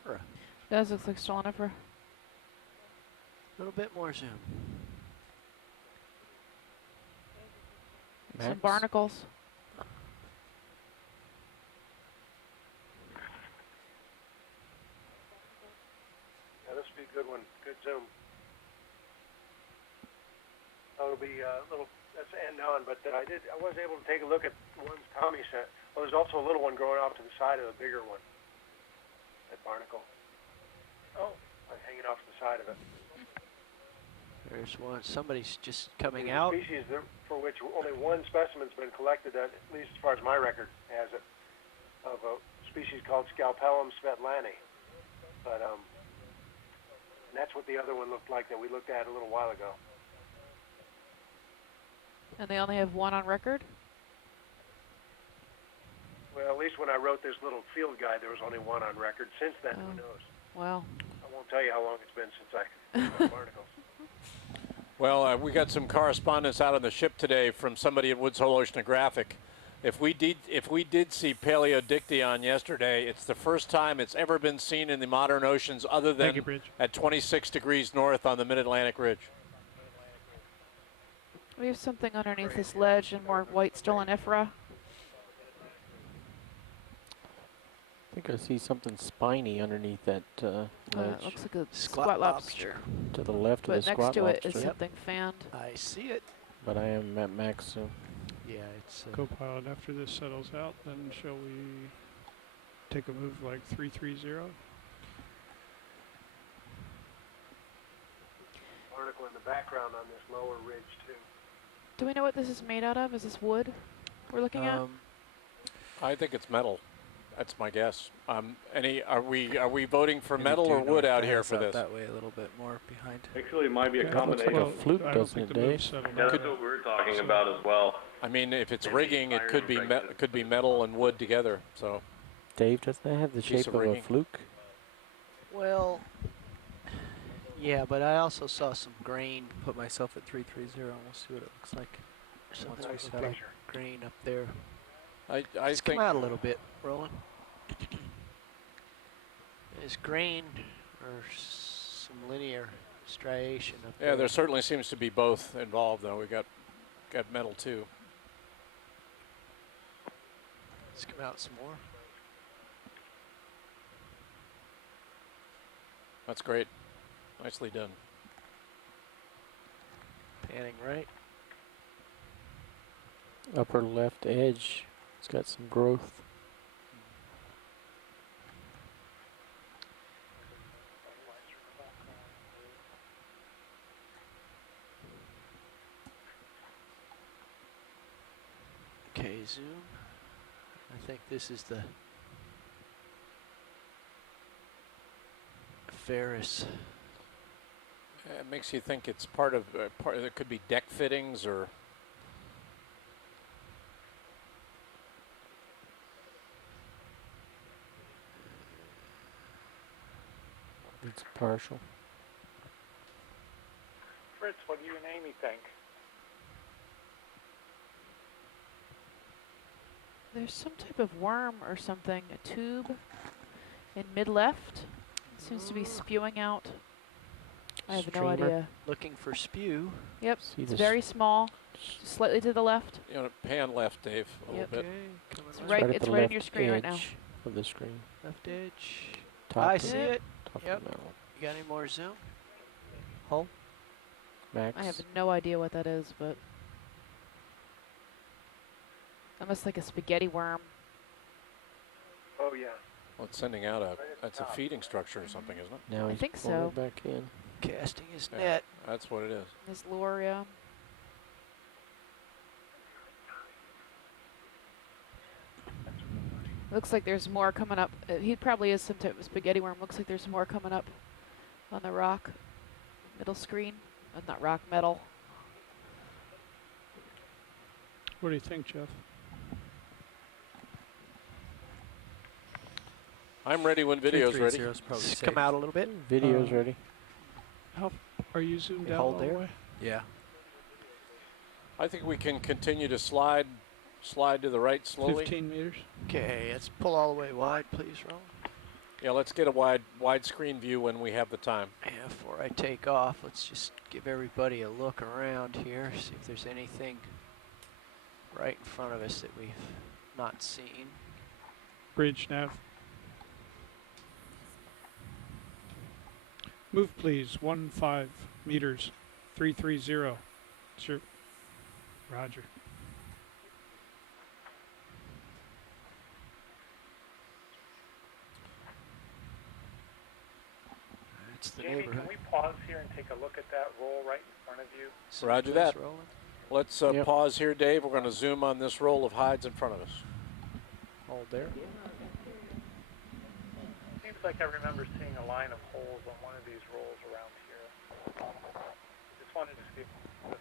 Ifra. Does look like still on it for A little bit more zoom. some barnacles. Yeah, this would be a good one. Good zoom. It'll be a little. That's end on, but I was able to take a look at ones Tommy sent. Well, there's also a little one growing off to the side of the bigger one. That barnacle. Oh, hanging off the side of it. There's one. Somebody's just coming There's out. a species for which only one specimen's been collected, at least as far as my record has it, of a species called Scalpellum Svetlani. But and that's what the other one looked like that we looked at a little while ago. And they only have one on record? Well, at least when I wrote this little field guide, there was only one on record. Since then, who knows? Well. I won't tell you how long it's been since I got barnacles. Well, we got some correspondence out on the ship today from somebody at Woods Hole Oceanographic. If we did see Paleodictyon yesterday, it's the first time it's ever been seen in the modern oceans other than at 26 degrees north on the Mid-Atlantic Ridge. We have something underneath this ledge and more white still in Ifra. I think I see something spiny underneath that ledge. It looks like a Squat lobster. To the left but of the next squat to lobster. it is something fanned. I see it. But I am at max zoom. Yeah, it's... Co-pilot, after this settles out, then shall we take a move like 330? Barnacle in the background on this lower ridge too. Do we know what this is made out of? Is this wood we're looking at? I think it's metal. That's my guess. Are we voting for metal or wood out here for this? That way a little bit more behind. Actually, it might be a That looks combination. like a flute, doesn't it, Dave? Yeah, that's what we were talking about as well. I mean, if it's rigging, it could be metal and wood together. So, Dave, doesn't that have the shape of a fluke? Well, yeah, but I also saw some grain. Put myself at 330. We'll see what it looks like. Once we settle grain up there. I Let's think come out a little bit, Roland. There's grain or some linear striation up there. yeah, there certainly seems to be both involved, though. We got metal too. Let's come out some more. That's great. Nicely done. Panning right. Upper left edge. It's got some growth. Okay, zoom. I think this is the Ferris. It makes you think it's part of it could be deck fittings or. It's partial. Fritz, what do you and Amy think? There's some type of worm or something, a tube in mid-left. Seems to be spewing out. I have no idea. Looking for spew. Yep, See it's this very small, slightly to the left. You know, pan left, Dave, a little bit. It's right, at it's the right on left your screen right now. edge of the screen. Left edge. Top I of see it. Top Yep. of the metal. You got any more zoom? Hull? Max. I have no idea what that is, but almost like a spaghetti worm. Oh yeah. Well, it's sending out that's a feeding structure or something, isn't it? Now I he's think pulling so. it back in. Casting his Yeah, net. that's what it is. This lure, yeah. Looks like there's more coming up. He probably is some type of spaghetti worm. Looks like there's more coming up on the rock. Middle screen. Not rock, metal. What do you think, Jeff? I'm ready when video's ready. Just come out a little bit. Video's ready. How are you zoomed You out hold all there? the way? Yeah. I think we can continue to slide to the right slowly. 15 meters. Okay, let's pull all the way wide, please, Roland. Yeah, let's get a widescreen view when we have the time. Yeah, before I take off, let's just give everybody a look around here, see if there's anything right in front of us that we've not seen. Bridge nav. Move please, 15 meters, 330. Sure. Roger. That's the Jamie, neighborhood. can we pause here and take a look at that roll right in front of you? So Roger please that. rolling. Let's Yep. pause here, Dave. We're going to zoom on this roll of hides in front of us. Hold there. Seems like I remember seeing a line of holes on one of these rolls around here. Just wanted to see this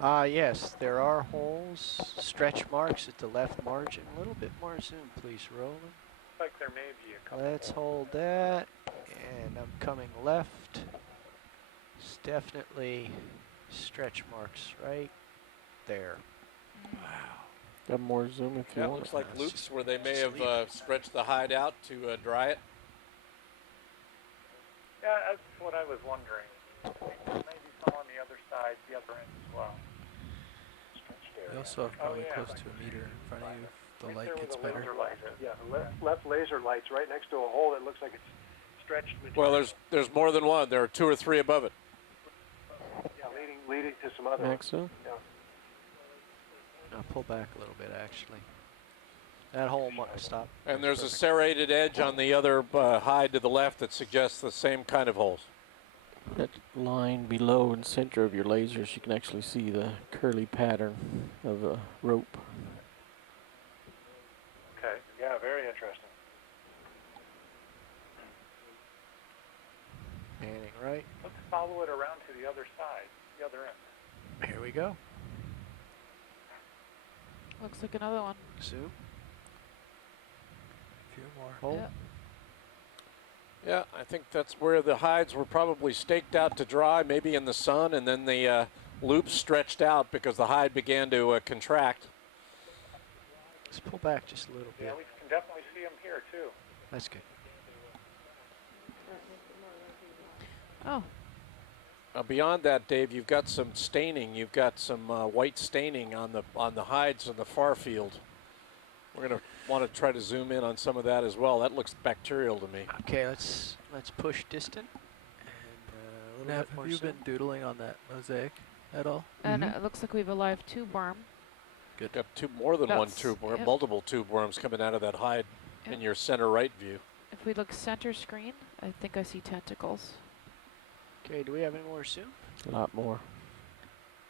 one. Yes, there are holes, stretch marks at the left margin. A little bit more zoom, please, rolling. Looks like there may be a couple. Let's hold that, and I'm coming left. It's definitely stretch marks right there. Got more zoom if you That want. looks like Let's loops just- where they may just leave have stretched the hide out to dry it. Yeah, that's what I was wondering. Maybe some on the other side, the other end as well. You also have Oh, probably yeah. close to a meter in front of you if the Right light there where gets the better. laser light is. Yeah, left laser light's right next to a hole that looks like it's stretched Well, material. there's more than one. There are 2 or 3 above it. Yeah, leading to some other Max zoom? Yeah. I'll pull back a little bit, actually. That hole might stop. And there's a Perfect. serrated edge on the other hide to the left that suggests the same kind of holes. That line below in center of your lasers, you can actually see the curly pattern of a rope. Okay. Yeah, very interesting. Panning right. Let's follow it around to the other side, the other end. Here we go. Looks like another one. Zoom. A few more. Hold. Yeah. Yeah, I think that's where the hides were probably staked out to dry, maybe in the sun, and then the loops stretched out because the hide began to contract. Let's pull back just a little bit. Yeah, we can definitely see them here too. That's good. Oh, Beyond that, Dave, you've got some staining. You've got some white staining on the hides in the far field. We're going to want to try to zoom in on some of that as well. That looks bacterial to me. Okay, let's push distant and a little Nav, bit more have you zoom. been doodling on that mosaic at all? and it looks like we have a live tube worm. Got more than one That's- tube worm, yep. multiple tube worms coming out of that hide in Yep. your center right view. If we look center screen, I think I see tentacles. Okay, do we have any more zoom? A lot more.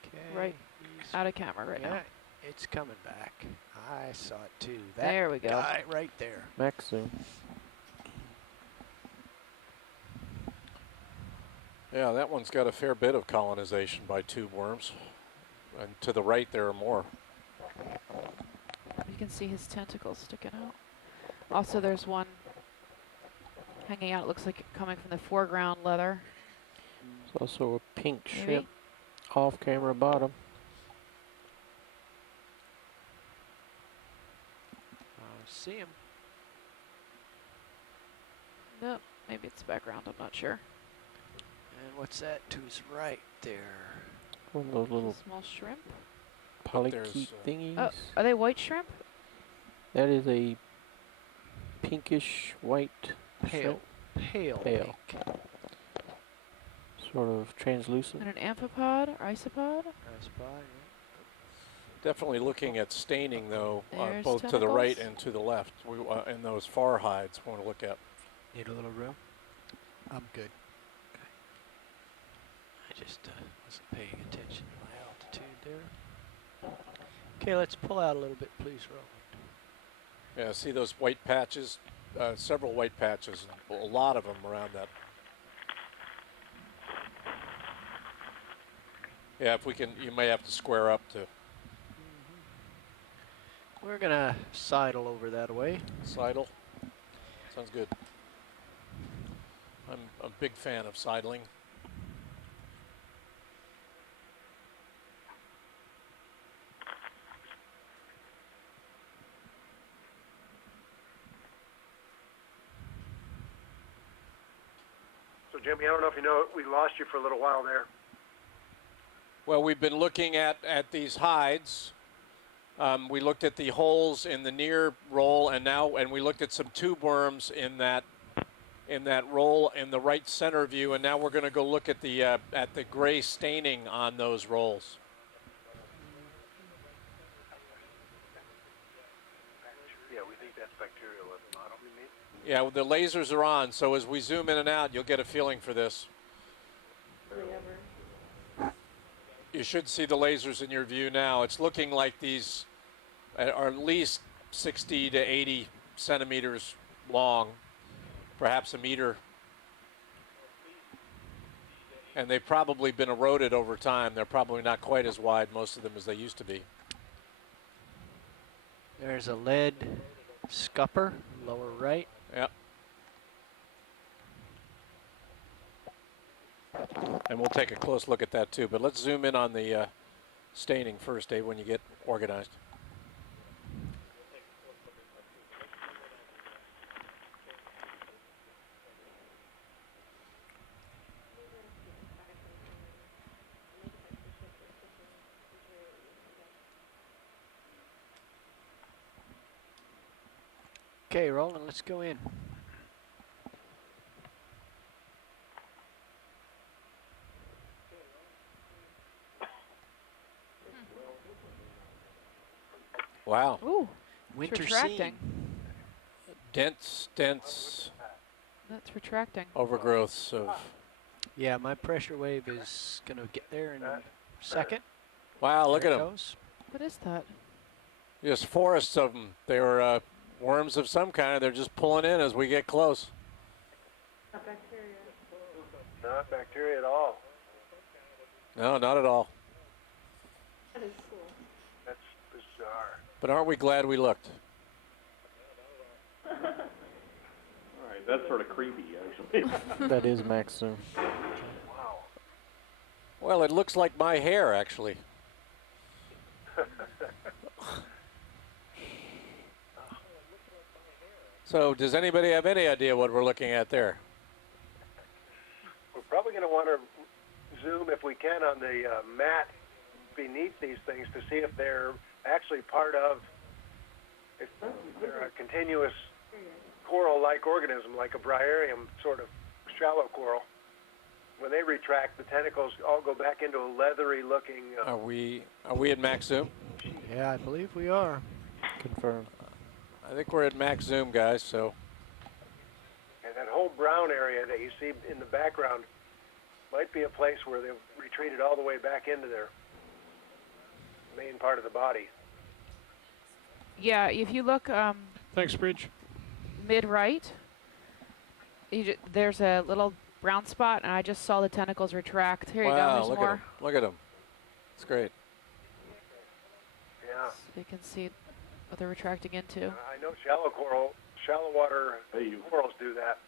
Okay. Right. he's- Out of camera right yeah, now. it's coming back. I saw it too. That There we go. guy right there. Max zoom. Yeah, that one's got a fair bit of colonization by tube worms. And to the right, there are more. You can see his tentacles sticking out. Also, there's one hanging out. It looks like it coming from the foreground leather. There's also a pink Maybe? shrimp off camera bottom. See him. Nope, maybe it's background. I'm not sure. And what's that to his right there? One of those little Small shrimp. there's, polychaete thingies. Oh, are they white shrimp? That is a pinkish white Pale. Pale. Pale. Pink. sort of translucent. And an amphipod or isopod? Nice spot, yeah. Definitely looking at staining, though, There's both to the right tentacles. and to the left. We, in those far hides, we want to look at. Need a little room? I'm good. Okay. I just wasn't paying attention to my altitude there. Okay, let's pull out a little bit, please, Roland. Yeah, see those white patches? Several white patches, and a lot of them around that. Yeah, if we can, you may have to square up to We're gonna sidle over that way. sidle. Sounds good. I'm a big fan of sidling. So, Jimmy, I don't know if you know, we lost you for a little while there. Well, we've been looking at these hides. We looked at the holes in the near roll, and we looked at some tube worms in that roll in the right center view, and now we're going to go look at the gray staining on those rolls. Yeah, we think that's bacterial model, you mean? Yeah, well, the lasers are on, so as we zoom in and out, you'll get a feeling for this. You should see the lasers in your view now. It's looking like these are at least 60 to 80 centimeters long, perhaps a meter. And they've probably been eroded over time. They're probably not quite as wide, most of them, as they used to be. There's a lead scupper, lower right. Yep. And we'll take a close look at that too. But let's zoom in on the staining first, Dave, when you get organized. Okay, Roland, let's go in. Wow. Ooh, Winter it's retracting. Dense That's retracting. overgrowths of. Yeah, my pressure wave is going to get there in a second. Wow, look at There it them. goes. What is that? Just forests of them. They were worms of some kind. They're just pulling in as we get close. Not bacteria at all. No, not at all. That's bizarre. But aren't we glad we looked? All right, that's sort of creepy, actually. That is max zoom. Wow. Well, it looks like my hair, actually. So, does anybody have any idea what we're looking at there? We're probably going to want to zoom, if we can, on the mat beneath these things to see if they're actually part of, if they're a continuous coral-like organism, like a briarium sort of shallow coral. When they retract, the tentacles all go back into a leathery-looking. Are we at max zoom? Yeah, I believe we are. Confirmed. I think we're at max zoom, guys. So. And that whole brown area that you see in the background might be a place where they've retreated all the way back into their main part of the body. Yeah, if you look Thanks, Bridge. mid-right, there's a little brown spot, and I just saw the tentacles retract. Here you go, Wow, there's look more. at them. Look at them. It's great. Yeah. So you can see what they're retracting into. I know shallow water corals do that.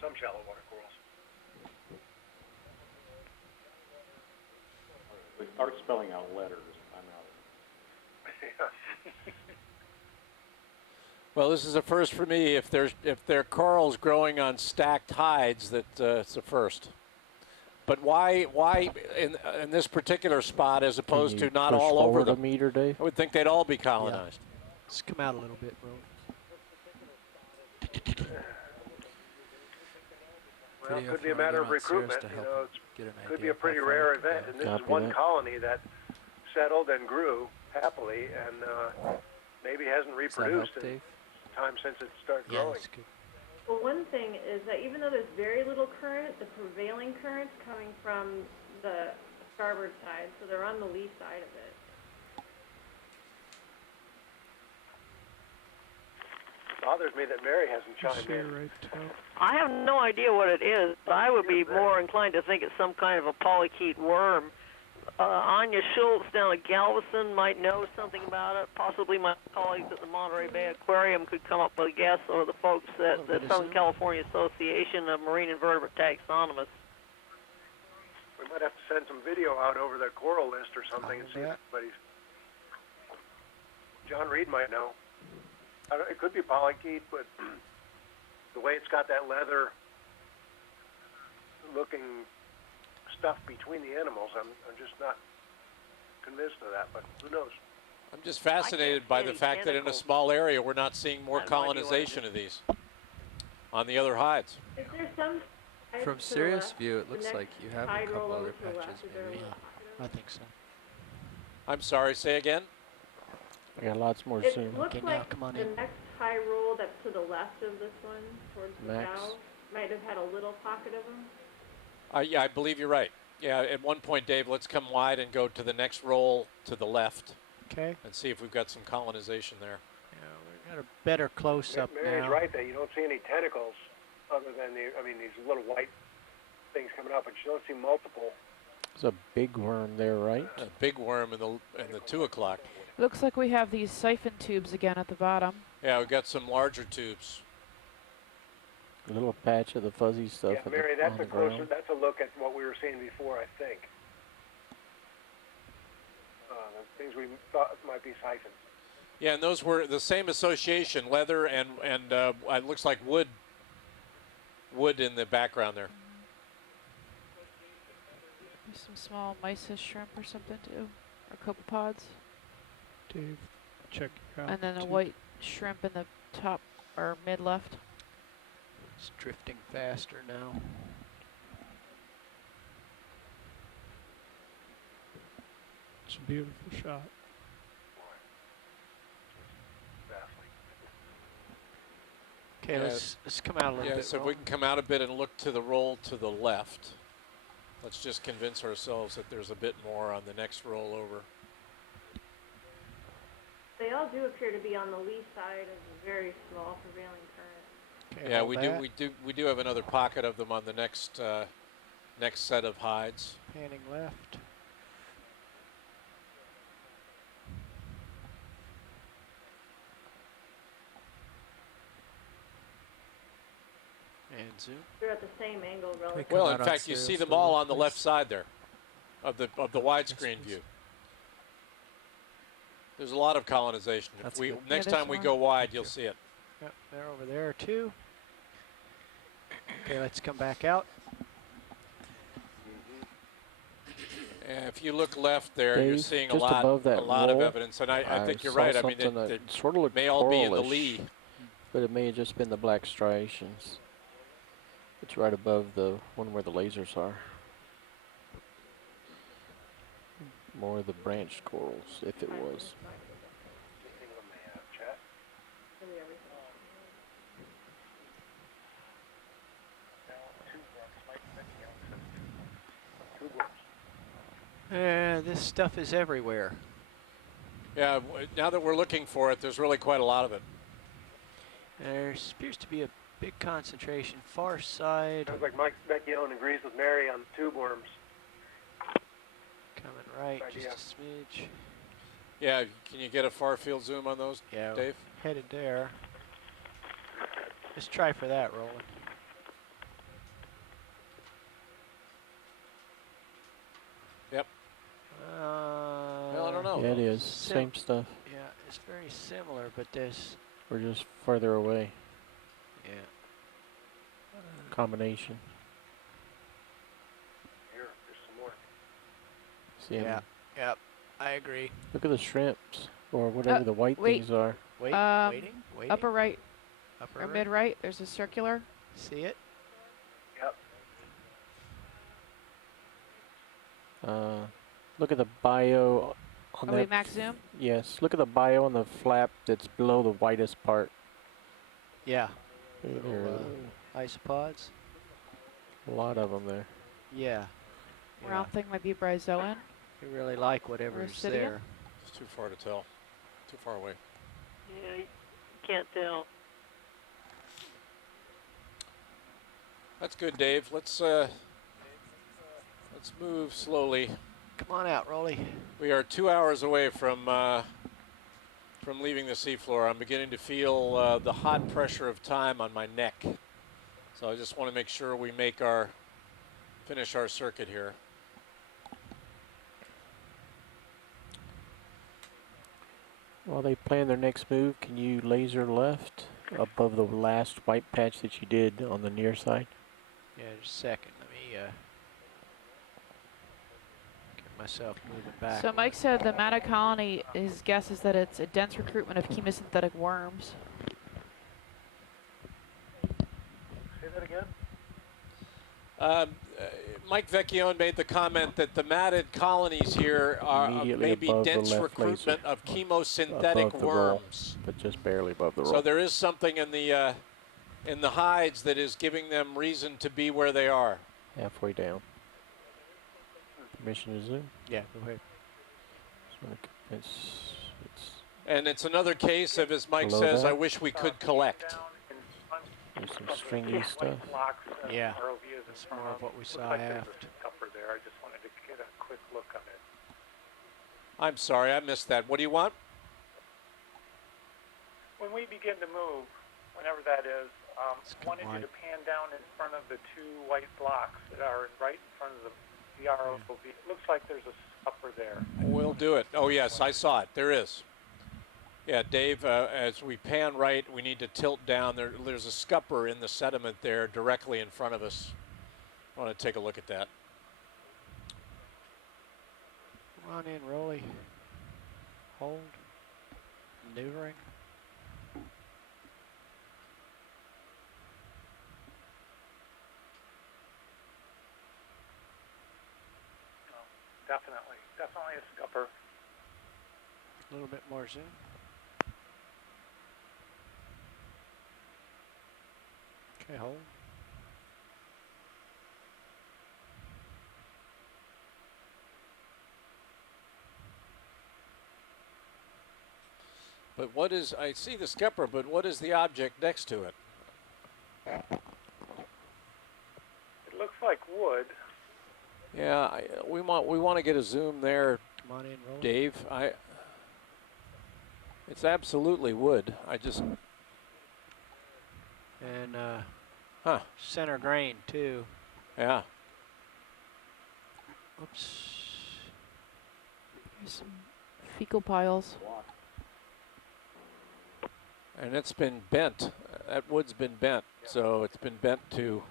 Some shallow water corals. They start spelling out letters. I'm out. Well, this is a first for me. If there are corals growing on stacked hides, it's a first. But why in this particular spot as opposed to not all over the them? meter, Dave? I would think they'd all be colonized. Let's come out a little bit, bro. Well, it Video could be a if you wanna matter get of on Cirrus recruitment. to You help know, you it get an could idea be a of how pretty far rare it can event, go. and this Copy is one that. colony that settled and grew happily, and maybe hasn't Does that help, reproduced in Dave? time since it started Yeah, growing. that's good. Well, one thing is that even though there's very little current, the prevailing current's coming from the starboard side, so they're on the lee side of it. It bothers me that Mary hasn't chimed See in. right tail. I have no idea what it is, but I would be more inclined to think it's some kind of a polychaete worm. Anya Schultz down at Galveston might know something about it. Possibly my colleagues at the Monterrey Bay Aquarium could come up with a guess, or the folks at the Southern California Association of Marine Invertebrate Taxonomists. We might have to send some video out over the coral list or something and see if anybody's. John Reed might know. It could be polychaete, but the way it's got that leather looking stuff between the animals. I'm just not convinced of that, but who knows? I'm just fascinated by the fact that in a small area we're not seeing more I have no idea what it colonization of these on the other hides. Is there some side From to the serious left, view, it the looks next like you have a tide roll couple over other to the left, patches, is there a maybe. little Yeah, I think so. I'm sorry, say again? I got lots more It soon. looks Okay, now like come on the in. next high roll that's to the left of this one, towards the Max. south, might have had a little pocket of them. Yeah, I believe you're right. Yeah, at one point, Dave, let's come wide and go to the next roll to the left Okay. and see if we've got some colonization there. Yeah, we got a better close-up Mary's now. right that you don't see any tentacles other than these little white things coming up, but you don't see multiple. There's a big worm there, right? A big worm in the 2 o'clock. Looks like we have these siphon tubes again at the bottom. Yeah, we've got some larger tubes. A little patch of the fuzzy stuff Yeah, Mary, on that's the a closer. ground. That's a look at what we were seeing before, I think. The things we thought might be siphons. Yeah, and those were the same association, leather and it looks like wood in the background there. There's some small mysis shrimp or something too, or copepods. Dave, check your And then a altitude. white shrimp in the top or mid left. It's drifting faster now. It's a beautiful shot. Okay, Yeah, let's come out a little Yeah, bit. so if we can come out a bit and look to the roll to the left. Let's just convince ourselves that there's a bit more on the next roll over. They all do appear to be on the lee side of the very small prevailing current. Okay, Yeah, hold that. we do have another pocket of them on the next next set of hides. Panning left. And zoom. They're at the same angle relative. Come Well, out in on fact, you see serial them all photo, on the left please. side there, of the widescreen please. view. There's a lot of colonization. That's If we good. next Yeah, time we there's go more. wide, you'll see it. Yep, they're over there too. Okay, let's come back out. And if you look left there, you're Dave, seeing a just lot above that of roll, evidence, and I think you're saw right. I mean, something that it sort of looked may all be in the coralish, lee. but it may have just been the black striations. It's right above the one where the lasers are. More of the branched corals, if it was. Anything on the chat? Really everything. This stuff is everywhere. Yeah, now that we're looking for it, there's really quite a lot of it. There appears to be a big concentration far side. Sounds like Mike Vecchione agrees with Mary on tube worms. Coming right, Right, just yeah. a smidge. Yeah, can you get a far field zoom on those, Yeah, Dave? headed there. Let's try for that, Roland. Yep. Well, I don't know. Yeah, it is. sim- Same stuff. Yeah, it's very similar, but there's We're just further away. yeah. Combination. Here, there's some more. See 'em. Yeah. Yep, I agree. Look at the shrimps, or whatever the white wait. things are. Wait, waiting. Upper right Upper or right. mid right, there's a circular. See it? Yep. Look at the bio on Are we that. max zoom? Yes. Look at the bio on the flap that's below the whitest part. Yeah. There are Isopods. a lot of them there. Yeah. Round thing might be bryozoan. You really like whatever's Rhasidian? there. It's too far to tell. Too far away. Yeah, you can't tell. That's good, Dave. Let's move slowly. Come on out, Rolly. We are 2 hours away from leaving the seafloor. I'm beginning to feel the hot pressure of time on my neck. So I just want to make sure we finish our circuit here. While they plan their next move, can you laser left above the last white patch that you did on the near side? Yeah, just a second. Let me get myself moving back. So Mike said the Mata colony, his guess is that it's a dense recruitment of chemosynthetic worms. Say that again? Mike Vecchione made the comment that the matted colonies here are Immediately maybe above the dense left recruitment laser. of chemosynthetic Above the roll, worms. but just barely above the roll. So there is something in the hides that is giving them reason to be where they are. Halfway down. Permission to zoom? Yeah, go ahead. And it's another case of, as Mike Below says, that? I wish we could collect. There's some stringy stuff. Yeah, ROV is that's in more front of what we Looks saw like there's aft. a scupper there. I just wanted to get a quick look on it. I'm sorry, I missed that. What do you want? When we begin to move, whenever that is, It's wanted you white. to pan down in front of the two white blocks that are right in front of the ROV. It looks like there's a scupper there. We'll do it. Oh, yes, I saw it. There is. Yeah, Dave, as we pan right, we need to tilt down. There's a scupper in the sediment there directly in front of us. I want to take a look at that. Come on in, Rolly. Hold. Maneuvering. Definitely a scupper. A little bit more zoom. Okay, hold. But what is, I see the scupper, but what is the object next to it? It looks like wood. Yeah, we want to get a zoom there, Come on in, Rolly. Dave. It's absolutely wood. And Huh. center grain too. Yeah. Oops. There's some fecal piles. And it's been bent. That wood's been bent, so it's been bent to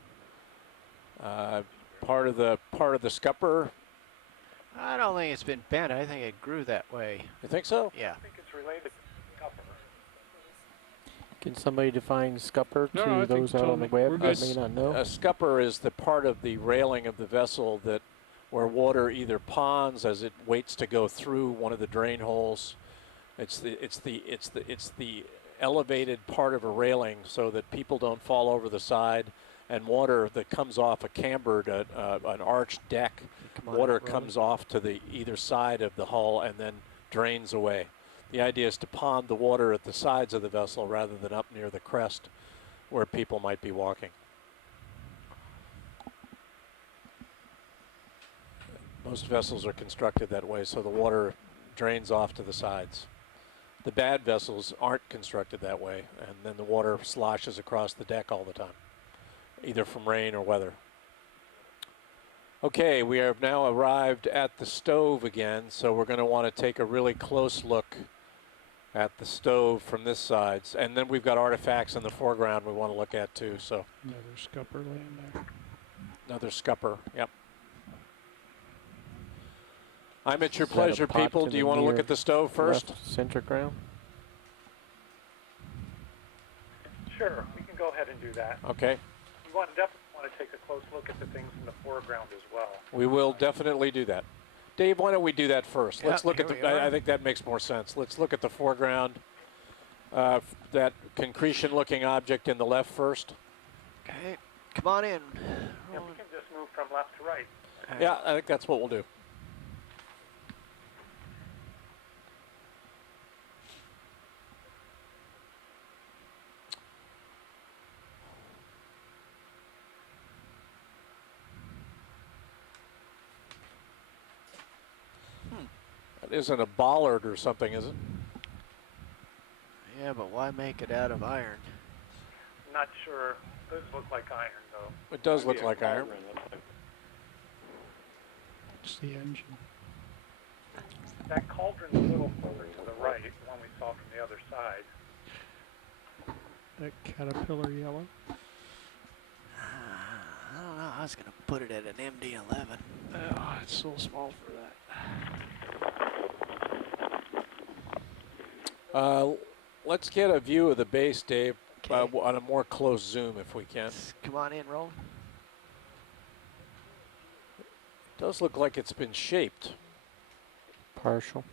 part of the scupper. I don't think it's been bent. I think it grew that way. You think so? Yeah. I think it's related to scupper. Can somebody define scupper No, I to think those out on the totally. web We're that good. may not know? A scupper is the part of the railing of the vessel that where water either ponds as it waits to go through one of the drain holes. It's the elevated part of a railing so that people don't fall over the side, and water that comes off a cambered, an arched deck, Come on water in, Rolly. comes off to the either side of the hull and then drains away. The idea is to pond the water at the sides of the vessel rather than up near the crest where people might be walking. Most vessels are constructed that way, so the water drains off to the sides. The bad vessels aren't constructed that way, and then the water sloshes across the deck all the time, either from rain or weather. Okay, we have now arrived at the stove again, so we're going to want to take a really close look at the stove from this side. And then we've got artifacts in the foreground we want to look at too, so Another scupper laying there. another scupper, yep. I'm at your Is that a pleasure, pot people. to Do you the want to look near at the stove first? Left center ground? Sure, we can go ahead and do that. Okay, You definitely want to take a close look at the things in the foreground as well. we will definitely do that. Dave, why don't we do that first? Let's Yeah, look at here the, we are. I think that makes more sense. Let's look at the foreground. That concretion-looking object in the left first. Okay. Come on in. Yeah, we can just move from left to right. Yeah, I think that's what we'll do. That isn't a bollard or something, is it? Yeah, but why make it out of iron? Not sure. Those look like iron, though. It does look like iron. It's the engine. That cauldron's a little further to the right, the one we saw from the other side. That caterpillar yellow. I don't know. I was gonna put it at an MD11. Oh, it's so small for that. Let's get a view of the base, Dave, Okay. on a more close zoom if we can. Come on in, Roland. Does look like it's been shaped. Partial.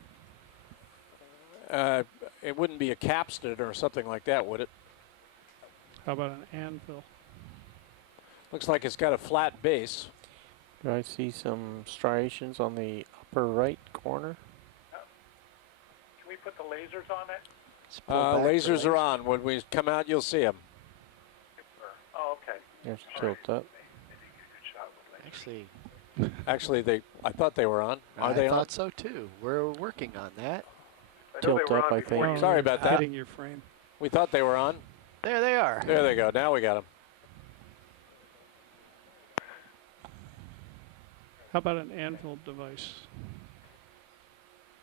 It wouldn't be a capstan or something like that, would it? How about an anvil? Looks like it's got a flat base. Do I see some striations on the upper right corner? Can we put the lasers on it? Let's pull back the Lasers are on. When we come out, you'll see them. Oh, okay. You have to tilt up. Actually, I thought they were on. Are they I on? thought so too. We're working on that. I know they Tilt were up, on I before think. you- Sorry about that. Hitting your frame. We thought they were on. There they are. There they go. Now we got them. How about an Anvil Device?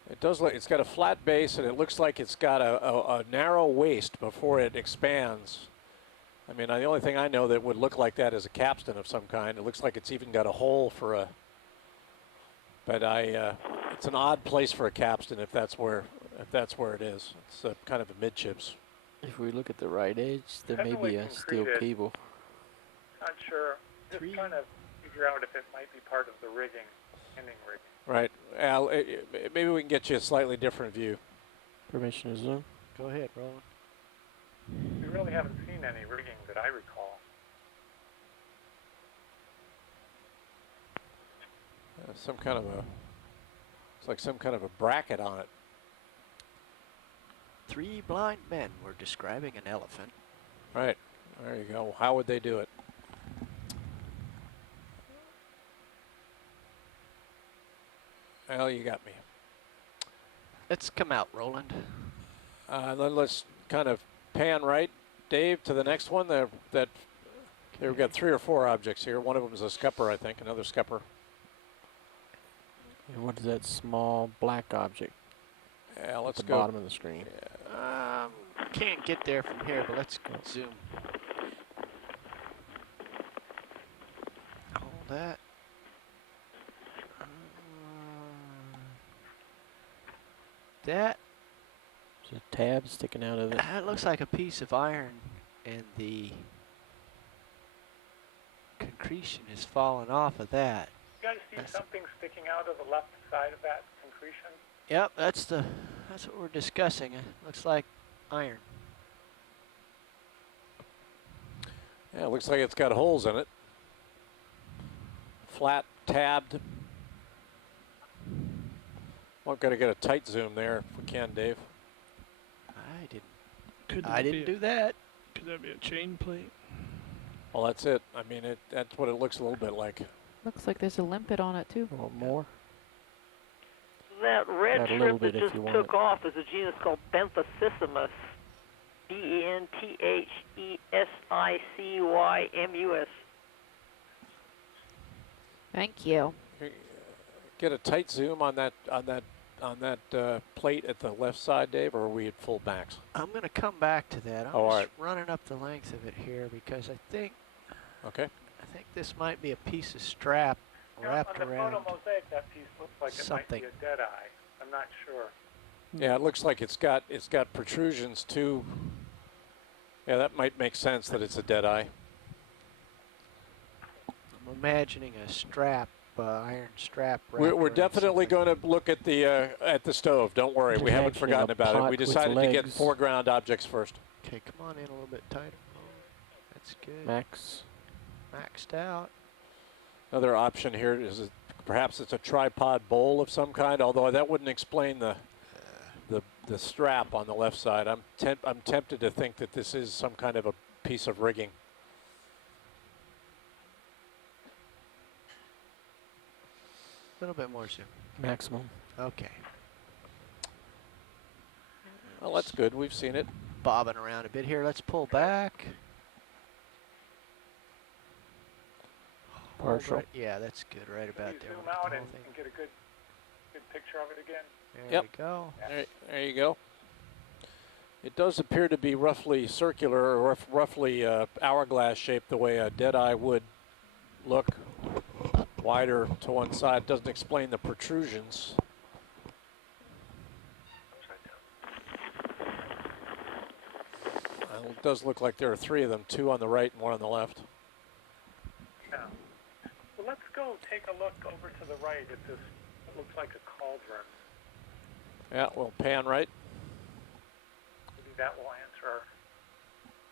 It does look. It's got a flat base, and it looks like it's got a narrow waist before it expands. I mean, the only thing I know that would look like that is a capstan of some kind. It looks like it's even got a hole for a. But it's an odd place for a capstan if that's where it is. It's kind of a midships. If we look at the right edge, there may Definitely be a steel concreted. cable. Not sure. Just trying to figure out if it might be part of the rigging, ending rigging. Right, Al. Maybe we can get you a slightly different view. Permission to zoom. Go ahead, Roland. We really haven't seen any rigging that I recall. Some kind of a. It's like some kind of a bracket on it. 3 blind men were describing an elephant. Right. There you go. How would they do it? Well, you got me. Let's come out, Roland. Then let's kind of pan right, Dave, to the next one. We've got 3 or 4 objects here. One of them is a scupper, I think. Another scupper. And what is that small black object Yeah, at let's the go. bottom of the screen? Can't get there from here, but let's zoom. Hold that. That There's a tab sticking out of it. that looks like a piece of iron, and the concretion is falling off of that. You guys see something sticking out of the left side of that concretion? Yep, that's what we're discussing. It looks like iron. Yeah, it looks like it's got holes in it. Flat tabbed. Well, got to get a tight zoom there if we can, Dave. I didn't do that. Could that be a chain plate? Well, that's it. I mean, that's what it looks a little bit like. Looks like there's a limpet on it too. A little more. That red Add a little shrimp bit that if just you want took it. off is a genus called Benthasissimus. Benthesicymus. Thank you. Get a tight zoom on that plate at the left side, Dave, or are we at full max? I'm going to come back to that. I'm Oh, all just right. running up the length of it here because I think Okay. this might be a piece of strap wrapped on the around. photo mosaic, that piece looks like something. it might be a dead eye. I'm not sure. Yeah, it looks like it's got protrusions too. Yeah, that might make sense that it's a dead eye. I'm imagining a strap, iron strap. We're wrapped around definitely something. going to look at the stove. Don't worry, we There's haven't actually forgotten a about it. pot We with decided to get legs. foreground objects first. Okay, come on in a little bit tighter. That's good. Max. Maxed out. Another option here is perhaps it's a tripod bowl of some kind, although that wouldn't explain the strap on the left side. I'm tempted to think that this is some kind of a piece of rigging. A little bit more zoom. Maximum. Okay. Well, that's good. We've seen it. Bobbing around a bit here. Let's pull back. Hold Partial. right- yeah, that's good. Right about You there. zoom with the out whole and thing. get a good picture of it again. There Yep. we go. There you go. It does appear to be roughly circular or roughly hourglass shaped the way a dead eye would look wider to one side. Doesn't explain the protrusions. It does look like there are 3 of them, 2 on the right and 1 on the left. Yeah. Well, let's go take a look over to the right at this. It looks like a cauldron. Yeah, we'll pan right. Maybe that will answer our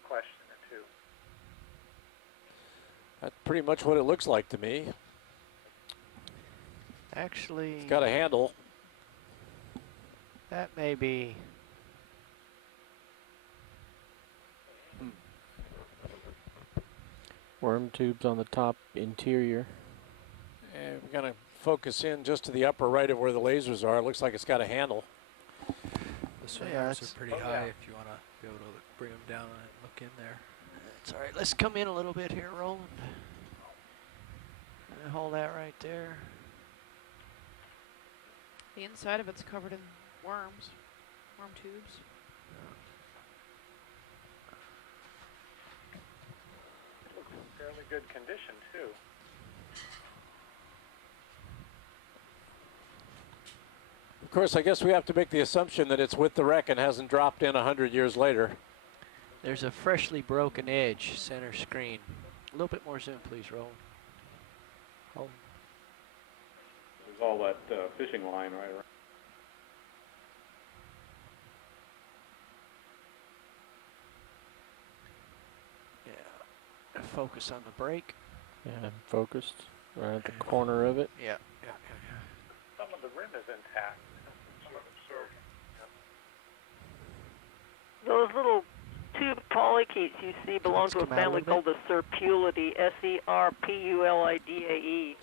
question or two. That's pretty much what it looks like to me. Actually, It's got a handle. that may be. Worm tubes on the top interior. And we're going to focus in just to the upper right of where the lasers are. It looks like it's got a handle. The swingers that's- are pretty high if you want to be able to bring them down and look in there. It's all right. Let's come in a little bit here, Roland. And hold that right there. The inside of it's covered in worms, worm tubes. Looks in fairly good condition, too. Of course, I guess we have to make the assumption that it's with the wreck and hasn't dropped in 100 years later. There's a freshly broken edge, center screen. A little bit more zoom, please, Roland. Hold. There's all that fishing line right around. Yeah. Focus on the brake. Yeah, focused right at the corner of it. Yeah. Some of the rim is intact. Those little tube polychaetes you see belong to a come out a family little called the Serpulidae, S-E-R-P-U-L-I-D-A-E.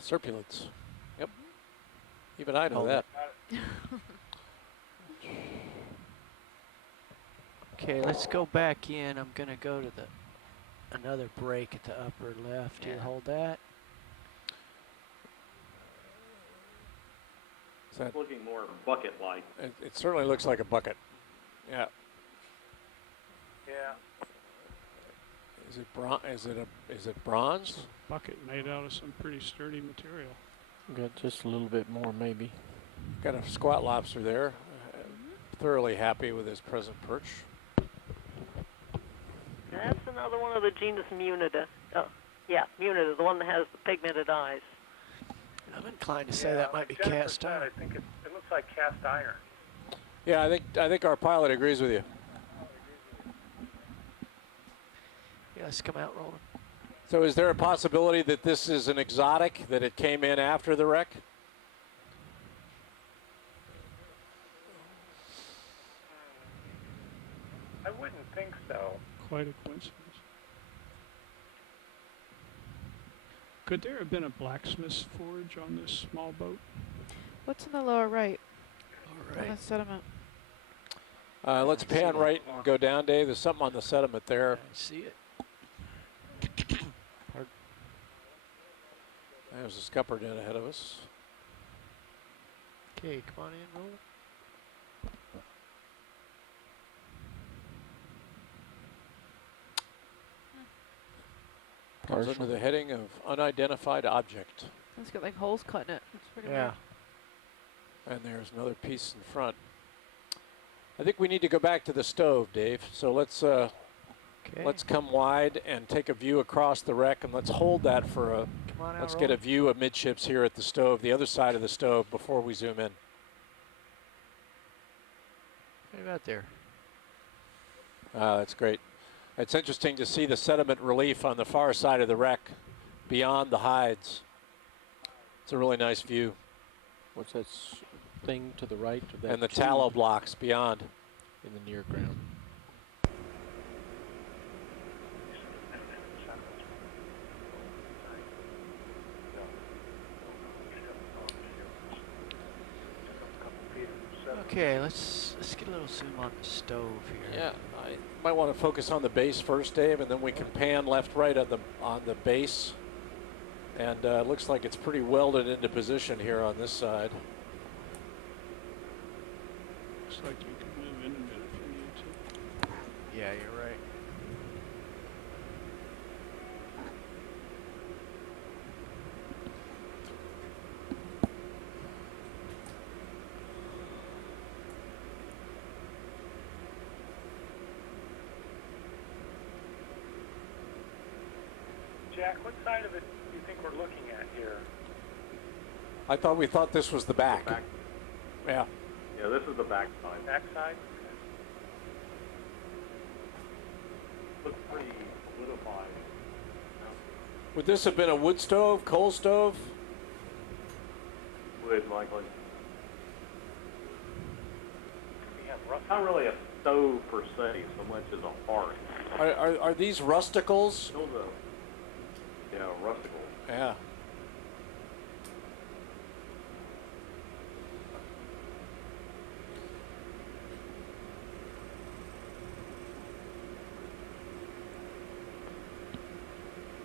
Serpulids. Yep. Even I know Hold that. Okay, let's go back in. I'm gonna go to the another brake at the upper left here. Hold that. Is that, It's looking more bucket-like. it certainly looks like a bucket. Yeah. Yeah. Is it bronze? Bucket made out of some pretty sturdy material. Got just a little bit more maybe. Got a squat lobster there. Thoroughly happy with his present perch. That's another one of the genus Munida. Oh, yeah, Munida, the one that has the pigmented eyes. I'm inclined to say that might be Jennifer cast said, iron. I think it looks like cast iron. Yeah, I think our pilot agrees with you. Yeah, let's come out, Roland. So is there a possibility that this is an exotic, that it came in after the wreck? I wouldn't think so. Quite a coincidence. Could there have been a blacksmith's forge on this small boat? What's in the lower right? All On right. the sediment. Let's pan right and go down, Dave. There's something on the sediment there. I see it. There's a scupper dead ahead of us. Okay, come on in, Roland. Comes under the heading of unidentified object. It's got like holes cut in it. It's freaking Yeah. And there's another piece in front. I think we need to go back to the stove, Dave. So let's Okay. come wide and take a view across the wreck, and let's hold that for a. Come on out, Let's get a Roland. view of midships here at the stove, the other side of the stove, before we zoom in. What about there? That's great. It's interesting to see the sediment relief on the far side of the wreck, beyond the hides. It's a really nice view. What's that thing to the right of that? And the tube tallow blocks beyond. in the near ground. Okay, let's get a little zoom on the stove here. Yeah, I might want to focus on the base first, Dave, and then we can pan left, right on the base. And it looks like it's pretty welded into position here on this side. Looks like you could move in a bit if you need to. Yeah, you're right. Jack, what side of it do you think we're looking at here? I thought we thought this was the back. Back. Yeah. Yeah, this is the back side. Back side? Looks pretty solidified. Would this have been a wood stove, coal stove? Wood, likely. We have rough. Not really a stove per se, so much as a hearth. Are these rusticles? Still the, yeah, rustical. Yeah.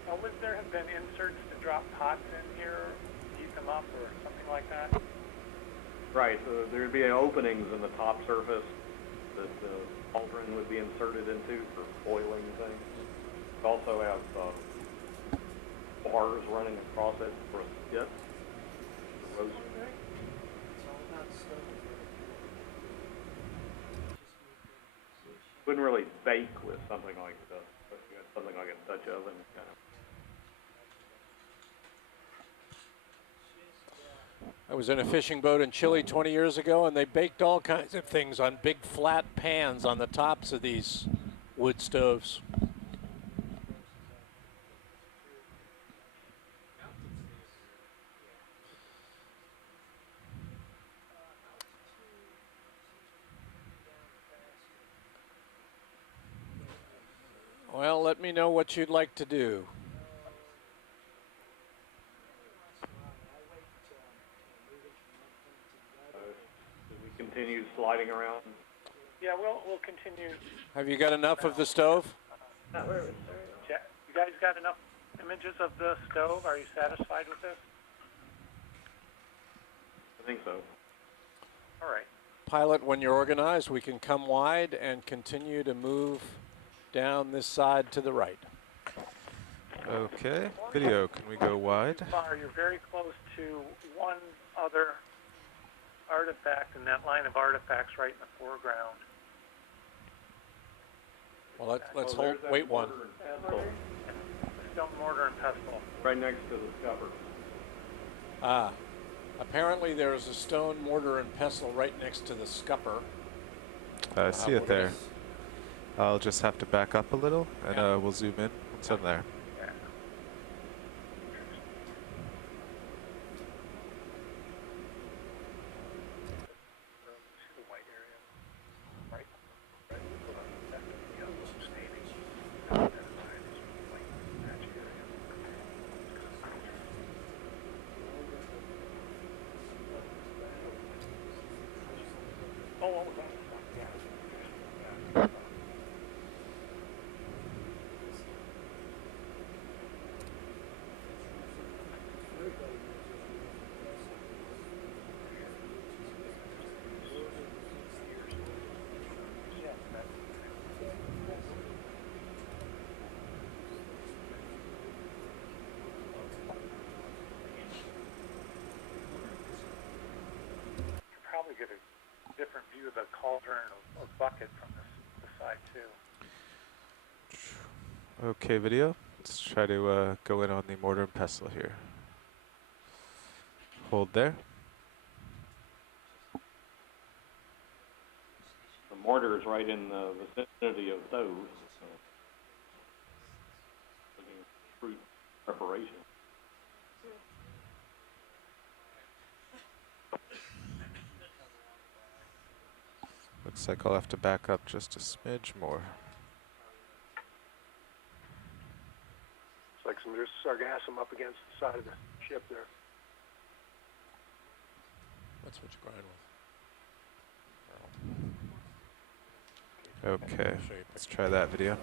Now, would there have been inserts to drop pots in here, heat them up, or something like that? Right, so there'd be openings in the top surface that the cauldron would be inserted into for boiling things. We also have bars running across it for a skit. For roast. Wouldn't really bake with something like this, but you had something like a Dutch oven kind of. I was in a fishing boat in Chile 20 years ago, and they baked all kinds of things on big flat pans on the tops of these wood stoves. Well, let me know what you'd like to do. Continue sliding around. Yeah, we'll continue. Have you got enough of the stove? You guys got enough images of the stove? Are you satisfied with this? I think so. All right. Pilot, when you're organized, we can come wide and continue to move down this side to the right. Okay, video, can we go wide? You're very close to one other artifact in that line of artifacts right in the foreground. Well, let's hold, wait one. Stone mortar and pestle. Right next to the scupper. Ah, apparently there is a stone mortar and pestle right next to the scupper. I see it there. I'll just have to back up a little, and we'll zoom in once I'm there. Probably get a different view of the cauldron or bucket from this side too. Okay, video. Let's try to go in on the mortar and pestle here. Hold there. The mortar is right in the vicinity of those. So looking at fruit preparation. Looks like I'll have to back up just a smidge more. It's like some just sargassum up against the side of the ship there. That's what you grind with. Okay, let's try that video.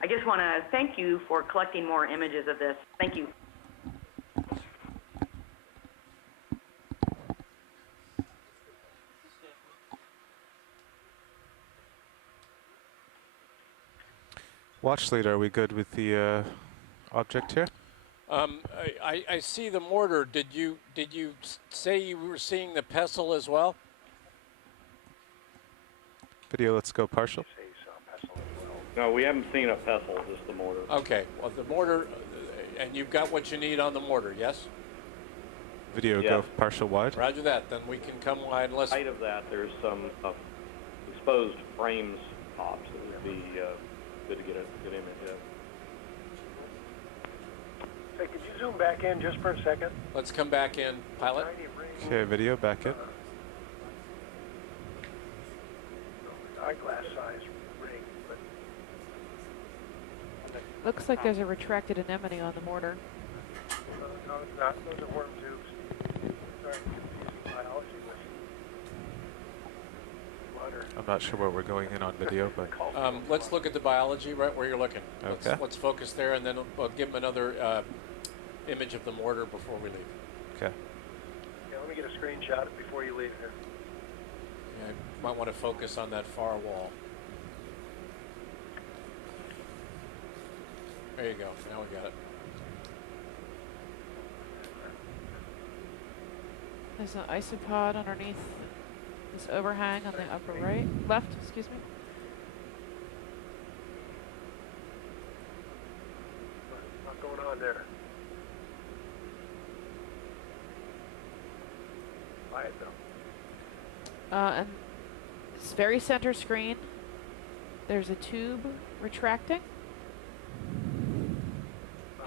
I just want to thank you for collecting more images of this. Thank you. Watch lead, are we good with the object here? I see the mortar. Did you say you were seeing the pestle as well? Video, let's go partial. No, we haven't seen a pestle, just the mortar. Okay, well the mortar, and you've got what you need on the mortar, yes? Video, Yeah. go partial wide. Roger that, then we can come wide unless... Height of that, there's some exposed frames tops. It would be good to get a good image of. Hey, could you zoom back in just for a second? Let's come back in, pilot. Okay, video, back in. Eyeglass size ring, but Looks like there's a retracted anemone on the mortar. no, it's not. Those are worm tubes. Sorry, confusing biology with water. I'm not sure where we're going in on video, but Let's look at the biology right where you're looking. Okay. Let's focus there, and then we'll give them another image of the mortar before we leave. okay. Yeah, let me get a screenshot before you leave here. Yeah, you might want to focus on that far wall. There you go. Now we got it. There's an isopod underneath this overhang on the upper right, left, excuse me. What's going on there? Quiet though. And it's very center screen. There's a tube retracting.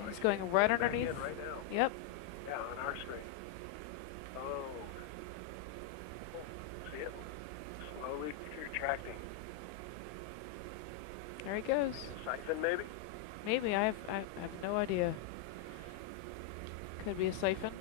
It's going right underneath. Right now. Yep. Yeah, on our screen. Oh. See it? Slowly retracting. There he goes. Siphon maybe? Maybe. I have no idea. Could be a siphon.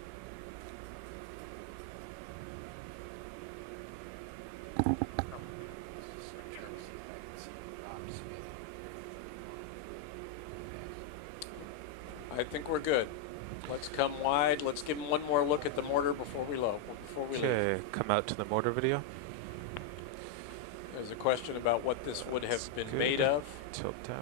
I think we're good. Let's come wide. Let's give them one more look at the mortar before we leave. Okay, come out to the mortar video. There's a question about what this would have been Good. made of. Tilt down.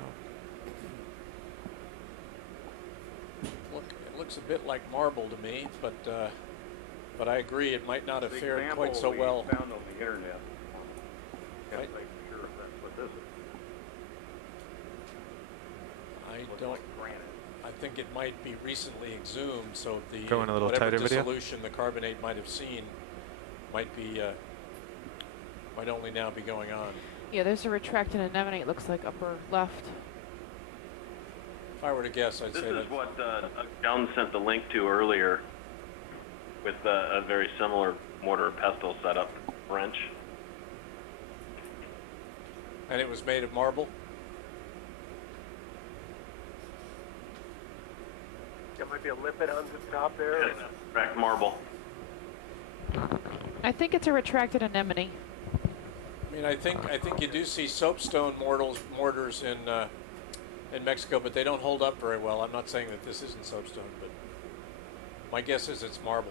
Look, it looks a bit like marble to me, but I agree it might not have The fared example quite so we well. found on the internet. Can't Right. make sure if that's what this is. I Looks don't. like granite. I think it might be recently exhumed, so the Going a little whatever tighter video. dissolution the carbonate might have seen might be might only now be going on. Yeah, there's a retracted anemone, it looks like upper left. If I were to guess, I'd This say is that. what Jones sent the link to earlier with a very similar mortar pestle setup wrench. And it was made of marble. There might be a lippet on the top there. Yes, cracked marble. I think it's a retracted anemone. I mean, I think you do see soapstone mortars in Mexico, but they don't hold up very well. I'm not saying that this isn't soapstone, but my guess is it's marble.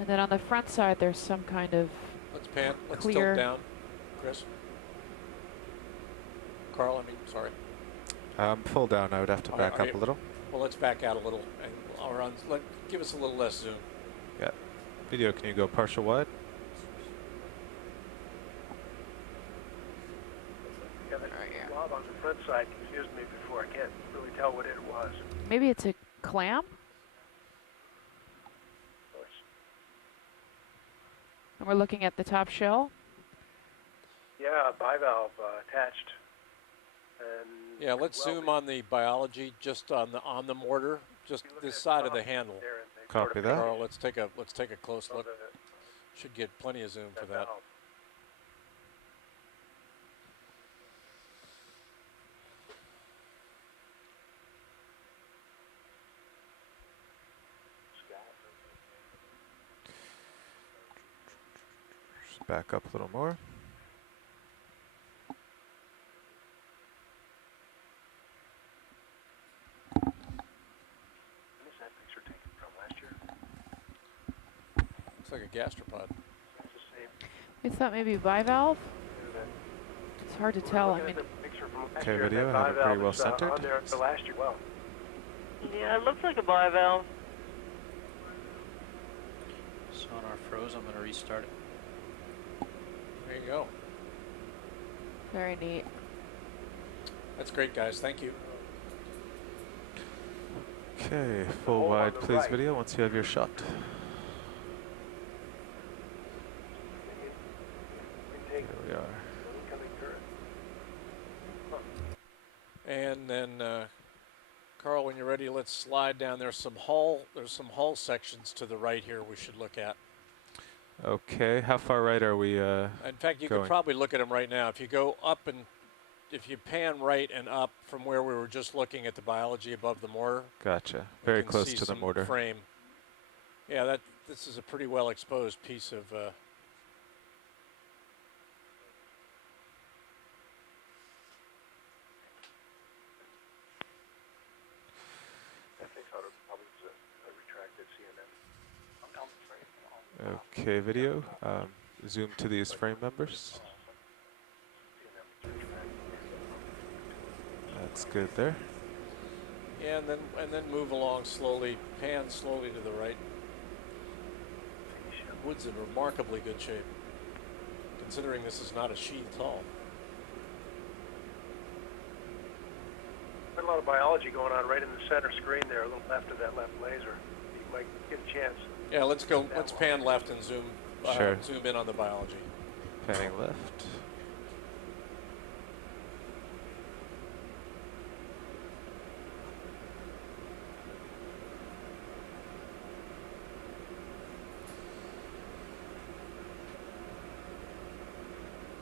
And then on the front side, there's some kind of Let's pan. Let's clear. tilt down, Chris. Carl, I mean, sorry. Full down, I would have to back up a little. Well, let's back out a little, and give us a little less zoom. Yeah. Video, can you go partial wide? Yeah, that blob on the front side confused me before. I can't really tell what it was. Maybe it's a clam? And we're looking at the top shell. Yeah, bivalve attached. And Yeah, let's zoom on the biology, just on the mortar, just this side of the handle. Copy that. Carl, let's take a close look. Should get plenty of zoom for that. Just back up a little more. When is that picture taken from last year? Looks like a gastropod. That's the same. We thought maybe bivalve. hard to tell. I mean, Okay, video, I have it pretty well centered. On there last year, well. Yeah, it looks like a bivalve. Sonar froze. I'm going to restart it. There you go. very neat. That's great, guys. Thank you. Okay, full wide please video once you have your shot. Here we are. And then, Carl, when you're ready, let's slide down. There's some hull sections to the right here we should look at. Okay, how far right are we In fact, you going? could probably look at them right now. If you go up and if you pan right and up from where we were just looking at the biology above the mortar. Gotcha. you Very can close see to the some mortar. frame. Yeah, this is a pretty well exposed piece of. Okay, video. Zoom to these frame members. That's good there. Yeah, and then move along slowly, pan slowly to the right. Wood's in remarkably good shape, considering this is not a sheath hull. Got a lot of biology going on right in the center screen there, a little left of that left laser. You might get a chance. Yeah, let's go. Let's pan left and zoom. Sure. Zoom in on the biology. Panning left.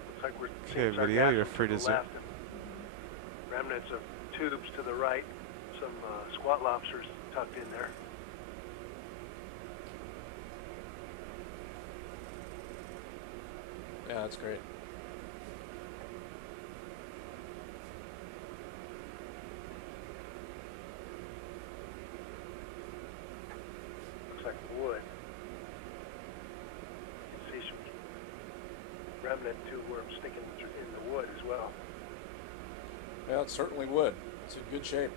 Looks like we're Okay, video, you're free to zoom. left and remnants of tubes to the right. Some squat lobsters tucked in there. Yeah, that's great. Looks like wood. You can see some remnant tube worms sticking in the wood as well. Yeah, it certainly would. It's in good shape.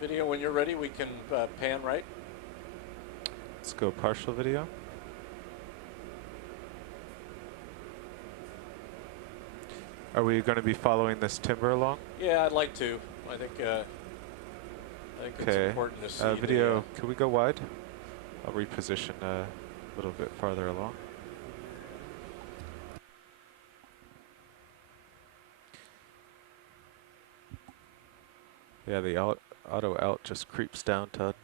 Video, when you're ready, we can pan right. Let's go partial video. Are we going to be following this timber along? Yeah, I'd like to. I think it's Okay. important to see Video, can we go wide? I'll reposition a little bit farther along. Yeah, the auto out just creeps down, Todd.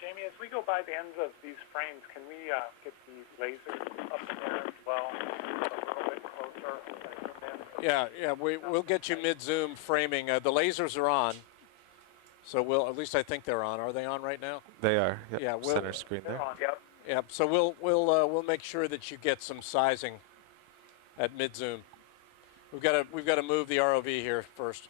Jamie, as we go by the ends of these frames, can we get the lasers up in there as well, a little bit closer? Yeah, we'll get you mid-zoom framing. The lasers are on, so at least I think they're on. Are they on right now? They are. Yep. Yeah, Center screen there. On, yep. Yep. So we'll make sure that you get some sizing at mid-zoom. We've got to move the ROV here first.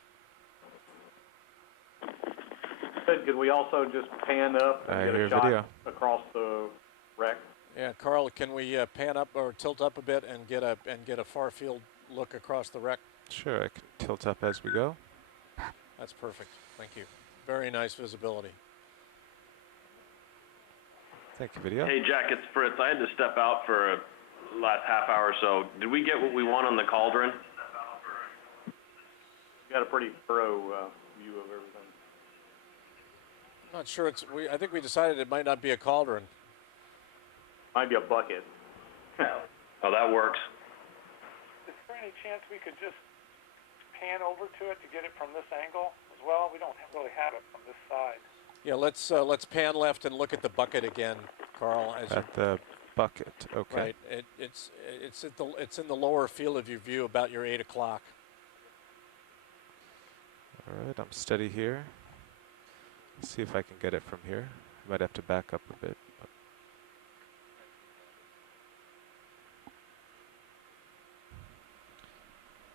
Sid, could we also just pan up and get a shot video. across the wreck? Yeah, Carl, can we pan up or tilt up a bit and get a far field look across the wreck? Sure, I can tilt up as we go. That's perfect. Thank you. Very nice visibility. Thank you, video. Hey, Jack, it's Fritz. I had to step out for a last half hour or so. Did we get what we want on the cauldron? We got a pretty thorough view of everything. I'm not sure I think we decided it might not be a cauldron. Might be a bucket. Oh, that works. Is there any chance we could just pan over to it to get it from this angle as well? We don't really have it from this side. Yeah, let's pan left and look at the bucket again, Carl. At the bucket, okay. Right, it's in the lower field of your view, about your 8 o'clock. All right, I'm steady here. Let's see if I can get it from here. I might have to back up a bit.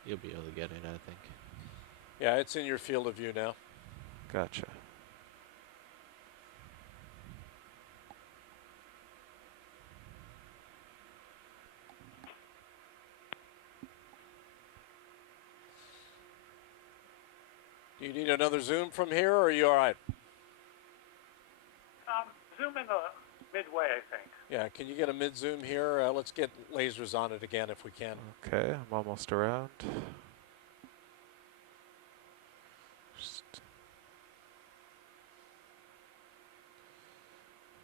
You'll be able to get it, I think. Yeah, it's in your field of view now. Gotcha. Do you need another zoom from here, or are you all right? Zoom in the midway, I think. Yeah, can you get a mid-zoom here? Let's get lasers on it again if we can. Okay, I'm almost around.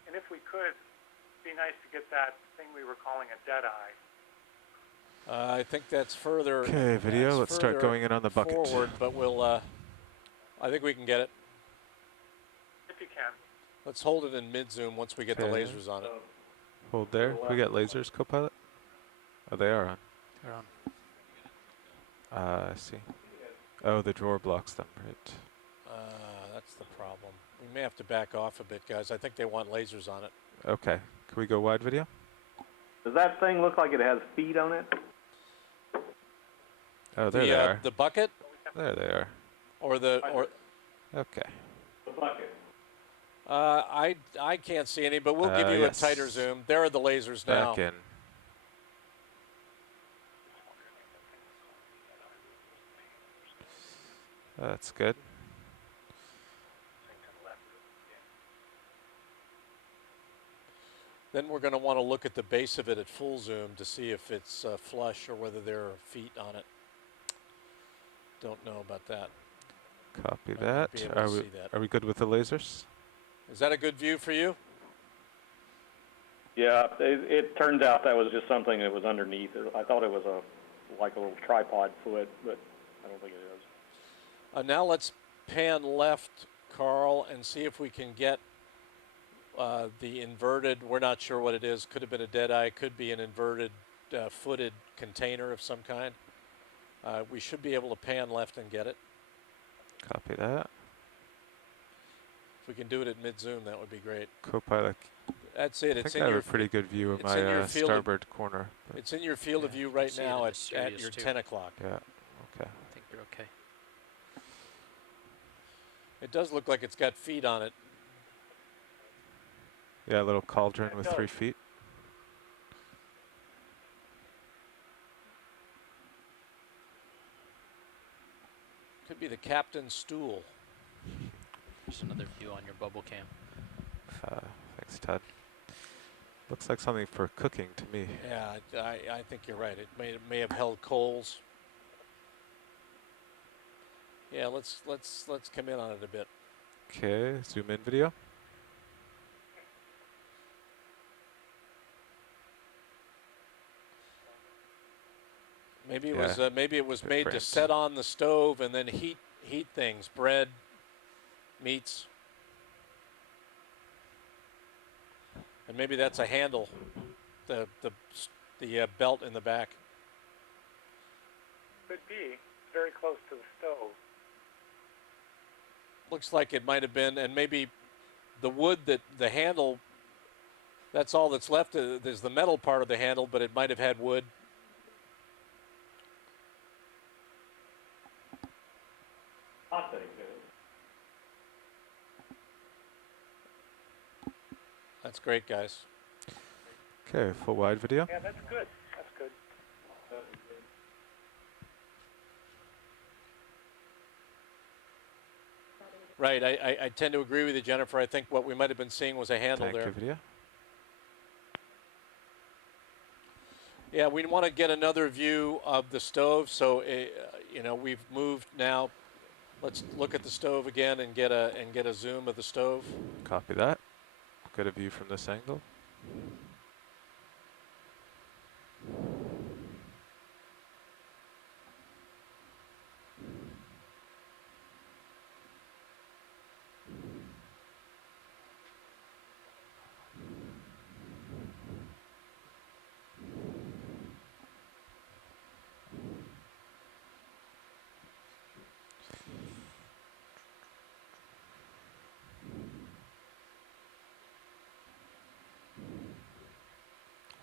And if we could, it'd be nice to get that thing we were calling a dead eye. I think that's further. Okay, video. Let's start going in on the bucket. Forward, but we'll. I think we can get it. If you can. Let's hold it in mid-zoom once we get the lasers on it. Hold there. We got lasers, Copilot? Oh, they are on. They're on. I see. Oh, the drawer blocks them, right. That's the problem. We may have to back off a bit, guys. I think they want lasers on it. Okay. Can we go wide video? Does that thing look like it has feet on it? Oh, there they are. The bucket? There they are. Or the... Okay. The bucket. I can't see any, but we'll give you a tighter zoom. There are the lasers now. Back in. That's good. Then we're going to want to look at the base of it at full zoom to see if it's flush or whether there are feet on it. Don't know about that. Copy that. Are we good with the lasers? Is that a good view for you? Yeah, it turns out that was just something that was underneath. I thought it was like a little tripod foot, but I don't think it is. Now let's pan left, Carl, and see if we can get the inverted. We're not sure what it is. Could have been a deadeye. Could be an inverted footed container of some kind. We should be able to pan left and get it. Copy that. If we can do it at mid-zoom, that would be great. Copilot. That's it. I think I have a pretty good view of my starboard corner. It's in your field of view right now at your 10 o'clock. Yeah, okay. I think you're okay. It does look like it's got feet on it. Yeah, a little cauldron with 3 feet. Could be the captain's stool. Just another view on your bubble cam. Thanks, Todd. Looks like something for cooking to me. Yeah, I think you're right. It may have held coals. Yeah, let's come in on it a bit. Okay, zoom in video. Maybe it was made to set on the stove and then heat things, bread, meats. And maybe that's a handle, the belt in the back. Could be. It's very close to the stove. Looks like it might have been, and maybe the wood that the handle, that's all that's left. There's the metal part of the handle, but it might have had wood. That's great, guys. Okay, full wide video. Yeah, that's good. That's good. Right, I tend to agree with you, Jennifer. I think what we might have been seeing was a handle there. Thank you, video. Yeah, we want to get another view of the stove. So, you know, we've moved now. Let's look at the stove again and get a zoom of the stove. Copy that. Get a view from this angle.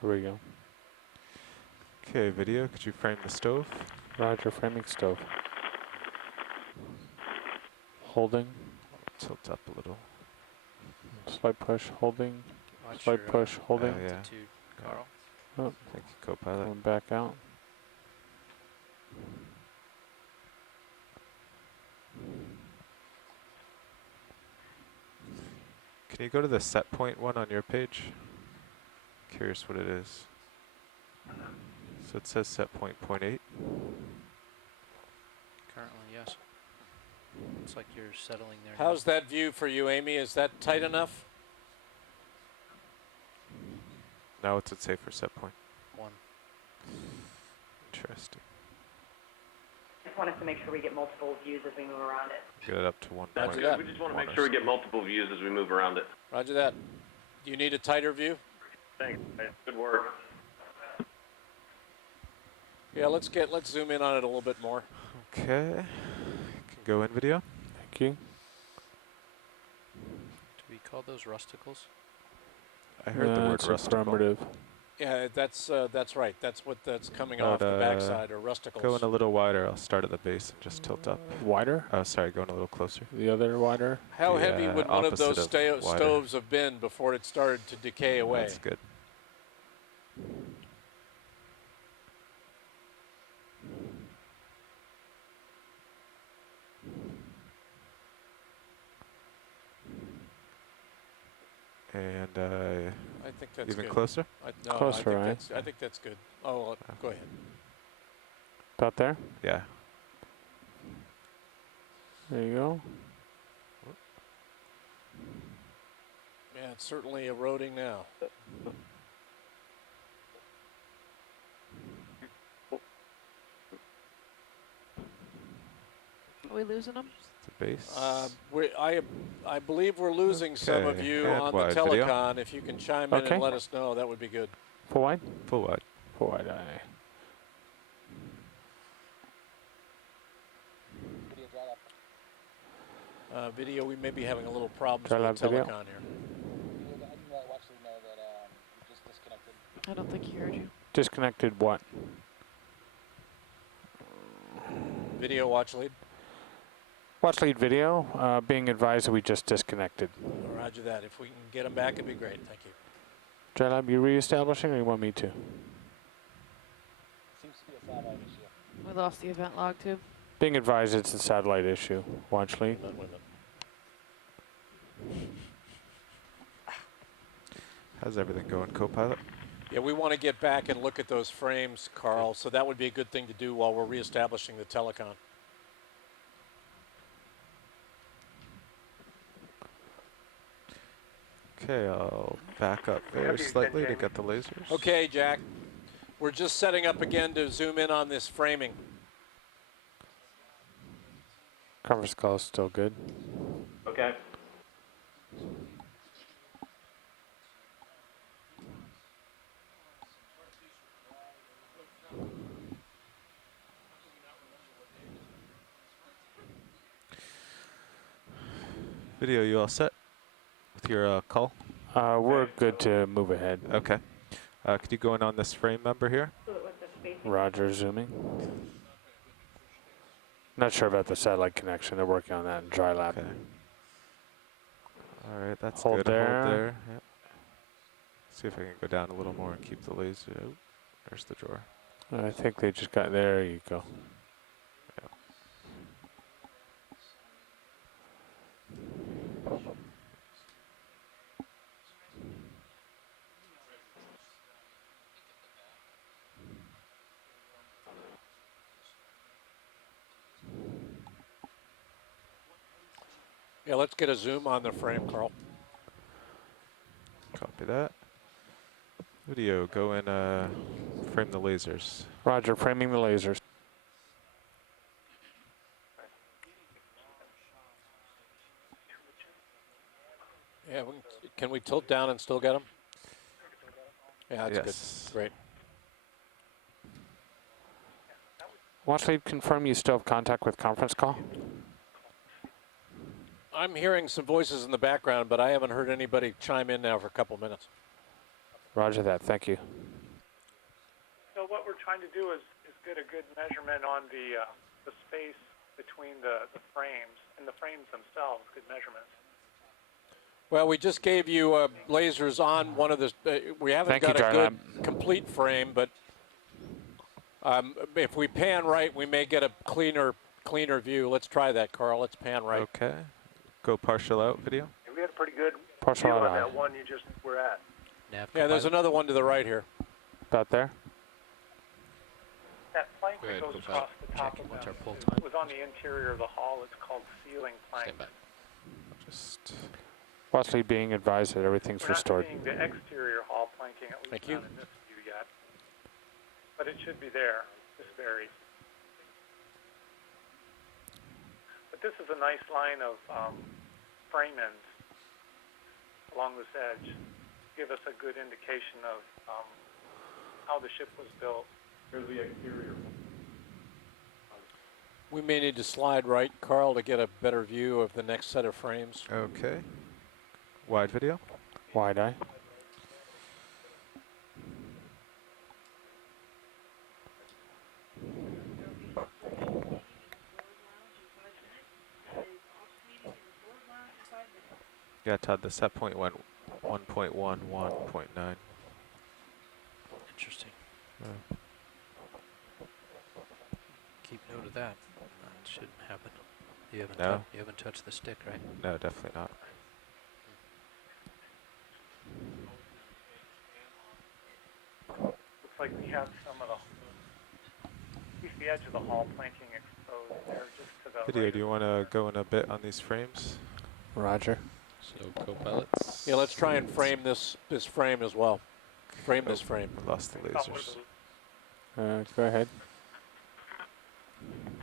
Here we go. Okay, video, could you frame the stove? Roger, framing stove. Holding. Tilt up a little. Slight push, holding. Watch Slight your, push, holding. yeah. altitude, Carl. Oh, Thank you, Copilot. going back out. Can you go to the set point one on your page? Curious what it is. So it says set point 0.8. Currently, yes. Looks like you're settling there. How's that view for you, Amy? Is that tight enough? Now what's it say for set point? 1. Interesting. Just want us to make sure we get multiple views as we move around it. Get it up to 1. That's good. We just want to make sure we get multiple views as we move around it. Roger that. Do you need a tighter view? Thanks. Good work. Yeah, let's zoom in on it a little bit more. Okay. Can go in video. Thank you. Do we call those rusticles? I heard the word It's rustical. affirmative. Yeah, that's right. That's what that's coming off the backside, or rusticles. Go in a little wider. I'll start at the base and just tilt up. Wider? Oh, sorry, going a little closer. The other wider? How heavy would one of those opposite of wider. stoves have been before it started to decay away? That's good. And I think that's even good. closer? No, Closer, I think that's good. Oh, well, go ahead. About there? Yeah. There you go. Yeah, it's certainly eroding now. Are we losing them? The base. I believe we're losing some of you and on the wide telecon. video. If you can chime in and let us know, that would be good. Full wide? Full wide. Full wide eye. Video, we may be having a little problems Try with that video. telecon here. I don't think he heard you. Disconnected what? Video watch lead. Watch lead video. Being advised that we just disconnected. Roger that. If we can get them back, it'd be great. Thank you. Dry you reestablishing, or you want me to? Seems to be a satellite issue. We lost the event log too. Being advised it's a satellite issue. Watch lead. How's everything going, Copilot? Yeah, we want to get back and look at those frames, Carl, so that would be a good thing to do while we're reestablishing the telecon. Okay, I'll back up very slightly to get the lasers. Okay, Jack. We're just setting up again to zoom in on this framing. Conference call is still good. Okay. Video, you all set with your call? We're good to move ahead. Okay. Could you go in on this frame member here? Roger, zooming. Not sure about the satellite connection. They're working on that in dry lab. Okay. All right, that's Hold good. there. Hold there. Yep. See if I can go down a little more and keep the laser. Oh, there's the drawer. I think they just got, there you go. Yeah, let's get a zoom on the frame, Carl. Copy that. Video, go in, frame the lasers. Roger, framing the lasers. Yeah, can we tilt down and still get them? Yeah, that's Yes. good. Great. Watch lead, confirm you still have contact with conference call? I'm hearing some voices in the background, but I haven't heard anybody chime in now for a couple minutes. Roger that, thank you. So what we're trying to do is get a good measurement on the space between the frames and the frames themselves, good measurements. Well, we just gave you lasers on one of the. We haven't Thank you, got a Dry good complete frame, but if we pan right, we may get a cleaner view. Let's try that, Carl. Let's pan right. Okay. Go partial out video. We had a pretty good view on that one you just were at. Yeah, there's another one to the right here. About there? That plank Go that ahead, goes go back. across the top Checking of what's them our pull time. was on the interior of the hull. It's called ceiling plank. Stand by. Just Wesley being advised that everything's We're restored. not seeing the exterior hull planking, at least Thank you. not in this view yet. But it should be there. This varies. But this is a nice line of frame ends along this edge. Give us a good indication of how the ship was built. Here's the exterior. We may need to slide right, Carl, to get a better view of the next set of frames. okay. Wide video. Wide eye. Yeah, Todd, the set point went 1.1, 1.9. Interesting. Yeah. Keep note of that. That shouldn't happen. You haven't, No. you haven't touched the stick, right? No, definitely not. Looks like we have some of the edge of the hull planking exposed there, just to the Video, right. do you want to go in a bit on these frames? Roger. So co-pilots. Yeah, let's try and frame this frame as well. Frame this frame. I lost the lasers. Go ahead.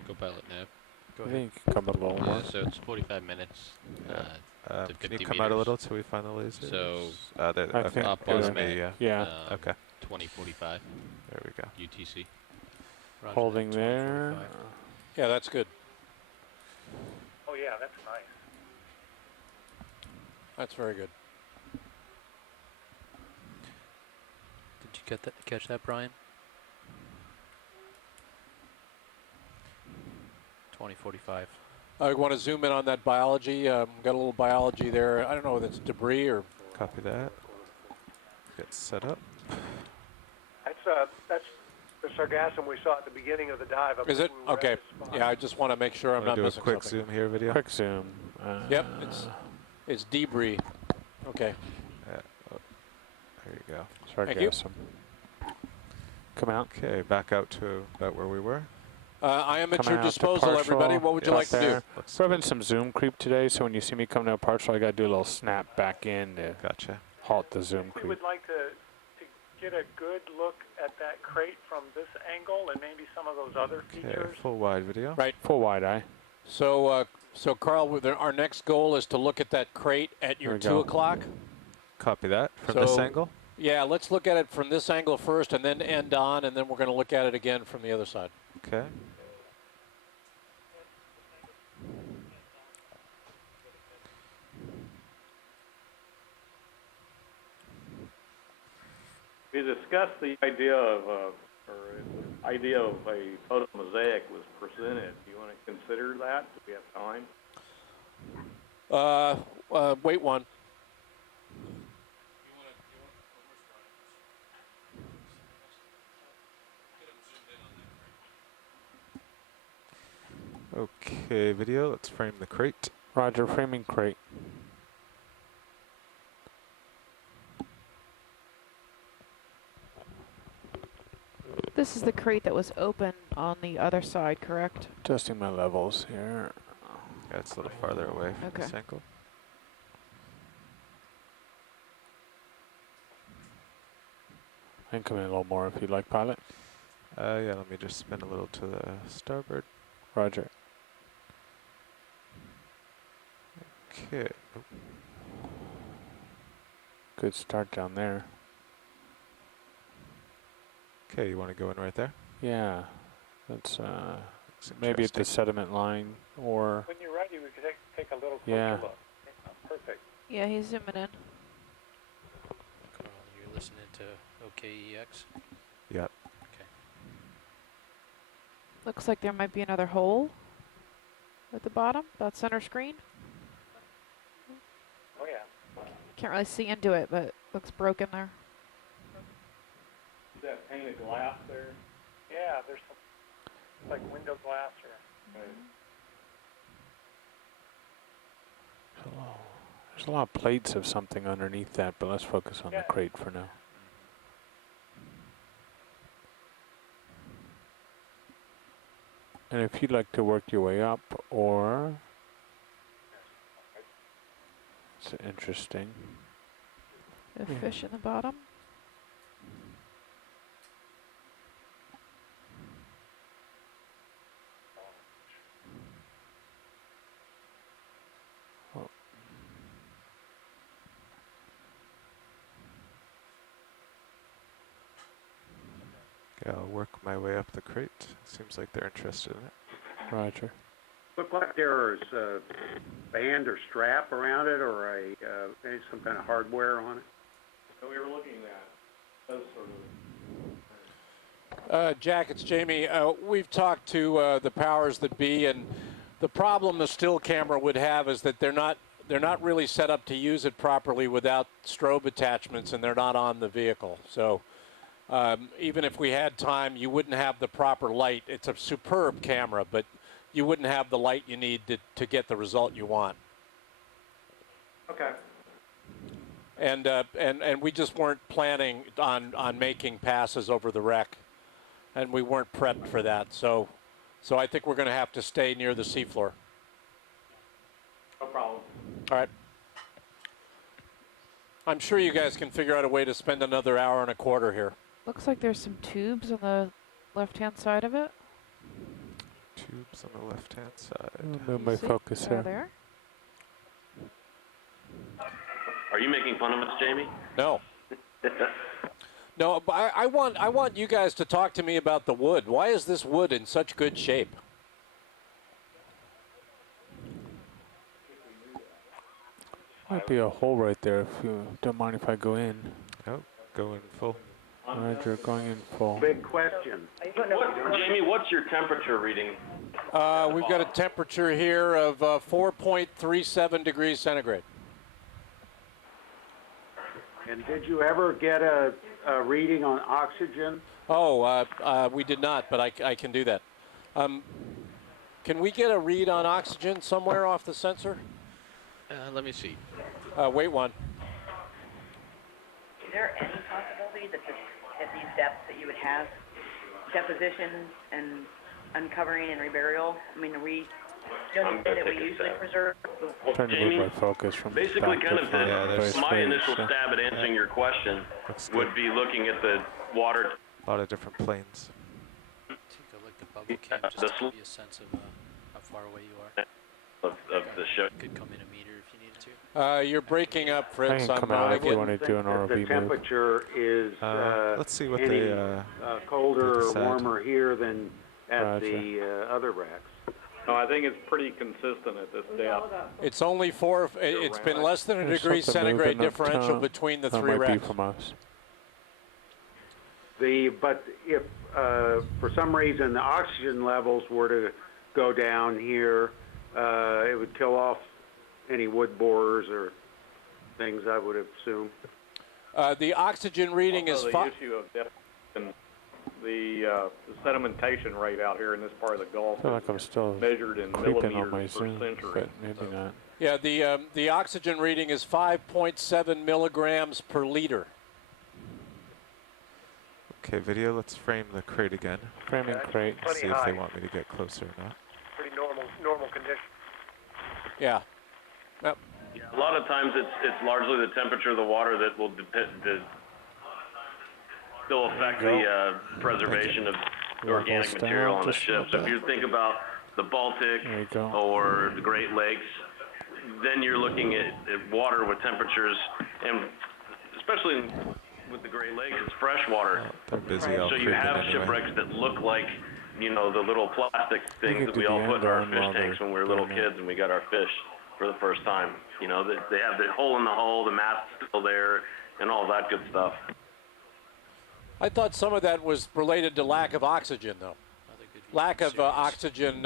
Co-pilot nav. Go I ahead. think you can come a little Yeah, more. so it's 45 minutes. To Can you 50 come out a meters. little till we find the lasers? So there, I okay. think up It was on me, yeah. Yeah. Okay. 2045 There we go. UTC. Roger Holding that, there. 2045. Yeah, that's good. Oh yeah, that's nice. That's very good. Did you get that? Catch that, Brian? 2045. I want to zoom in on that biology. Got a little biology there. I don't know whether it's debris or... Copy that. Get set up. That's the sargassum we saw at the beginning of the dive. Is it? We were at Okay. this spot. Yeah, I just want to make sure I'm Wanna not do a missing quick something. zoom here, video? Quick zoom. Yep, it's debris. Okay. Yeah. Oh, there you go. Thank you. Sargassum. Come out. Okay, back out to about where we were. I am at Coming your out to disposal, everybody. partial. What would you Up like to do? there. We're having some zoom creep today, so when you see me come down partial, I got to do a little snap back in to Gotcha. halt the zoom We creep. would like to get a good look at that crate from this angle and maybe some of those other Okay, features. full wide video. Right. Full wide eye. So, so Carl, our next goal is to look at that crate at your we 2 go. o'clock. Copy that from this So- angle. Yeah, let's look at it from this angle first and then end on, and then we're going to look at it again from the other side. Okay. We discussed the idea of, the idea of a photo mosaic was presented. Do you want to consider that? Do we have time? Wait one. Okay, video. Let's frame the crate. Roger, framing crate. This is the crate that was open on the other side, correct? Adjusting my levels here. Yeah, it's a little farther away from Okay. this angle. I can come in a little more if you'd like, pilot. Yeah, let me just spin a little to the starboard. Roger. Okay. Good start down there. Okay, you want to go in right there? Yeah. That's Looks maybe at the interesting. sediment line or... When you're ready, we could take a little closer Yeah. look. Perfect. Yeah, he's zooming in. Carl, you're listening to OKEX? Yep. Okay. Looks like there might be another hole at the bottom, that center screen. Oh yeah. Can't really see into it, but looks broken there. Is that painted glass there? Yeah, there's some like window glass or. Hello. There's a lot of plates of something underneath that, but let's focus on the crate for now. And if you'd like to work your way up, or it's interesting. A fish in the bottom. Okay, I'll work my way up the crate. Seems like they're interested in it. Roger. Look like there's a band or strap around it, or maybe some kind of hardware on it. So we were looking at those sort of. Jack, it's Jamie. We've talked to the powers that be, and the problem the still camera would have is that they're not really set up to use it properly without strobe attachments, and they're not on the vehicle. So even if we had time, you wouldn't have the proper light. It's a superb camera, but you wouldn't have the light you need to get the result you want. Okay. And we just weren't planning on making passes over the wreck, and we weren't prepped for that. So I think we're going to have to stay near the seafloor. No problem. All right. I'm sure you guys can figure out a way to spend another hour and a quarter here. Looks like there's some tubes on the left-hand side of it. Tubes on the left-hand side. I'll move my focus here. There. Are you making fun of us, Jamie? No. No, but I want you guys to talk to me about the wood. Why is this wood in such good shape? Might be a hole right there if you don't mind if I go in. Oh, go in full. Roger, going in full. Big question. Jamie, what's your temperature reading? We've got a temperature here of 4.37 degrees centigrade. And did you ever get a reading on oxygen? Oh, we did not, but I can do that. Can we get a read on oxygen somewhere off the sensor? Let me see. Wait one. Is there any possibility that at these depths that you would have deposition and uncovering and reburial? I mean, don't you say that we usually preserve? Trying to move my focus from Basically, back kind to of front. my initial stab at answering your question would be looking at the water. A lot of different planes. Take a look at the bubble cam just to give you a sense of how far away you are. Of the ship. Could come in a meter if you needed to. You're breaking up, Fritz. I can come out if you want to do an ROV The move. temperature is let's see what any they colder or decide. warmer here than at Roger. the other racks. No, I think it's pretty consistent at this depth. It's only it's been less than a There's degree something centigrade moving differential up between the that three might be racks. from us. But if for some reason the oxygen levels were to go down here, it would kill off any wood borers or things, I would assume. The oxygen reading Also, is the issue of depth and the sedimentation rate out here in this part of the Gulf I feel like I'm still measured in creeping on millimeters my per zoom, century. but maybe not. Yeah, the oxygen reading is 5.7 milligrams per liter. Okay, video, let's frame the crate again. Framing crate. See if they want me to get closer or not. Pretty normal condition. Yeah. Yep. A lot of times it's largely the temperature of the water that will still affect the preservation of the organic Almost material down, on the just ship. So if you think about the Baltic or the Great Lakes, then you're looking at water with temperatures, and especially with the Great Lakes, it's fresh water. They're busy all So you creeping have anyway. shipwrecks that look like, you know, the little plastic things that we all put in our fish tanks when we were little kids and we got our fish for the first time. You know, they have the hole in the hull, the mast still there, and all that good stuff. I thought some of that was related to lack of oxygen, though. Lack of oxygen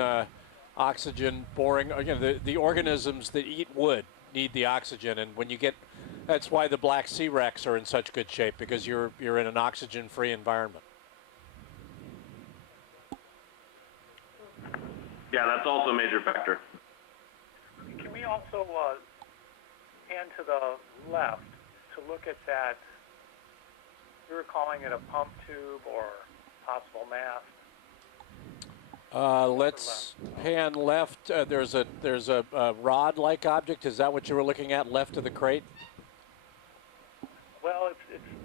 boring. Again, the organisms that eat wood need the oxygen, and when you get, that's why the Black Sea wrecks are in such good shape, because you're in an oxygen-free environment. Yeah, that's also a major factor. Can we also pan to the left to look at that. We were calling it a pump tube or possible mast. Let's pan left. There's a rod-like object. Is that what you were looking at, left of the crate? Well, it's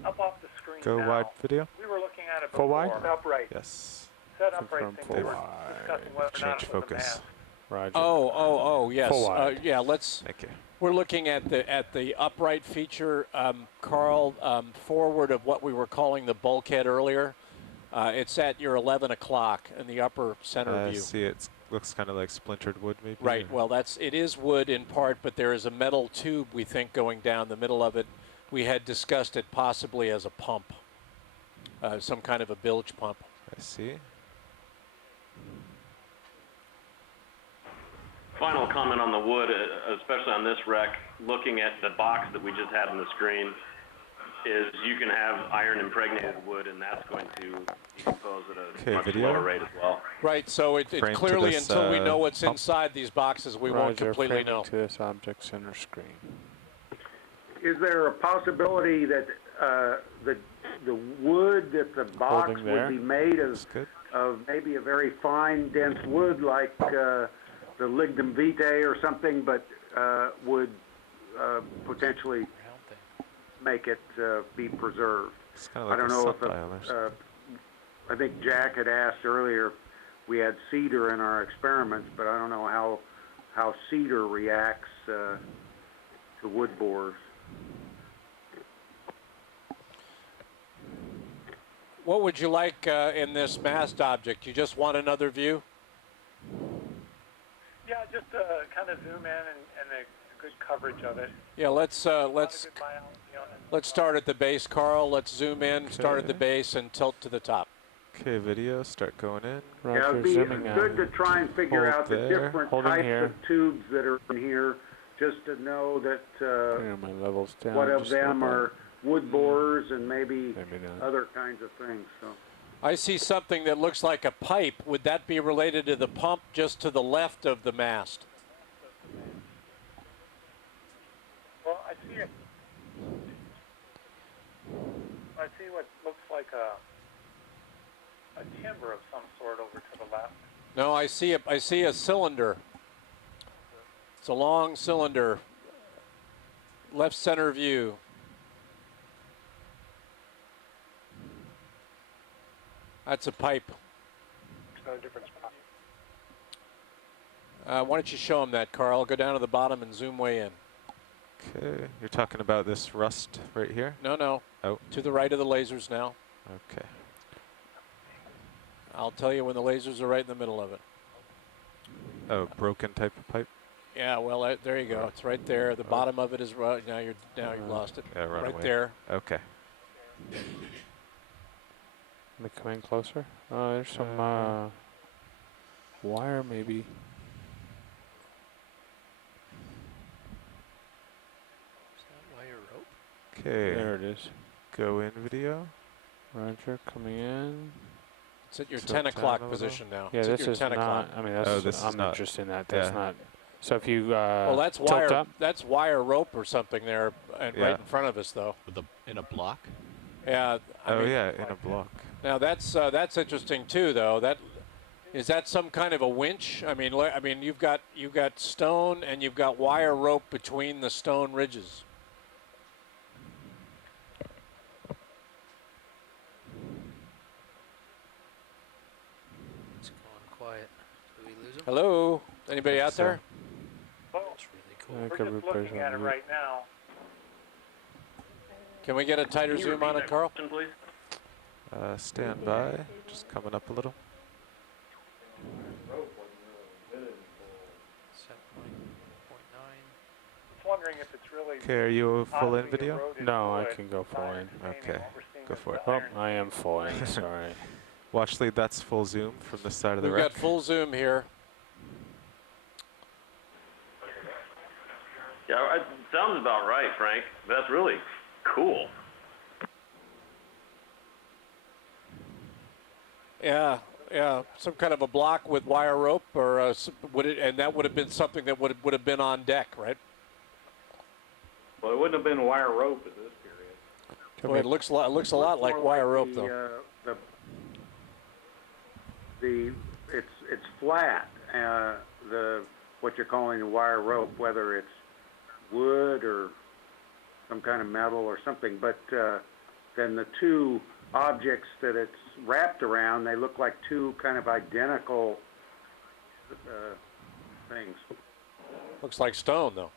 up off the screen Go now. wide video. We were looking at it Full before. wide? Upright. Yes. Set upright Confirm thing. full We were discussing whether or not Change it was a focus. mast. Roger. Oh, yes. Full wide. Yeah, let's. Thank you. We're looking at the upright feature, Carl, forward of what we were calling the bulkhead earlier. It's at your 11 o'clock in the upper center I view. see it looks kind of like splintered wood maybe. Right, or- well, it is wood in part, but there is a metal tube, we think, going down the middle of it. We had discussed it possibly as a pump, some kind of a bilge pump. I see. Final comment on the wood, especially on this wreck, looking at the box that we just had on the screen, is you can have iron impregnated wood, and that's going to decompose at a much video. lower rate as well. Right, so it Frame to clearly, this, until we know what's pump. inside these boxes, we won't Roger, completely framing know. to this object center screen. Is there a possibility that the wood that the box Holding there. would be made That's good. of maybe a very fine, dense wood like the lignum vitae or something, but would potentially make it be preserved? It's kind of I like don't a know if sundial or something. I think Jack had asked earlier. We had cedar in our experiments, but I don't know how cedar reacts to wood bores. What would you like in this mast object? You just want another view? Yeah, just kind of zoom in and a good coverage of it. Yeah, let's Good biology on it. let's start at the base, Carl. Let's zoom in, start at the Okay. base, and tilt to the top. Okay, video, start going in. Roger, Yeah, it'd be zooming good out. to try and figure Hold out the there. different Holding types here. of tubes that are in here, just to know that Here, my levels down. what of just them a little are wood borers and maybe bit. Maybe not. other kinds of things. So I see something that looks like a pipe. Would that be related to the pump just to the left of the mast? Well, I see it. I see what looks like a timber of some sort over to the left. No, I see a cylinder. It's a long cylinder. Left center view. That's a pipe. It's not a different spot. Why don't you show them that, Carl? Go down to the bottom and zoom way in. Okay, you're talking about this rust right here? No, no. Oh. To the right of the lasers now. Okay. I'll tell you when the lasers are right in the middle of it. Oh, broken type of pipe? Yeah, well, there you go. It's right there. The bottom of it is right. Now you've lost it. Yeah, run right away. there. Okay. Let me come in closer. There's some wire maybe. Is that wire rope? Okay. There it is. Go in video. Roger, coming in. It's at your So 10 down o'clock a little. position now. Yeah, It's at this your is 10 o'clock. not. I mean, that's. Oh, this is I'm not- interested in that. That's yeah. not. So if you Well, that's tilt wire. up. That's wire rope or something there, and Yeah. right in front of us, though. In a block? Yeah. I mean, yeah, in a block. Now that's interesting too, though. Is that some kind of a winch? I mean, you've got stone and you've got wire rope between the stone ridges. It's going quiet. Did we lose him? Hello, anybody out there? Well, That's really cool. I we're could just replace looking at it on right now. Can we get a tighter Can you zoom repeat on it, that Carl? question, please? Stand by. Just coming up a little. Set point 0.9. Just wondering if it's really Okay, are you full in possibly video? eroded No, I wood, can go full in. containing Okay, what we're seeing go as for the it. Oh, iron I am full in. Sorry. Watch lead, that's full zoom from the side of the We've wreck. got full zoom here. Yeah, it sounds about right, Frank. That's really cool. Yeah, some kind of a block with wire rope, or would it? And that would have been something that would have been on deck, right? Well, it wouldn't have been wire rope at this period. Well, it looks a lot like wire rope, though. It's flat. What you're calling a wire rope, whether it's wood or some kind of metal or something, but then the two objects that it's wrapped around, they look like two kind of identical things. Looks like stone, though.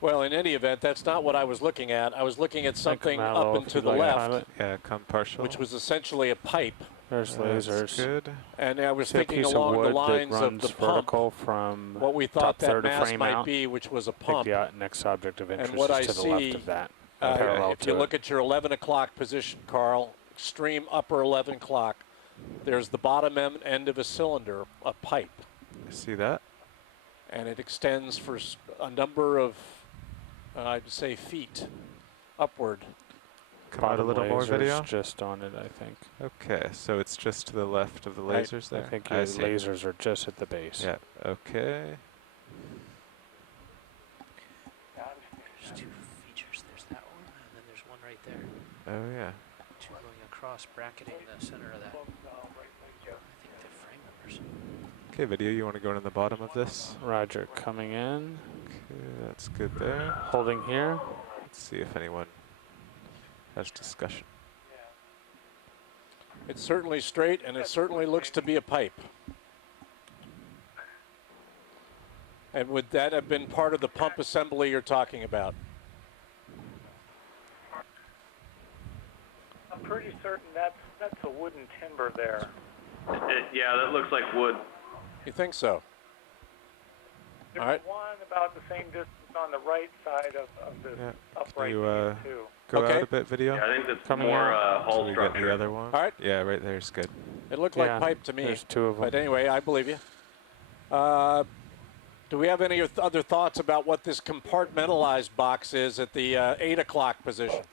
Well, in any event, that's not what I was looking at. I was looking at something up and to the left, Yeah, come partial. which was essentially a pipe. There's That's lasers. good. And I was See a thinking piece along of the wood lines that of runs the pump, vertical from what we top thought that third of mass frame might out. be, which was a I think pump. the next object of interest And what is I to the see, left of that. parallel if to you it. look at your 11 o'clock position, Carl, extreme upper 11 o'clock, there's the bottom end of a cylinder, a pipe. I see that. And it extends for a number of, I'd say, feet upward. Come out a little more video. Just on it, I think. Okay, so it's just to the left of the Right. lasers there? I think your see. lasers are just at the base. Yeah, okay. There's two features. There's that one, and then there's one right there. Oh, yeah. Two going across, bracketing the center of that. I think the frame members. Okay, video, you want to go to the bottom of this? Roger, coming in. Okay, that's good there. Holding here. Let's see if anyone has discussion. It's certainly straight, and it certainly looks to be a pipe. And would that have been part of the pump assembly you're talking about? I'm pretty certain that's a wooden timber there. Yeah, that looks like wood. You think so? There's All right. one about the same distance on the right side of this Yeah. upright You beam, too. go Okay. out a bit, video? Yeah, I think that's Coming more out. hull So we get structure. the other one. All right. Yeah, right there's good. It looked Yeah, like pipe to me. there's two of them. But anyway, I believe you. Do we have any other thoughts about what this compartmentalized box is at the 8 o'clock position?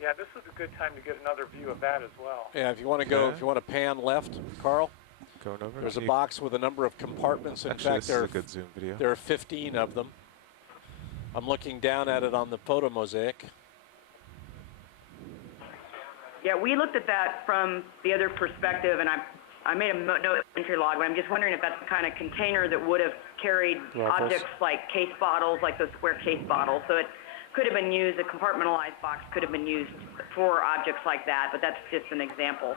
Yeah, this is a good time to get another view of that as well. Yeah, if you want to go, Okay. if you want to pan left, Carl, Going over. there's a You- box with a number of compartments. In Actually, fact, this is a good zoom video. there are 15 of them. I'm looking down at it on the photo mosaic. Yeah, we looked at that from the other perspective, and I made a note entry log, but I'm just wondering if that's the kind of container that would have carried Levels. objects like case bottles, like those square case bottles. So it could have been used, a compartmentalized box could have been used for objects like that, but that's just an example.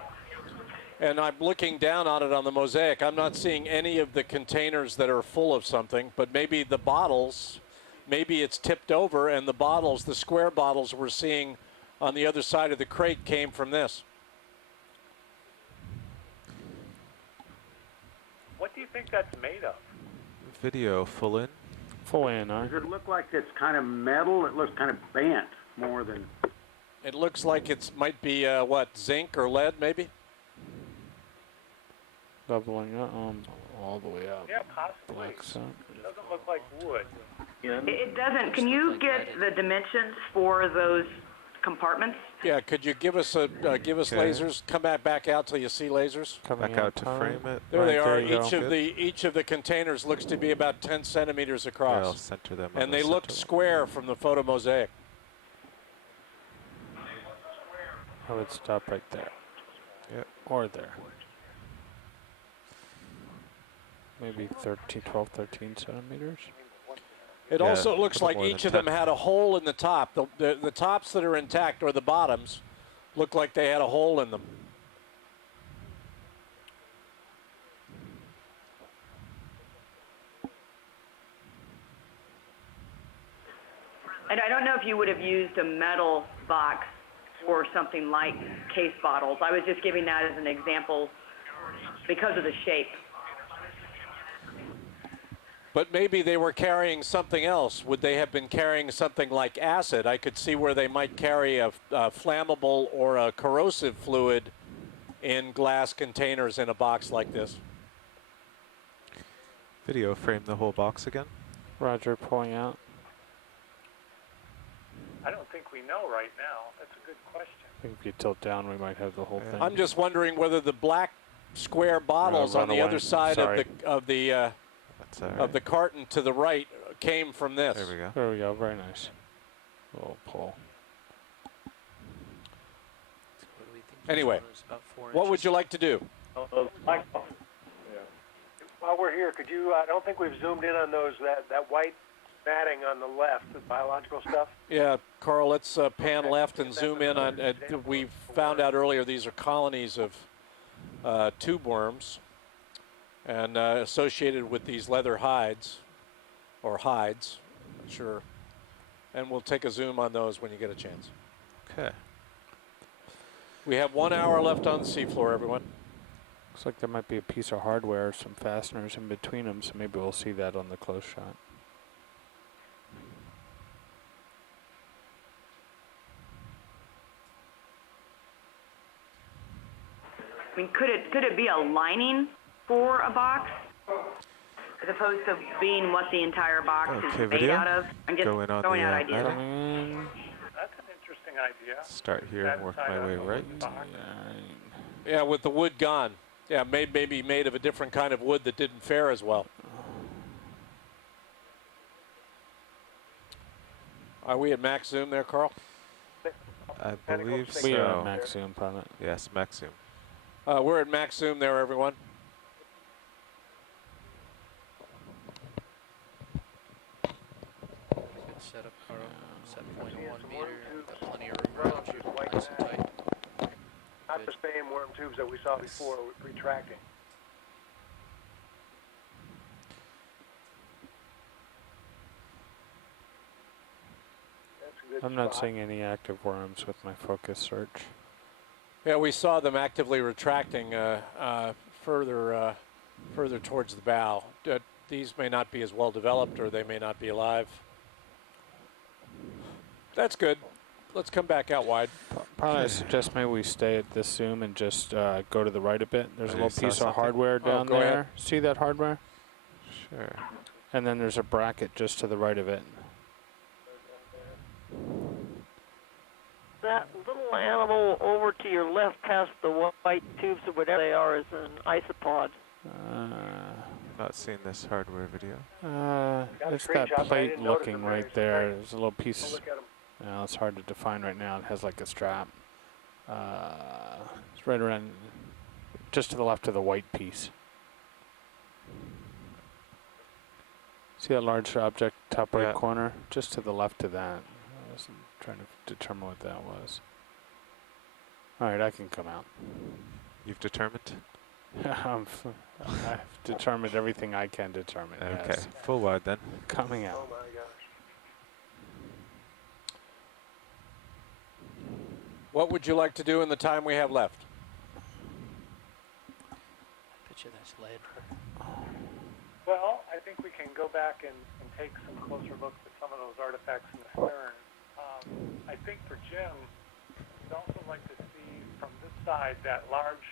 And I'm looking down on it on the mosaic. I'm not seeing any of the containers that are full of something, but maybe the bottles, maybe it's tipped over and the bottles, the square bottles we're seeing on the other side of the crate came from this. What do you think that's made of? Video full in. Full in, Does it look like it's kind of metal? It looks kind of bent more than... It looks like it might be, what, zinc or lead maybe? Leveling up, all the way up. Yeah, possibly. Blacks out. It doesn't look like wood. It doesn't. Can you get the dimensions for those compartments? Yeah, could you give us lasers? Come back out till you see lasers. Coming Back out to frame it. There they Right, are. there you go. Each of the containers looks to be about 10 centimeters Yeah, across. I'll center them. on And the they look center one. square from the photo mosaic. I would stop right there. Yep. Or there. Maybe 12, 13 centimeters. It Yeah, also a looks little like more each than of them 10. had a hole in the top. The tops that are intact, or the bottoms, look like they had a hole in them. And I don't know if you would have used a metal box for something like case bottles. I was just giving that as an example because of the shape. But maybe they were carrying something else. Would they have been carrying something like acid? I could see where they might carry a flammable or a corrosive fluid in glass containers in a box like this. Video frame the whole box again. Roger, pulling out. I don't think we know right now? That's a good question. I think if you tilt down, we might have the whole thing. I'm just wondering whether the black square bottles on the away. other side Sorry. of the carton to the right came from this. There we go. There we go. Very nice. Little pull. Anyway, what would you like to do? While we're here, could you, I don't think we've zoomed in on those, that white matting on the left, the biological stuff. Yeah, Carl, let's pan left and zoom in on, we found out earlier these are colonies of tube worms and associated with these leather hides, or hides, sure. And we'll take a zoom on those when you get a chance. Okay. We have 1 hour left on the seafloor, everyone. Looks like there might be a piece of hardware, some fasteners in between them, so maybe we'll see that on the close shot. I mean, could it be a lining for a box as opposed to being what the entire box is made video. out of? I'm just Going on throwing the, out ideas. That's an interesting idea. Start here and work my way right. Yeah, with the wood gone. Yeah, maybe made of a different kind of wood that didn't fare as well. Are we at max zoom there, Carl? I believe so. We are at max zoom, pilot. Yes, max zoom. We're at max zoom there, everyone. Good setup, Carl. Set 0.1 meter. Got plenty of room around you. Nice and tight. Not the same worm tubes that we saw before retracting. That's a good I'm not spot. seeing any active worms with my focus search. Yeah, we saw them actively retracting further towards the bow. These may not be as well developed, or they may not be alive. That's good. Let's come back out wide. Probably I suggest maybe we stay at this zoom and just go to the right a bit. There's a You little saw piece of something? hardware down go there. ahead. See that hardware? Sure. And then there's a bracket just to the right of it. That little animal over to your left past the white tubes or whatever they are is an isopod. Not seeing this hardware video. It's that screenshots, I plate didn't notice looking them right very there. straight. There's a little piece. We'll look at 'em. No, it's hard to define right now. It has like a strap. It's right around, just to the left of the white piece. See that large object top right Yeah. corner? Just to the left of that. I was trying to determine what that was. All right, I can come out. You've determined? I've determined everything I can determine. Okay, Yes. full wide then. Coming out. Oh my gosh. What would you like to do in the time we have left? Picture that's lead. Well, I think we can go back and take some closer looks at some of those artifacts in the stern. I think for Jim, we'd also like to see from this side that large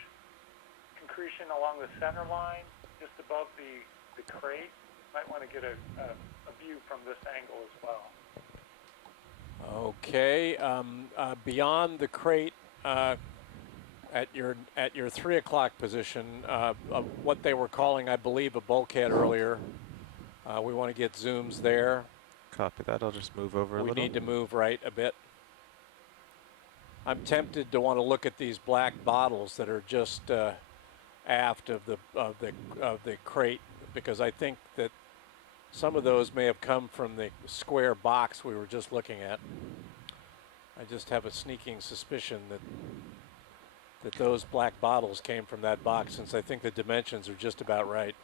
concretion along the center line, just above the crate. Might want to get a view from this angle as well. Okay, beyond the crate, at your 3 o'clock position, of what they were calling, I believe, a bulkhead earlier. We want to get zooms there. Copy that. I'll just move over a We little. need to move right a bit. I'm tempted to want to look at these black bottles that are just aft of the crate, because I think that some of those may have come from the square box we were just looking at. I just have a sneaking suspicion that those black bottles came from that box, since I think the dimensions are just about right.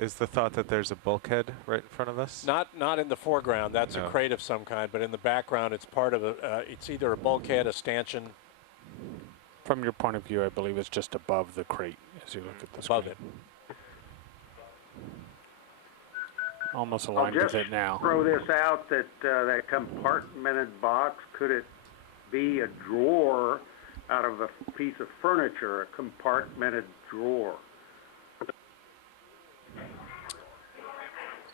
Is the thought that there's a bulkhead right in front of us? Not in the foreground. That's No. a crate of some kind, but in the background, it's part of it's either a bulkhead, a stanchion. From your point of view, I believe it's just above the crate as you look at the Above screen. it. Almost I'll aligned with just it now. throw this out that that compartmented box, could it be a drawer out of a piece of furniture, a compartmented drawer?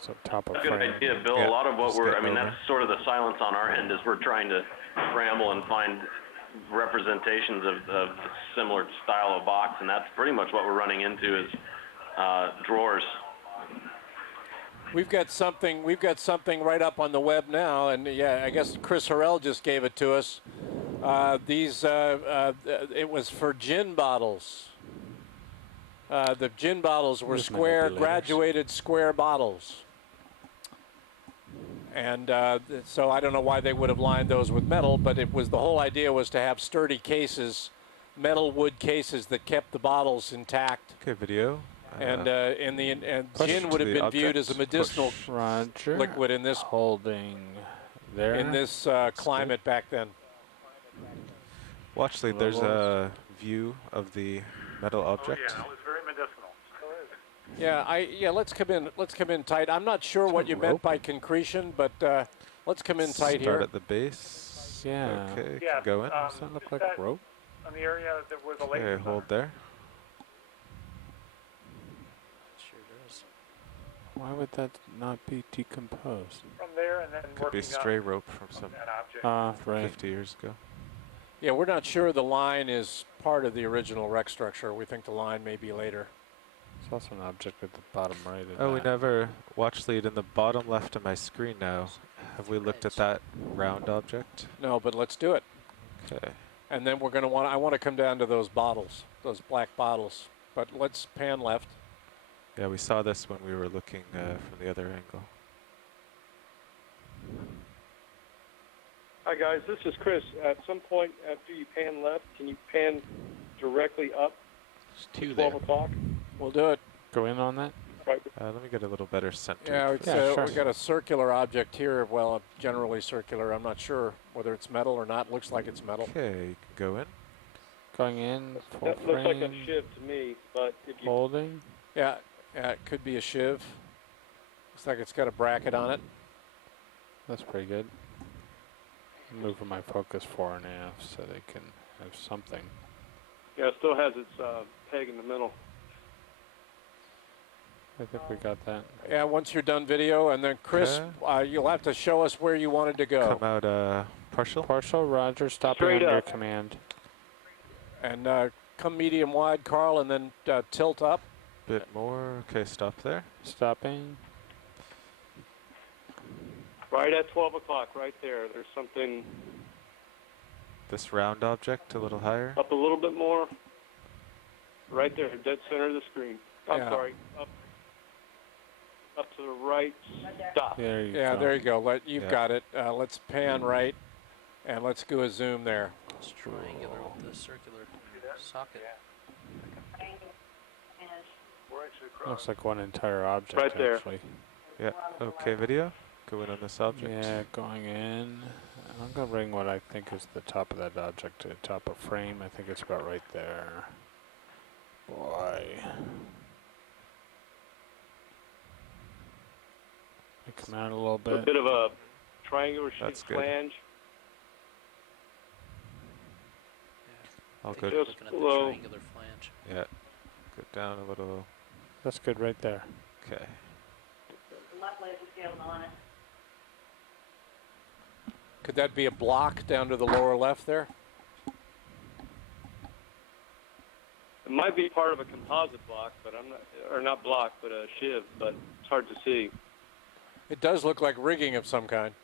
So top of Good frame. idea, Bill. Yeah, A lot of what just we're, get I mean, over. that's sort of the silence on our end is we're trying to scramble and find representations of similar style of box, and that's pretty much what we're running into is drawers. We've got something right up on the web now, and yeah, I guess Chris Harrell just gave it to us. It was for gin bottles. The gin bottles were These square, manipulators. graduated square bottles. And so I don't know why they would have lined those with metal, but the whole idea was to have sturdy cases, metal wood cases that kept the bottles intact. Okay, video. And push gin to would have the been viewed object. as a medicinal Roger. liquid in this Holding there. in this climate back then. Watch lead, there's a view of the metal object. Oh, yeah, it was very medicinal. Still is. Yeah, let's come in tight. I'm not sure what you meant by concretion, but let's come in tight here. Start at the base. Yeah. Okay, Yeah, can go in. Does that look like that rope? On the area that where the lake Okay, is. hold there. Sure does. Why would that not be decomposed? From there and then Could be working stray up rope from some that object. Right. 50 years ago. Yeah, we're not sure the line is part of the original wreck structure. We think the line may be later. There's also an object at the bottom right of Oh, we that. never watch lead in the bottom left of my screen now. Have we looked at that round object? No, but let's do it. Okay. And then I want to come down to those bottles, those black bottles. But let's pan left. Yeah, we saw this when we were looking from the other angle. Hi guys, this is Chris. At some point after you pan left, can you pan directly up There's two 12 there. o'clock? We'll do it. Go in on that? Right. Let me get a little better center. Yeah, sure. we've got a circular object here. Well, generally circular. I'm not sure whether it's metal or not. Looks like it's metal. Okay, you can go in. Going in, full That looks like a frame, shiv to me, but if you holding. Yeah, it could be a shiv. Looks like it's got a bracket on it. That's pretty good. I'm moving my focus fore and aft so they can have something. yeah, it still has its peg in the middle. I think we got that. Yeah, once you're done video, and then Chris, you'll have to show us where you wanted to go. Come out partial. Partial, Roger, stopping Straight under up. command. And come medium wide, Carl, and then tilt up. Bit more. Okay, stop there. Stopping. Right at 12 o'clock, right there. There's something This round object a little higher. up a little bit more. Right there, dead center of the screen. I'm Yeah. sorry, up to the right. Stop. There you Yeah, go. there you go. You've Yeah. got it. Let's pan right, and let's do a zoom there. It's triangular with the circular socket. Looks like one entire object, Right there. actually. Yeah. Okay, video. Go in on this object. Yeah, going in. I'm going to bring what I think is the top of that object to the top of frame. I think it's about right there. Boy. Come out a little A bit. bit of a triangular That's shaped good. flange. I'll I go. think you're Just looking at the below. triangular flange. Yeah. Go down a little. That's good right there. Okay. Left laser scale's on it. Could that be a block down to the lower left there? It might be part of a composite block, but I'm not, or not block, but a shiv, but it's hard to see. It does look like rigging of some kind.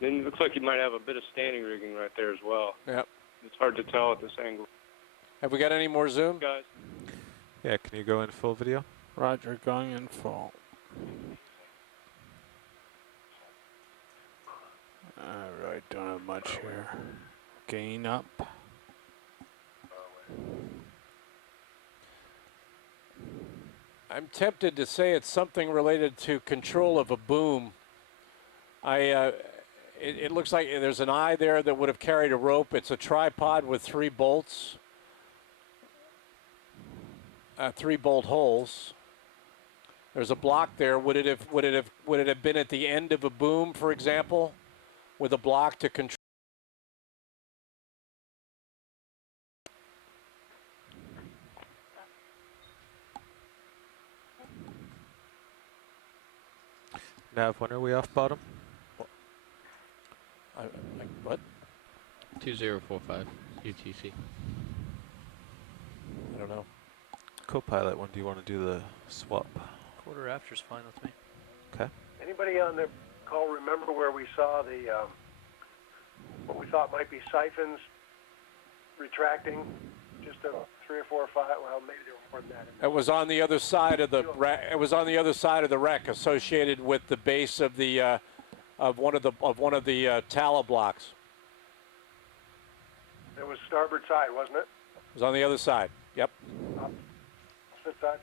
Then it looks like you might have a bit of standing rigging right there as well. Yep. It's hard to tell at this angle. Have we got any more zoom? Guys, Yeah. Can you go in full video? Roger, going in full. Alright, don't have much here. Gain up. I'm tempted to say it's something related to control of a boom. It looks like there's an eye there that would have carried a rope. It's a tripod with 3 bolts, 3 bolt holes. There's a block there. Would it have been at the end of a boom, for example, with a block to control? Nav, when are we off bottom? What? 2045 UTC. I don't know. Copilot, when do you want to do the swap? Quarter after's fine with me. Okay. Anybody on the call remember where we saw the, what we thought might be siphons retracting? Just 3 or 4 or 5, well, maybe there were more than that. It was on the other side of the it was on the other side of the wreck, associated with the base of the of one of the tallow blocks. It was starboard side, wasn't it? It was on the other side. Yep. Opposite side.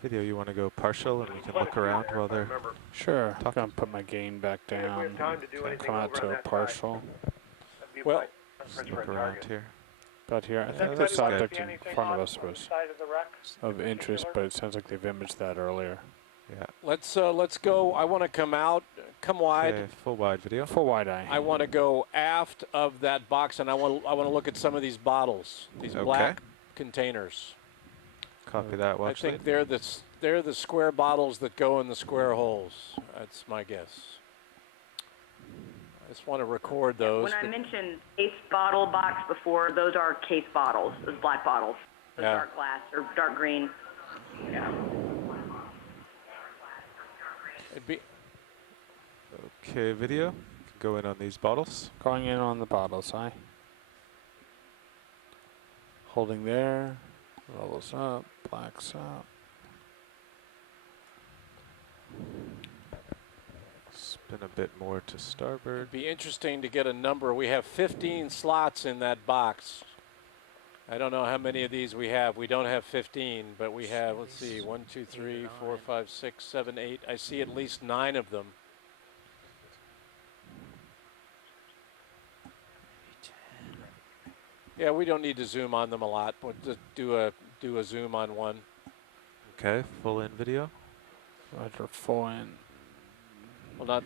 Video, you want to go partial and we can look around while they're... Sure. I'm going to put my gain back down. Come out to a partial. Well, look around here. About here. I think this object in front of us was of interest, but it sounds like they've imaged that earlier. Yeah. Let's go. I want to come wide. Okay, full wide video. Full wide eye. I want to go aft of that box, and I want to look at some of these bottles, these black containers. Copy that. Watch I think they're the square bottles that go in the square holes. That's my guess. I just want to record those. When I mentioned case bottle box before, those are case bottles, those black bottles, those dark glass or dark green. Yeah. It'd be okay. Video. Go in on these bottles. Going in on the bottles, aye. Holding there. Levels up. Blacks up. Spin a bit more to starboard. It'd be interesting to get a number. We have 15 slots in that box. I don't know how many of these we have. We don't have 15, but we have, let's see, 1, 2, 3, 4, 5, 6, 7, 8. I see at least 9 of them. Yeah, we don't need to zoom on them a lot. We'll just do a zoom on one. Okay, full in video. Roger, full in. Well, not,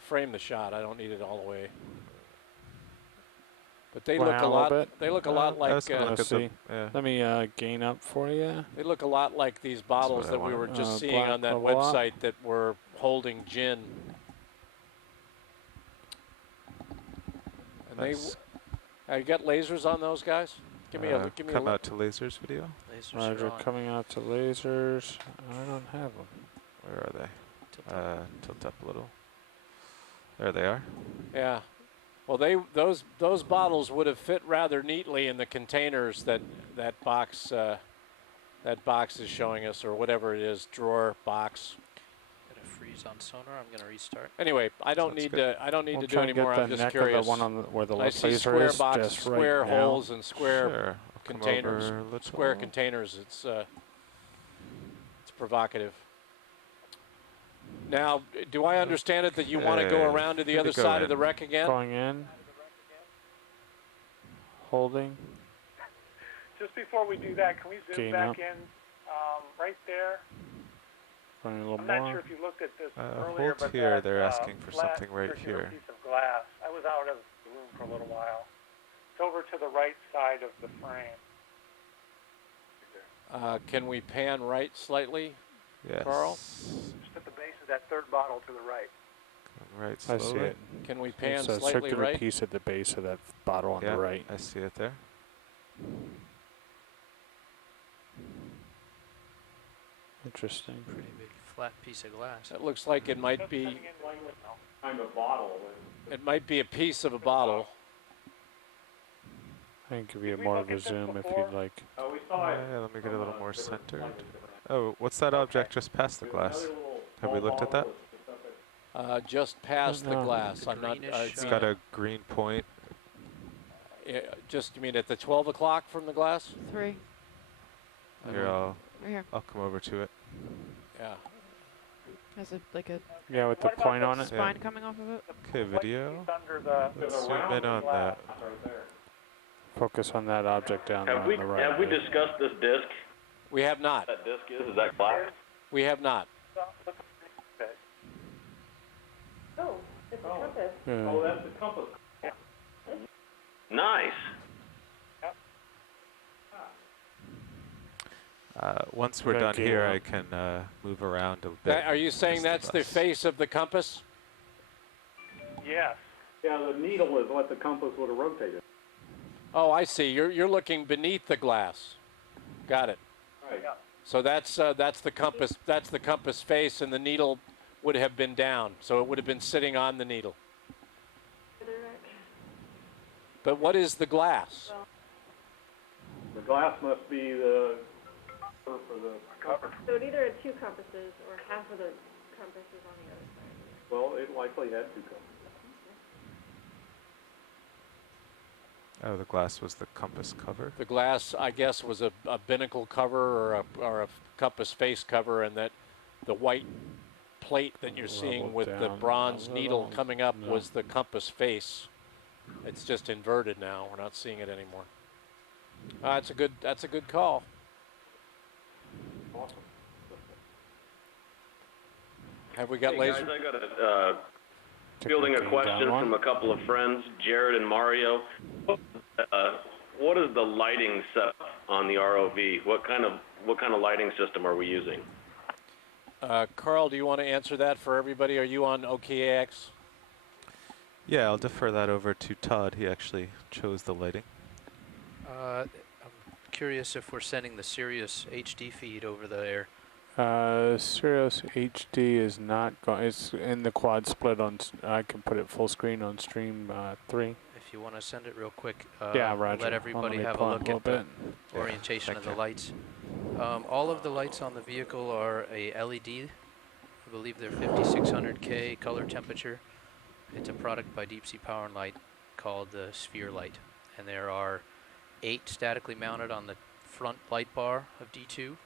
frame the shot. I don't need it all the way. But they Wow, look a lot. bit. They look a lot like. Let's see. Let me gain up for you. They look a lot like these bottles that we were just seeing on that website that were holding gin. And nice. You got lasers on those guys? Give me a come out to lasers video. Lasers Roger, coming out to lasers. I don't have them. Where are they? Tilt up a little. There they are. Yeah. Well, those bottles would have fit rather neatly in the containers that box is showing us, or whatever it is, drawer box. Got a freeze on sonar. I'm gonna restart. Anyway, I don't need to do any more. I'm just curious. The one on where the I see laser square is boxes, just square right now. holes, and square containers. Square go. containers. It's provocative. Now, do I understand it that you want to go around to the other side of the wreck again? Going in. Holding. Just before we do that, can we zoom Gain back up. in right there? Going a little I'm more. not sure if you looked at this earlier, Hold but here. that, They're asking for flat something right circular here. piece of glass. I was out of the room for a little while. It's over to the right side of the frame. Can we pan right slightly, Yes. Carl? Just at the base of that third bottle to the right. Right. I Slowly. see it. Can we pan It's a slightly circular right? piece at the base of that bottle on the right. I see it there. Interesting. Pretty big flat piece of glass. It looks like it might be. Kind of bottle. It might be a piece of a bottle. I can give you more of a zoom if you'd like. We saw it. Yeah, let me get a little more centered. Oh, what's that object just past the glass? Have we looked at that? Just past the glass. I'm not. It's got a green point. Just, you mean at the 12 o'clock from the glass? 3. Here, Right here. I'll come over to it. Yeah. Has like a Yeah, with the point on it. spine coming off of it. Okay, video. Under the, Let's zoom in on that. Focus on that object down there Have on we the right. have we discussed this disc? We have not. That disc is that glass? We have not. Oh, it's a compass. Yeah. Oh, that's the compass. Nice. Once we're Good done here, idea. I can move around a bit. Are you saying that's the face of the compass? Yes. Yeah, the needle is what the compass would have rotated. Oh, I see. You're looking beneath the glass. Got it. Right. Yeah. So that's the compass. That's the compass face, and the needle would have been down, so it would have been sitting on the needle. But what is the glass? The glass must be the cover for the cover. So it either had two compasses or half of the compass is on the other side. Well, it likely had two compasses. Oh, the glass was the compass cover? The glass, I guess, was a binnacle cover or a compass face cover, and that the white plate that you're seeing with the bronze needle coming up was the compass face. It's just inverted now. We're not seeing it anymore. That's a good call. Awesome. Have we got Hey laser? guys, I got fielding a question from a couple of friends, Jared and Mario. What is the lighting setup on the ROV? What kind of lighting system are we using? Carl, do you want to answer that for everybody? Are you on OKAX? Yeah, I'll defer that over to Todd. He actually chose the lighting. I'm curious if we're sending the Sirius HD feed over there. Sirius HD is not going. It's in the quad split on. I can put it full screen on stream 3. If you want to send it real quick, yeah, Roger. let everybody have a look at the orientation of the lights. All of the lights on the vehicle are a LED. I believe they're 5600K color temperature. It's a product by Deep Sea Power and Light called the Sphere Light, and there are 8 statically mounted on the front light bar of D2.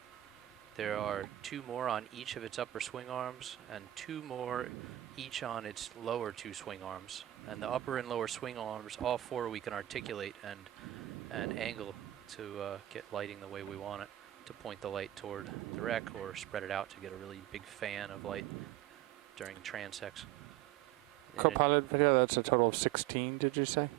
There are 2 more on each of its upper swing arms, and 2 more each on its lower 2 swing arms. And the upper and lower swing arms, all 4 we can articulate and angle to get lighting the way we want it, to point the light toward the wreck or spread it out to get a really big fan of light during transects. Co-pilot video, that's a total of 16, did you say?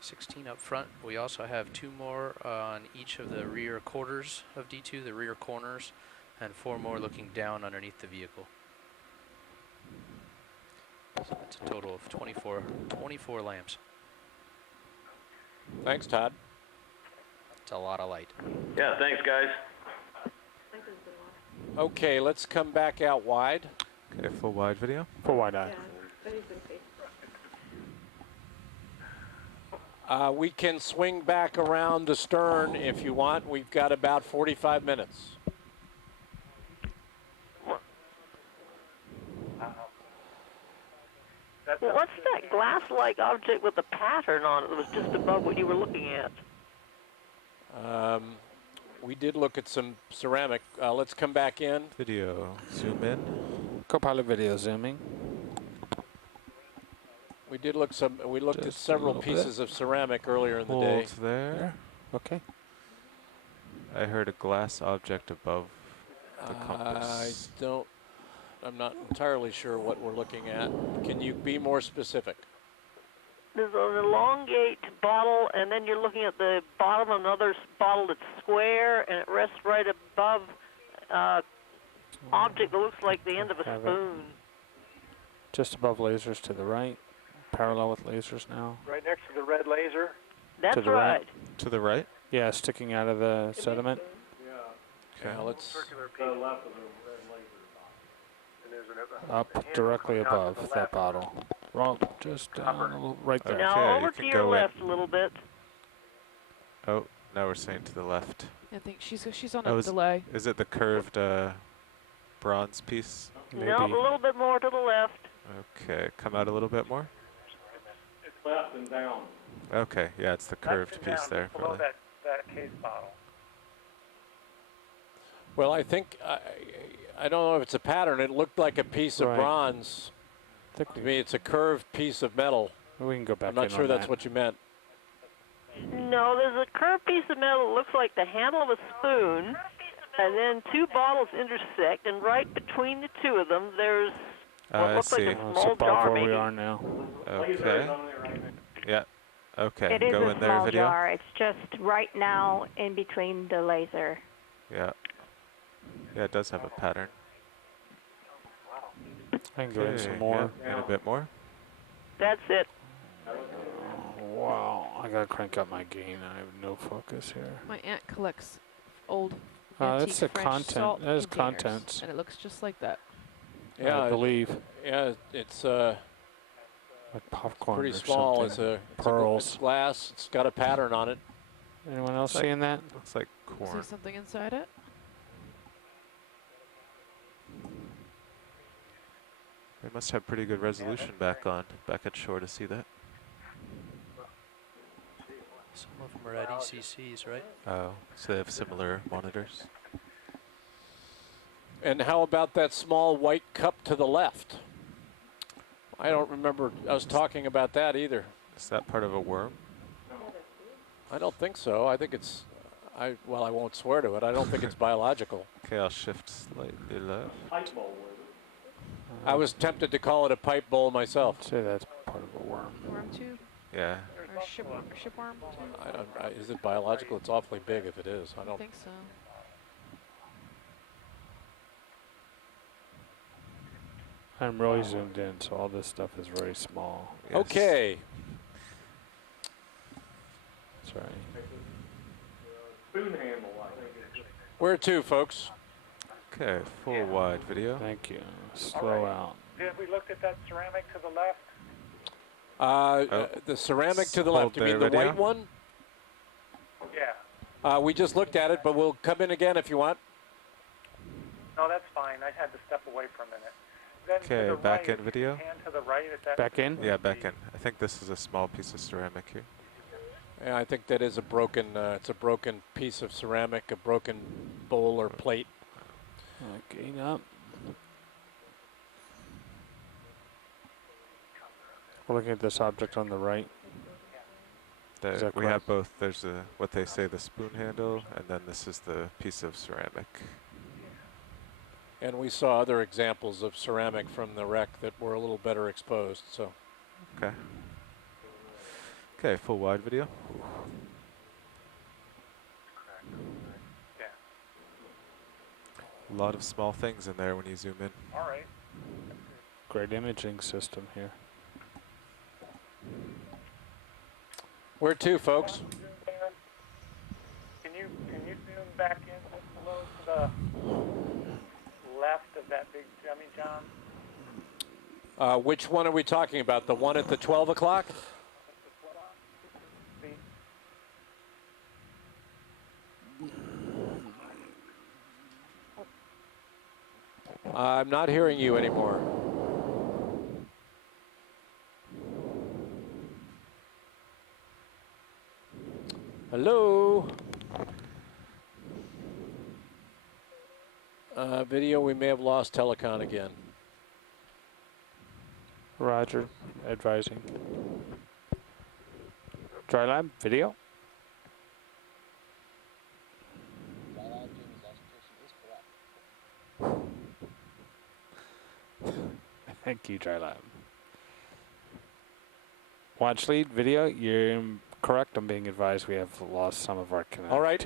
16 up front. We also have 2 more on each of the rear quarters of D2, the rear corners, and 4 more looking down underneath the vehicle. So that's a total of 24 lamps. Thanks, Todd. It's a lot of light. Yeah, thanks guys. Okay, let's come back out wide. Okay, full wide video? Full wide eye. We can swing back around the stern if you want. We've got about 45 minutes. Well, what's that glass-like object with a pattern on it that was just above what you were looking at? We did look at some ceramic. Let's come back in. Video, zoom in. Co-pilot video zooming. We did look we looked at several pieces of ceramic earlier in the day. Hold there. Okay. I heard a glass object above the compass. I'm not entirely sure what we're looking at. Can you be more specific? There's an elongate bottle, and then you're looking at the bottom of another bottle that's square, and it rests right above object that looks like the end of a spoon. Just above lasers to the right, parallel with lasers now. Right next to the red laser. That's to the right. To the right? Yeah, sticking out of the sediment. Okay, let's Circular piece. The left of the red laser. And there's Up directly above that bottle. Well, just down a little, right there. Now over to your left a little bit. Oh, now we're saying to the left. I think she's on a delay. Is it the curved bronze piece? Maybe. No, a little bit more to the left. Okay, come out a little bit more. It's left and down. Okay, yeah, it's the curved piece there. Below that case bottle. Well, I think, I don't know if it's a pattern. It looked like a piece of bronze. To me, it's a curved piece of metal. We can go back. I'm not sure that's what you meant. No, there's a curved piece of metal that looks like the handle of a spoon, and then 2 bottles intersect, and right between the 2 of them, there's what looks like a small jar, where maybe. we are now. Okay. Yeah. Okay. It is Go a in there, small video. jar. It's just right now in between the laser. Yeah. Yeah, it does have a pattern. I can go in some more. Yeah, and a bit more. That's it. Wow, I gotta crank up my gain. I have no focus here. My aunt collects old antique That's the French content. salt That is containers, contents. and it looks just like that. Yeah, I believe. Yeah, it's like popcorn pretty or small. something. It's glass. It's got a pattern on it. Anyone else Looks seeing that? Looks like Is corn. there something inside it? They must have pretty good resolution back at shore to see that. Some of them are at ECCs, right? Oh, so they have similar monitors. And how about that small white cup to the left? I don't remember us talking about that either. Is that part of a worm? I don't think so. I think it's, well, I won't swear to it. I don't think it's biological. Okay, I'll shift slightly left. Pipe bowl. I was tempted to call it a pipe bowl myself. I'd say that's part of a worm. Worm tube? Yeah. Or shipworm tube? I don't. Is it biological? It's awfully big if it is. I don't think so. I'm really zoomed in, so all this stuff is very small. Yes. Okay. Sorry. Spoon handle, I think. Where to, folks? Okay, full wide video. Thank you. Slow out. Did we look at that ceramic to the left? The ceramic to the Hold left. You mean there, the video. white one? Yeah. We just looked at it, but we'll come in again if you want. No, that's fine. I had to step away for a minute. Then to Okay, the back right, in video. hand to the right at that. Back in? Yeah, back in. I think this is a small piece of ceramic here. Yeah, I think that is a broken. It's a broken piece of ceramic, a broken bowl or plate. Gain up. We're looking at this object on the right. The, Is that we correct? have both. There's what they say the spoon handle, and then this is the piece of ceramic. And we saw other examples of ceramic from the wreck that were a little better exposed. So. Okay. Okay, full wide video. Yeah. A lot of small things in there when you zoom in. All right. Great imaging system here. Where to, folks? Can you zoom back in just a little to the left of that big Jimmy John? Which one are we talking about? The one at the 12 o'clock? I'm not hearing you anymore. Hello? Video, we may have lost telecon again. Roger, advising. Dry lab, video. Thank you, Dry Lab. Watch lead, video, you're correct. I'm being advised we have lost some of our connectivity. All right,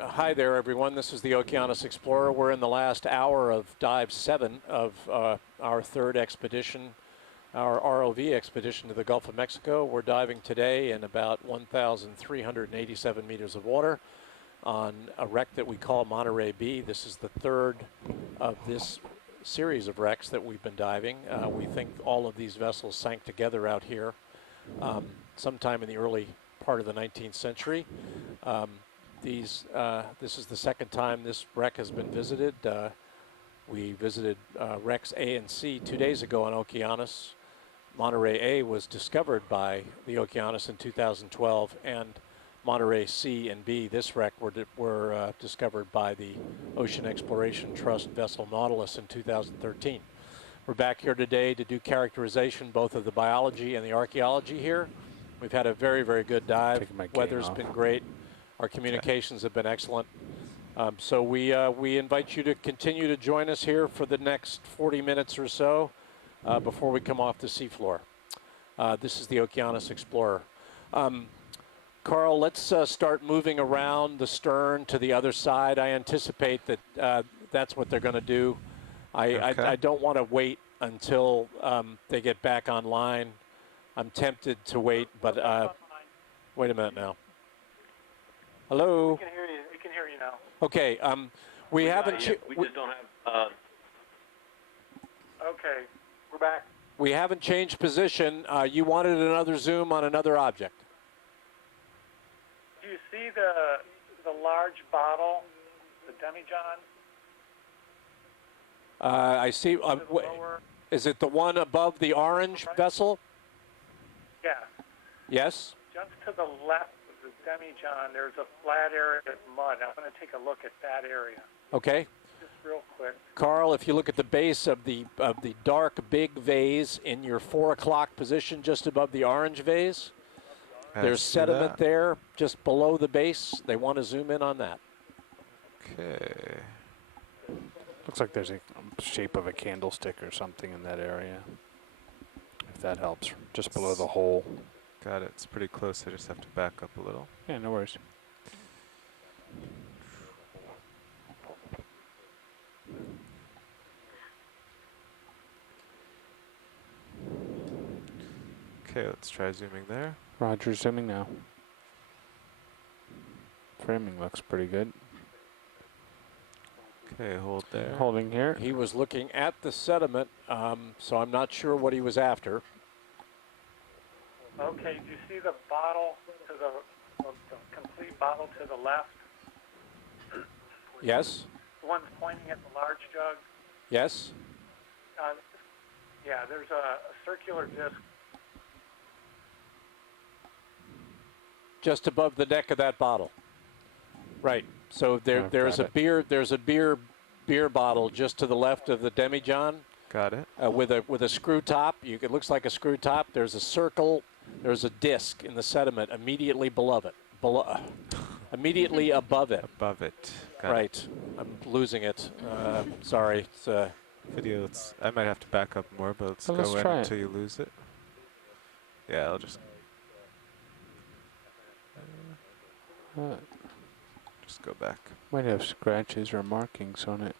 hi there, everyone. This is the Okeanos Explorer. We're in the last hour of dive 7 of our third expedition, our ROV expedition to the Gulf of Mexico. We're diving today in about 1,387 meters of water on a wreck that we call Monterrey B. This is the third of this series of wrecks that we've been diving. We think all of these vessels sank together out here sometime in the early part of the 19th century. This is the second time this wreck has been visited. We visited wrecks A and C 2 days ago on Okeanos. Monterrey A was discovered by the Okeanos in 2012, and Monterrey C and B, this wreck, were discovered by the Ocean Exploration Trust vessel Nautilus in 2013. We're back here today to do characterization both of the biology and the archaeology here. We've had a very, very good dive. Weather's been great. Our communications have been excellent. So we invite you to continue to join us here for the next 40 minutes or so before we come off the seafloor. This is the Okeanos Explorer. Carl, let's start moving around the stern to the other side. I anticipate that that's what they're going to do. I don't want to wait until they get back online. I'm tempted to wait, but wait a minute now. Hello? We can hear you. We can hear you now. Okay, we haven't... we just don't have... Okay, we're back. We haven't changed position. You wanted another zoom on another object. Do you see the large bottle, the demijohn? I see. Is it the one above the orange vessel? Yeah. Yes. Just to the left of the demijohn, there's a flat area of mud. I'm going to take a look at that area. Okay. Just real quick. Carl, if you look at the base of the dark big vase in your 4 o'clock position, just above the orange vase, there's sediment there just below the base. They want to zoom in on that. Okay. Looks like there's a shape of a candlestick or something in that area. If that helps, just below the hole. Got it. It's pretty close. I just have to back up a little. Yeah, no worries. Okay, let's try zooming there. Roger, zooming now. Framing looks pretty good. Okay, hold there. Holding here. He was looking at the sediment, so I'm not sure what he was after. Okay, do you see the bottle to the complete bottle to the left? Yes. The one pointing at the large jug? Yes. Yeah, there's a circular disc. Just above the neck of that bottle. Right. So there's a beer bottle just to the left of the demijohn. Got it. With a screw top. It looks like a screw top. There's a circle. There's a disc in the sediment immediately below it. Immediately above it. Above it. Got right. it. I'm losing it. Sorry. It's, video. I might have to back up more, but let's let's go in try until you lose it. Yeah, I'll just go back. Might have scratches or markings on it.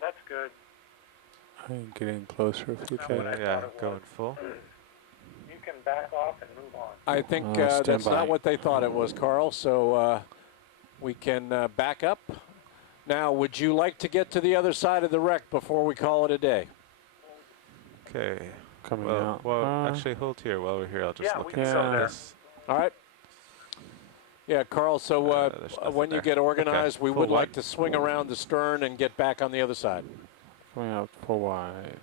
That's good. I can get in closer if you Okay, can. yeah, going full. You can back off and move on. I think stand that's by. not what they thought it was, Carl. So we can back up. Now, would you like to get to the other side of the wreck before we call it a day? Okay. Coming well, out. Well, actually, hold here. While we're here, I'll just look at this. All right. Yeah, Carl, so when you get organized, we would like to swing around the stern and get back on the other side. Coming out full wide.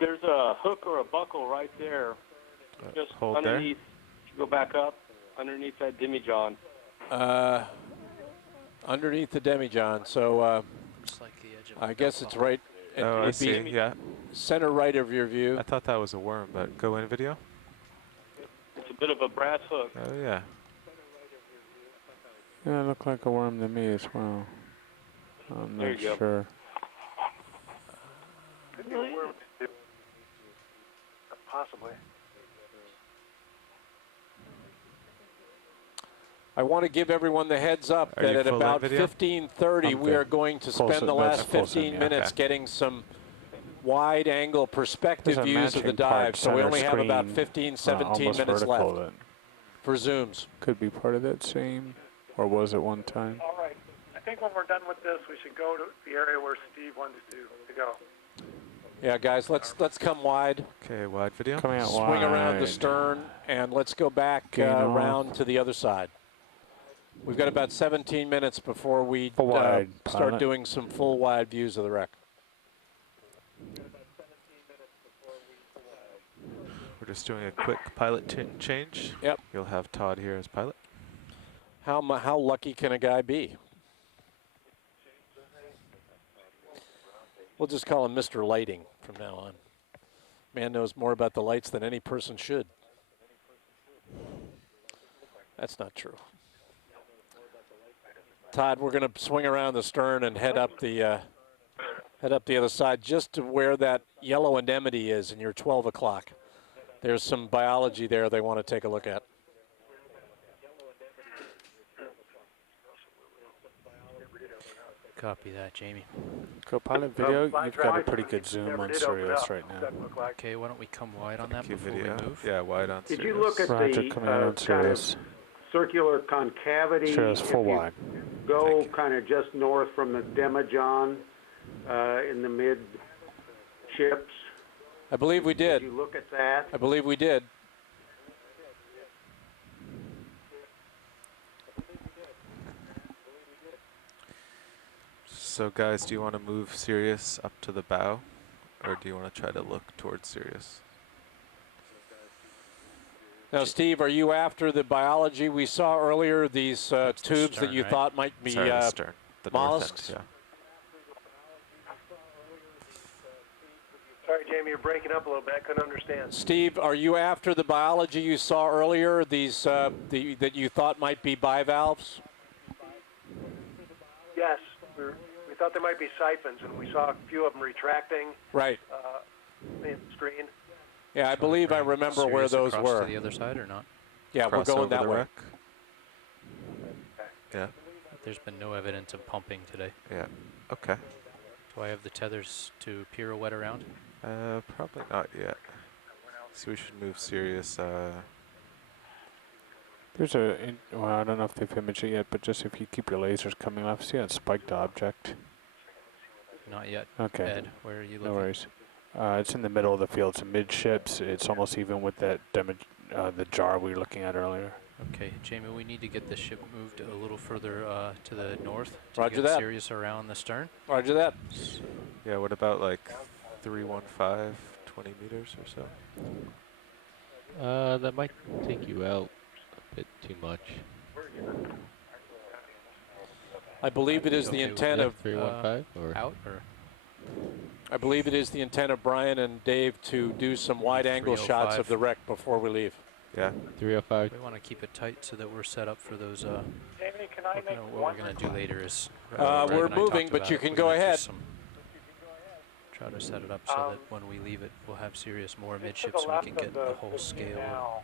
There's a hook or a buckle right there. Just hold underneath. Go back up. Underneath that demijohn. Underneath the demijohn. So like the edge of I guess it's right. Oh, I see. Yeah. Center right of your view. I thought that was a worm, but go in video. It's a bit of a brass hook. Oh, yeah. Yeah, it looked like a worm to me as well. I'm There not you go. sure. Could be a worm, too. Possibly. I want to give everyone the heads up Are that you at full in about video? 15:30 we are going to Full spend the sim, last that's full 15 sim, minutes okay. getting some wide-angle perspective There's a views of the matching part dive. So we center only have about screen, 15, 17 almost minutes vertical left that for zooms. could be part of that same, or was it one time? All right. I think when we're done with this, we should go to the area where Steve wanted to go. Yeah, guys, let's come wide. Okay, wide video. Coming out Swing around the wide. stern, and let's go back Gain off. around to the other side. We've got about 17 minutes before we Full wide, start pilot. doing some full wide views of the wreck. We're just doing a quick pilot change. Yep. You'll have Todd here as pilot. How lucky can a guy be? We'll just call him Mr. Lighting from now on. Man knows more about the lights than any person should. That's not true. Todd, we're going to swing around the stern and head up the other side, just to where that yellow anemone is in your 12 o'clock. There's some biology there they want to take a look at. Copy that, Jamie. Co-pilot video, you've got a pretty good zoom on Sirius right now. Okay, why don't we come wide on that before we move? Yeah, wide on Did Sirius. you look at Roger, the coming out on kind of Sirius. circular concavity? Sirius, full if you wide. go kind of just north from the demijohn in the mid ships? I believe we did. Did you look at that? I believe we did. So guys, do you want to move Sirius up to the bow, or do you want to try to look towards Sirius? Now, Steve, are you after the biology we saw earlier, these tubes stern, that you right? thought might be Sorry, the stern, the north mollusks? end, Sorry, Jamie, you're breaking up a little bit. I couldn't understand. Steve, are you after the biology you saw earlier, these that you thought might be bivalves? Yes, we thought there might be siphons, and we saw a few of them retracting. Right. In the screen. Yeah, I believe I remember where Sirius those across were. to the other side or not? Yeah, we're Cross going over that the way. wreck? Yeah. There's been no evidence of pumping today. Yeah. Okay. Do I have the tethers to pirouette around? Probably not yet. So we should move Sirius. There's well, I don't know if they've imaged it yet, but just if you keep your lasers coming off, see that spiked object? Not yet. Okay. Ed, where are you looking? No worries. It's in the middle of the field. It's midships. It's almost even with that the jar we were looking at earlier. Okay, Jamie, we need to get the ship moved a little further to the north to Roger get that. Sirius around the stern. Roger that. Yeah, what about like 315, 20 meters or so? That might take you out a bit too much. I believe it is the intent of 315 or out or. I believe it is the intent of Brian and Dave to do some wide-angle shots of the wreck before we leave. Yeah. 305. We want to keep it tight so that we're set up for those. Jamie, can I make What we're going to do later is. We're moving, but you can go ahead. Try to set it up so that when we leave it, we'll have Sirius more midships so we can get the whole scale.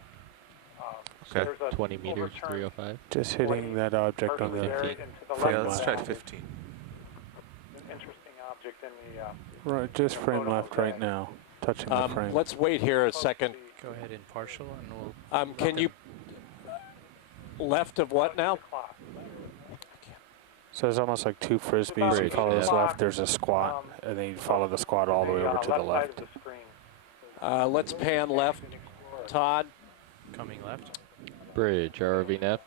Okay. 20 meters, 305. Just hitting that object on the 15. Yeah, let's try 15. Interesting object in the. Right, just frame left right now, touching the frame. Let's wait here a second. Go ahead in partial and we'll. Can you left of what now? So there's almost like two frisbees. You follow this left, there's a squat, and then you follow the squat all the way over to the left. Let's pan left. Todd. Coming left. Bridge, ROV nav.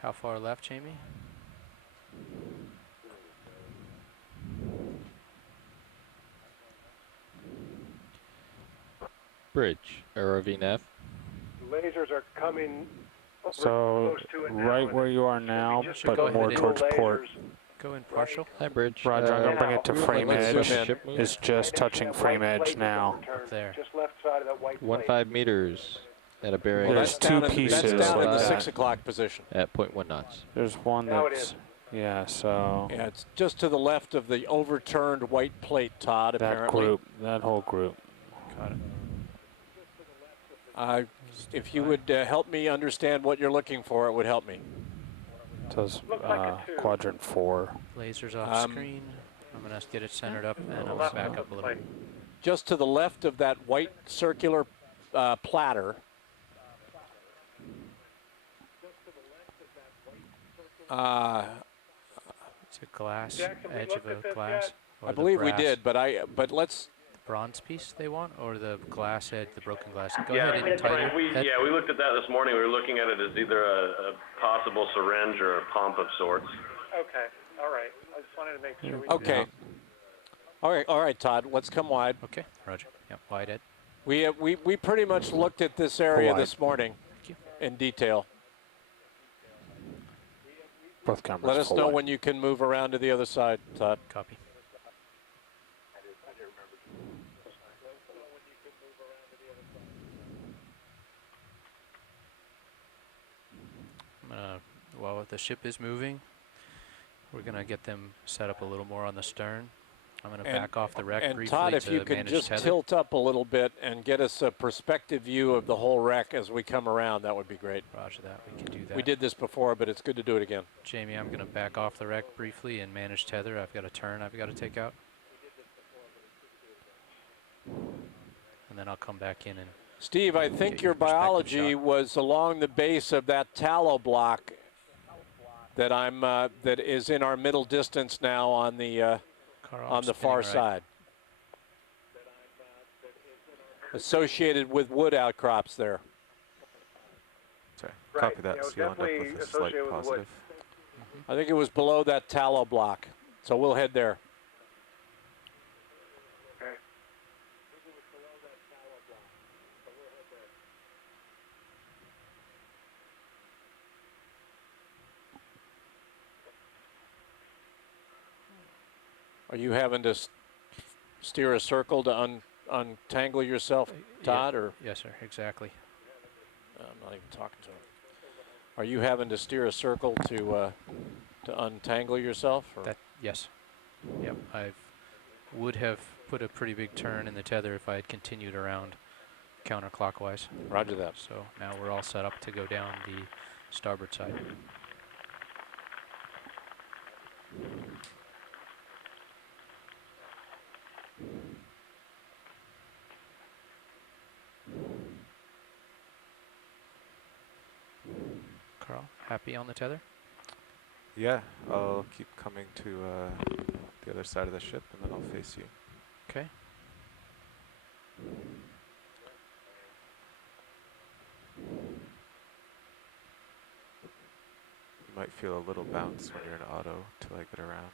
How far left, Jamie? Bridge, ROV nav. Lasers are coming So close to it now, right and where you are now, Go but ahead more and towards port. Go in partial. Hi, Bridge. Roger, I'm gonna bring it to frame let's zoom edge. in. It's just touching frame edge now. Up there. just left side of that white plate. 15 meters at a bearing. Well, There's that's two down in, pieces That's down in the like 6 that. o'clock position. At 0.1 knots. There's one Now it that's, is. yeah, so Yeah, it's just to the left of the overturned white plate, Todd, that apparently. group, that whole group. Got it. If you would help me understand what you're looking for, it would help me. Does quadrant 4. Lasers off screen. I'm going to get it centered up and I'm going to back up a little. Just to the left of that white circular platter. It's a glass, edge of a glass. I believe we did, but let's. The bronze piece they want, or the glass edge, the broken glass? Go Yeah, ahead and tighten it. we looked at that this morning. We were looking at it as either a possible syringe or a pump of sorts. Okay, all right. I just wanted to make sure we. Okay. All right, Todd. Let's come wide. Okay, Roger. Yep, wide Ed. We pretty much looked at this area Wide. this morning in detail. Both cameras. Let us full know wide. when you can move around to the other side, Todd. Copy. Well, the ship is moving. We're going to get them set up a little more on the stern. I'm going to back off the wreck briefly Todd, if to you could manage just tether. tilt up a little bit and get us a perspective view of the whole wreck as we come around, that would be great. Roger that. We can do that. We did this before, but it's good to do it again. Jamie, I'm going to back off the wreck briefly and manage tether. I've got a turn I've got to take out. And then I'll come back in and... Steve, I think your biology was along the base of that tallow block that that is in our middle distance now on the far right. side. Associated with wood outcrops there. Sorry, Right. copy that. Yeah, it was So you'll end up definitely with a slight associated with wood. positive. I think it was below that tallow block. So we'll head there. Okay. Are you having to steer a circle to untangle yourself, Todd? Or Yes, sir. Exactly. I'm not even talking to him. Are you having to steer a circle to untangle yourself? Or? Yes. Yep. I would have put a pretty big turn in the tether if I had continued around counterclockwise. Roger that. So now we're all set up to go down the starboard side. Carl, happy on the tether? Yeah, I'll keep coming to the other side of the ship, and then I'll face you. Okay. You might feel a little bounce when you're in auto till I get around.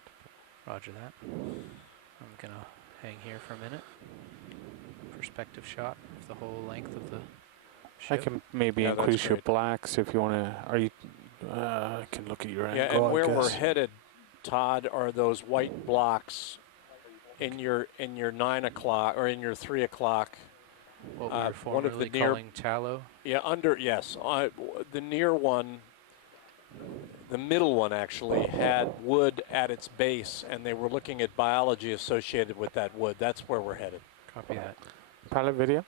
Roger that. I'm going to hang here for a minute. Perspective shot of the whole length of the I ship. can maybe Yeah, that's increase your great. blacks if you want to. Are you? I can look at your angle. Yeah, and I where we're guess. headed, Todd, are those white blocks in your 9 o'clock or in your 3 o'clock. What we were one formerly of the near, calling tallow. Yeah, the near one, the middle one actually had wood at its base, and they were looking at biology associated with that wood. That's where we're headed. Copy that. Pilot video.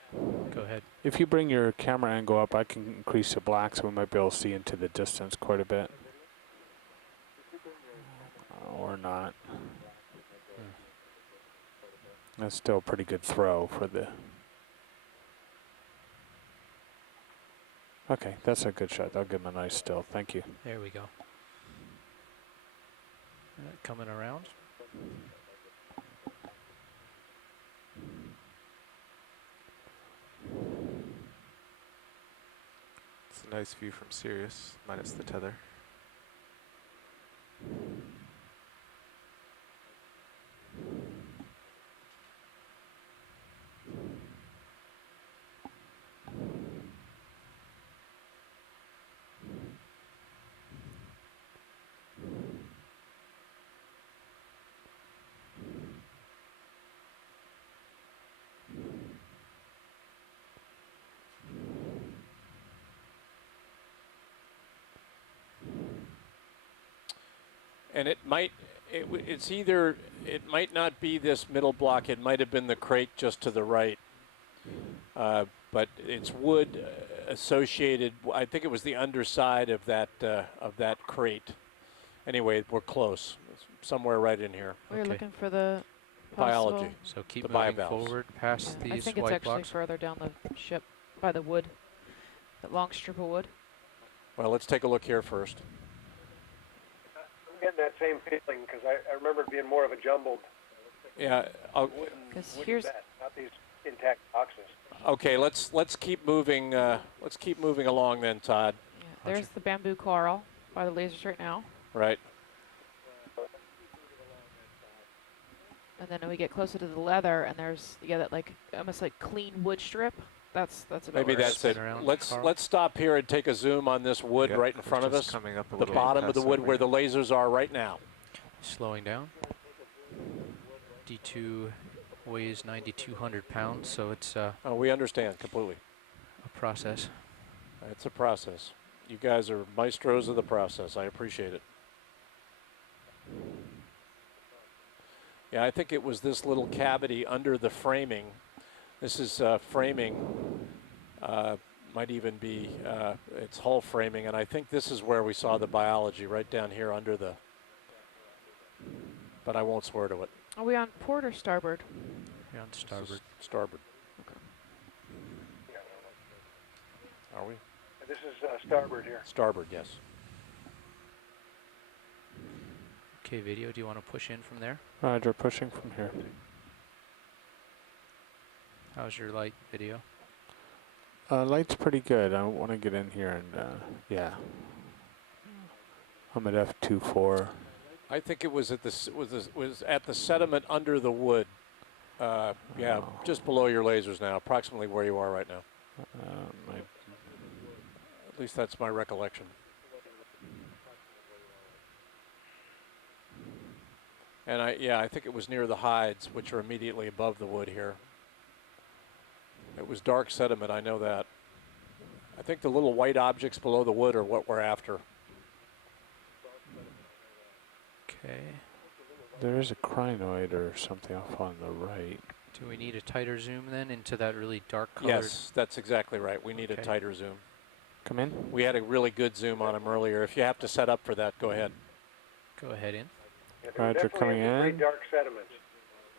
Go ahead. If you bring your camera angle up, I can increase the black so we might be able to see into the distance quite a bit. Or not. That's still a pretty good throw for the... Okay, that's a good shot. I'll give him a nice still. Thank you. There we go. Coming around. It's a nice view from Sirius, minus the tether. And it might not be this middle block. It might have been the crate just to the right. But it's wood associated. I think it was the underside of that crate. Anyway, we're close. It's somewhere right in here. We're looking for the biology. possible- So keep the moving bivalves. forward past I these think it's white actually blocks. further down the ship by the wood. That long strip of wood. Well, let's take a look here first. I'm getting that same feeling because I remember it being more of a jumbled. Yeah. Because wooden here's bed, not these intact boxes. Okay. Let's keep moving. Let's keep moving along then, Todd. yeah, there's the bamboo coral by the lasers right now. Right. And then we get closer to the leather, and there's that like almost like clean wood strip. That's about Maybe where that's it. Let's stop here and take a zoom on this wood Yeah, right in it's front of just us. coming up a The little bottom of the past wood over where here. the lasers are right now. Slowing down. D2 weighs 9,200 pounds, so it's Oh, we understand completely. a process. It's a process. You guys are maestros of the process. I appreciate it. Yeah, I think it was this little cavity under the framing. This is framing, might even be it's hull framing, and I think this is where we saw the biology, right down here under the, but I won't swear to it. Are we on port or starboard? You're on starboard. Starboard. Are we? This is starboard here. Starboard, yes. Okay, video, do you want to push in from there? Roger, pushing from here. How's your light, video? Light's pretty good. I want to get in here and, yeah. I'm at f2.4. I think it was at the was at the sediment under the wood. Yeah, just below your lasers now, approximately where you are right now. At least that's my recollection. And I think it was near the hides, which are immediately above the wood here. It was dark sediment, I know that. I think the little white objects below the wood are what we're after. Okay. There is a crinoid or something off on the right. Do we need a tighter zoom then into that really dark colored? Yes, that's exactly right. We need a tighter zoom. Come in. We had a really good zoom on him earlier. If you have to set up for that, go ahead. Go ahead in. Yeah, there were Roger, definitely coming some pretty in. dark sediments.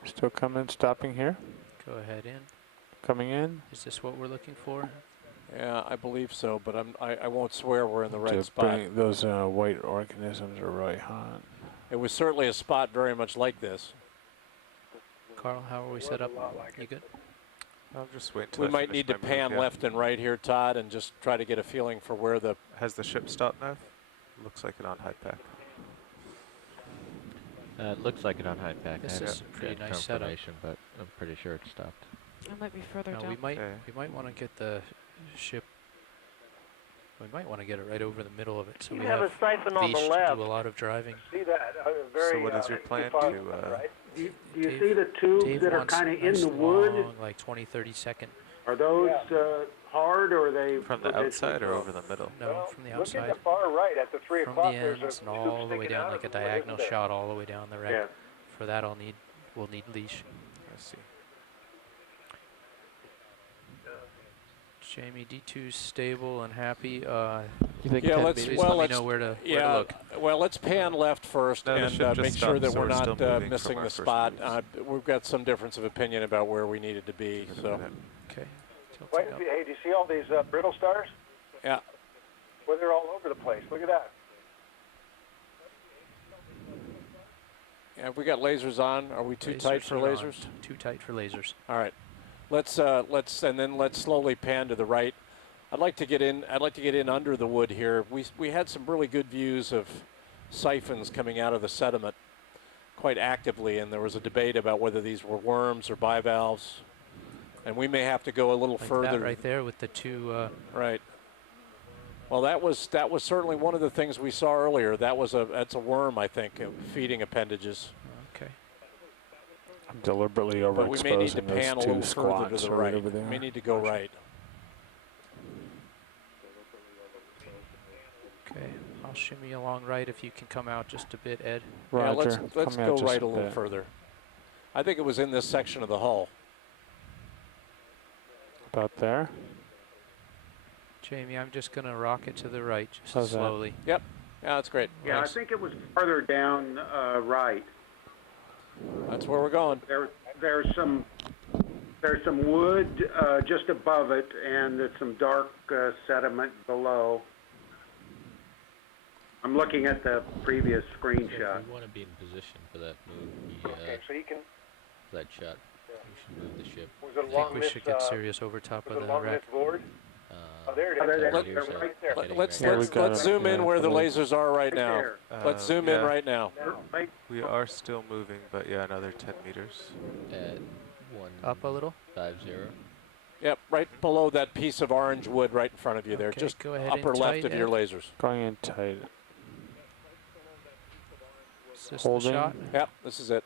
Still coming, stopping here. Go ahead in. Coming in. Is this what we're looking for? Yeah, I believe so, but I won't swear we're in the right spot. Those white organisms are really hot. It was certainly a spot very much like this. Carl, how are we set up? You good? I'll just wait until We I might finish need to my move, pan yeah. left and right here, Todd, and just try to get a feeling for where the... Has the ship stopped now? Looks like it on high pack. It looks like it on high pack. This I is haven't a pretty got nice setup. confirmation, but I'm pretty sure it stopped. It might be further Now down. we might want to get the ship. We might want to get it right over the middle of it, so You we have a siphon on the leash left. to do a lot of driving. See that? Very, So what is your plan far, to... right? Do you see the tubes Dave that are wants kind of in nice the wood? long, like 20, 30 second. Are those hard, or are they From the outside or over the middle? No, from the Look outside. at the far right at the 3 From o'clock. the There's ends a and tube all the way sticking down, out like a of the wood, diagonal isn't there? shot all the way down the wreck. Yeah. For that, we'll need leash. I see. Jamie, D2's stable and happy. You think Yeah, 10 let's Please well let me let's know where to yeah. look. Well, let's pan left first No, the and ship just make sure stopped, that so we're we're not still moving missing from our the first spot. moves. We've got some difference of opinion about where we needed to be. So Okay. Wait, hey, do you see all these brittle stars? yeah, Well, they're all over the place. Look at that. yeah. We got lasers on. Are we too tight for are on. lasers? Too tight for lasers. All right. Let's slowly pan to the right. I'd like to get in under the wood here. We had some really good views of siphons coming out of the sediment quite actively, and there was a debate about whether these were worms or bivalves. And we may have to go a little Like further. that right there with the two. Right. Well, that was certainly one of the things we saw earlier. That's a worm, I think, feeding appendages. Okay. I'm deliberately But we may need to overexposing pan a those two little further to squats the right right. over there. We may need to go right. Okay. I'll shimmy along right if you can come out just a bit, Ed. Yeah, Roger. let's Come out go just right a little bit. further. I think it was in this section of the hull. About there. Jamie, I'm just going to rock it to the right just How's that? slowly. Yep. Yeah, that's great. Yeah, Thanks. I think it was farther down right. That's where we're going. There's some wood just above it, and there's some dark sediment below. I'm looking at the previous screenshot. If we want to be in position for that move, Okay, so you can. for that shot, we should move the ship. Was it I think along we this? should get serious over top Was of it the along wreck. this board? Oh, there it Oh, is. there, They're there, right there. Let's Yeah, we got it. zoom in Yeah, where the totally. lasers are right Right now. there. Let's zoom in yeah. right now. Right. We are still moving, but yeah, another 10 meters. At Up a little. 150. Yep, right below that piece of orange wood right in front of you there. Okay, Just go ahead upper and left tight, of your Ed. lasers. Going in tight. Is this Holding. the shot? Yep, this is it.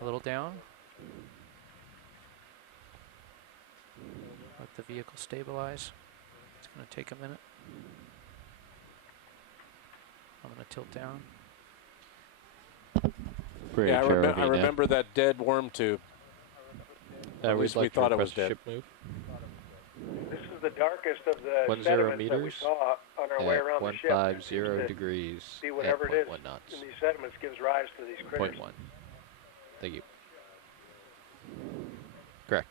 A little down. Let the vehicle stabilize. It's going to take a minute. tilt down. Yeah, I remember that dead worm tube. At least we thought it was dead. Ship move. This is the darkest of the 10 sediments that we meters saw on our way around the ship. 150 degrees See whatever at it is 0.1 knots. in these sediments gives rise to these critters. 0.1. Thank you. Correct.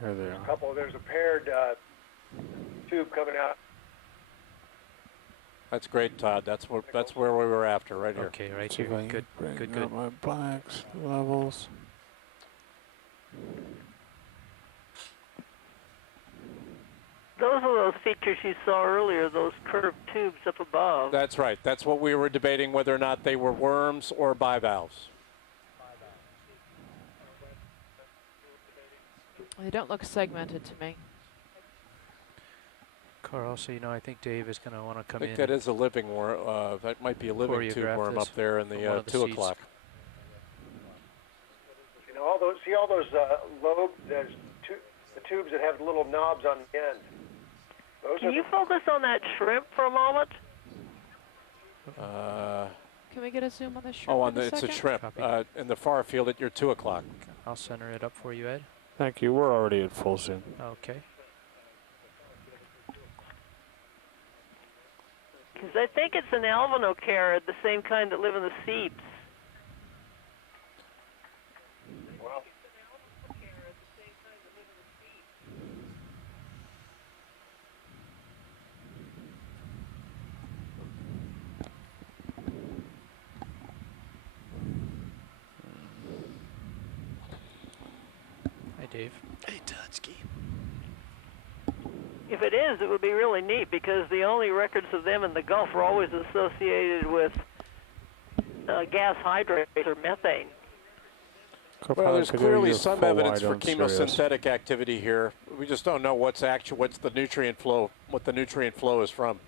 There they are. There's a paired tube coming out. That's great, Todd. That's where we were after, right here. Okay, right See here. if I can Good, bring good, up good. my blacks levels. Those are those features you saw earlier, those curved tubes up above. That's right. That's what we were debating, whether or not they were worms or bivalves. They don't look segmented to me. Carl, so you know, I think Dave is going to want to come in. I think that is a living worm. That might be a living tube worm up there in the 2 o'clock. You know, all those lobes, the tubes that have little knobs on the end. Those Can you focus on that shrimp for a moment? Can we get a zoom on the shrimp? Oh, it's a shrimp in the far field at your 2 o'clock. I'll center it up for you, Ed. Thank you. We're already at full zoom. Okay. Because I think it's an albinocarad, the same kind that live in the seeps. Hi, Dave. Hey, Todsky. If it is, it would be really neat because the only records of them in the Gulf were always associated with gas hydrates or methane. Well, there's clearly some evidence for chemosynthetic activity here. We just don't know what's the nutrient flow, what the nutrient flow is from.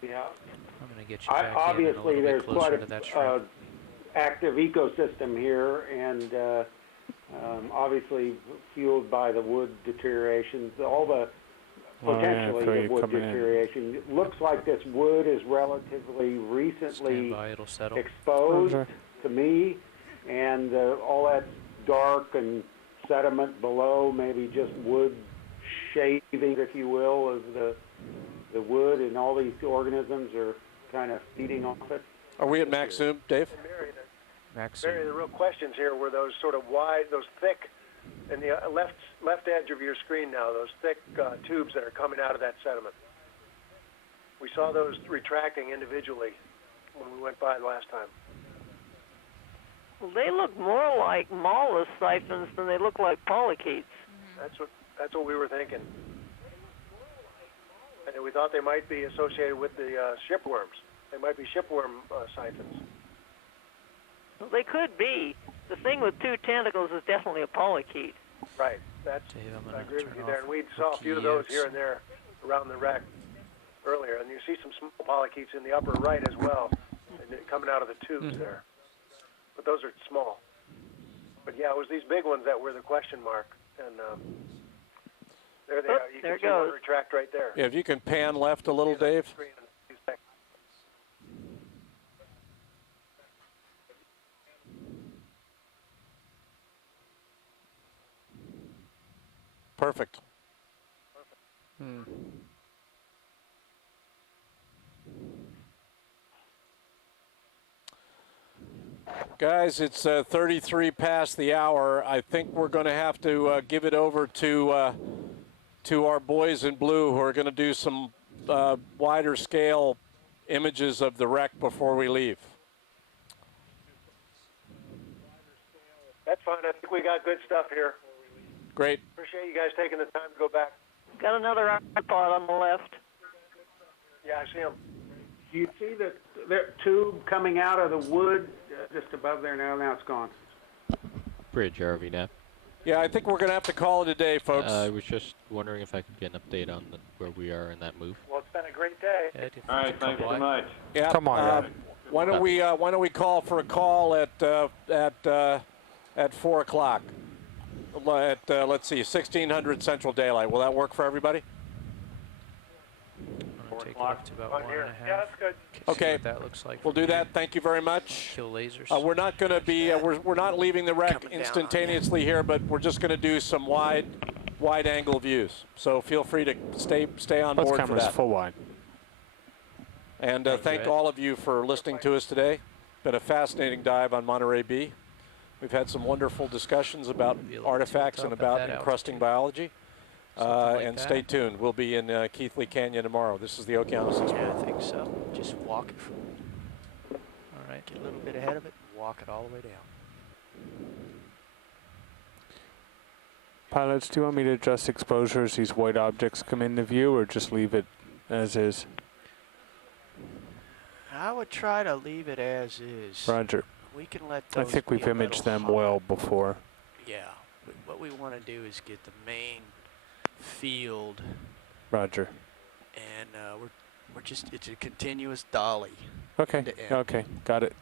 Yeah. I'm going to get you back in a Obviously, little there's bit closer quite to that a shrimp. active ecosystem here, and obviously fueled by the wood deterioration. All the potentially the wood deterioration. It looks like this wood is relatively recently exposed to me, and all that dark and sediment below, maybe just wood shaving, if you will, of the wood, and all these organisms are kind of feeding off it. Are we at max zoom, Dave? Barry, the real questions here were those sort of wide, those thick, in the left edge of your screen now, those thick tubes that are coming out of that sediment. We saw those retracting individually when we went by last time. Well, they look more like mollusk siphons than they look like polychaetes. That's what we were thinking. And we thought they might be associated with the shipworms. They might be shipworm siphons. Well, they could be. The thing with two tentacles is definitely a polychaete. Right. I agree with you there. And we saw a few of those here and there around the wreck earlier. And you see some small polychaetes in the upper right as well, and coming out of the tubes there. But those are small. But yeah, it was these big ones that were the question mark. And there they are. You can see one retract right there. Yeah, if you can pan left a little, Dave. Perfect. Guys, it's 33 past the hour. I think we're going to have to give it over to our boys in blue, who are going to do some wider scale images of the wreck before we leave. That's fine. I think we got good stuff here. Great. Appreciate you guys taking the time to go back. Got another iPod on the left. Yeah, I see him. Do you see the tube coming out of the wood just above there now? Now it's gone. Bridge, RV Nap. Yeah, I think we're going to have to call it a day, folks. I was just wondering if I could get an update on where we are in that move. Well, it's been a great day. All right, thanks so much. Yeah. Come on, why don't we call for a call at 4 o'clock? At let's see, 1600 Central Daylight. Will that work for everybody? take it up to about 1.5. Yeah, that's good. Okay. See what that looks like. We'll from do here. that. Thank you very much. Kill lasers. We're not going to be, we're not leaving the wreck Coming down on instantaneously here, but we're just going to do some wide angle views. So feel free to stay on Both board for cameras that. full wide. And thank all of you for listening to us today. Been a fascinating dive on Monterey B. We've had some wonderful discussions about artifacts and about encrusting biology. And stay tuned. We'll be in Keithley Canyon tomorrow. This is the Okeanos Experience. Yeah, I think so. Just walk it from. All right, get a little bit ahead of it, and walk it all the way down. Pilots, do you want me to adjust exposure as these white objects come into view, or just leave it as is? I would try to leave it as is. Roger. We can let I those think be we've a imaged little them hot. well before. Yeah. What we want to do is get the main field, Roger. and we're just, it's a continuous dolly. Okay. to end. Okay. Got it.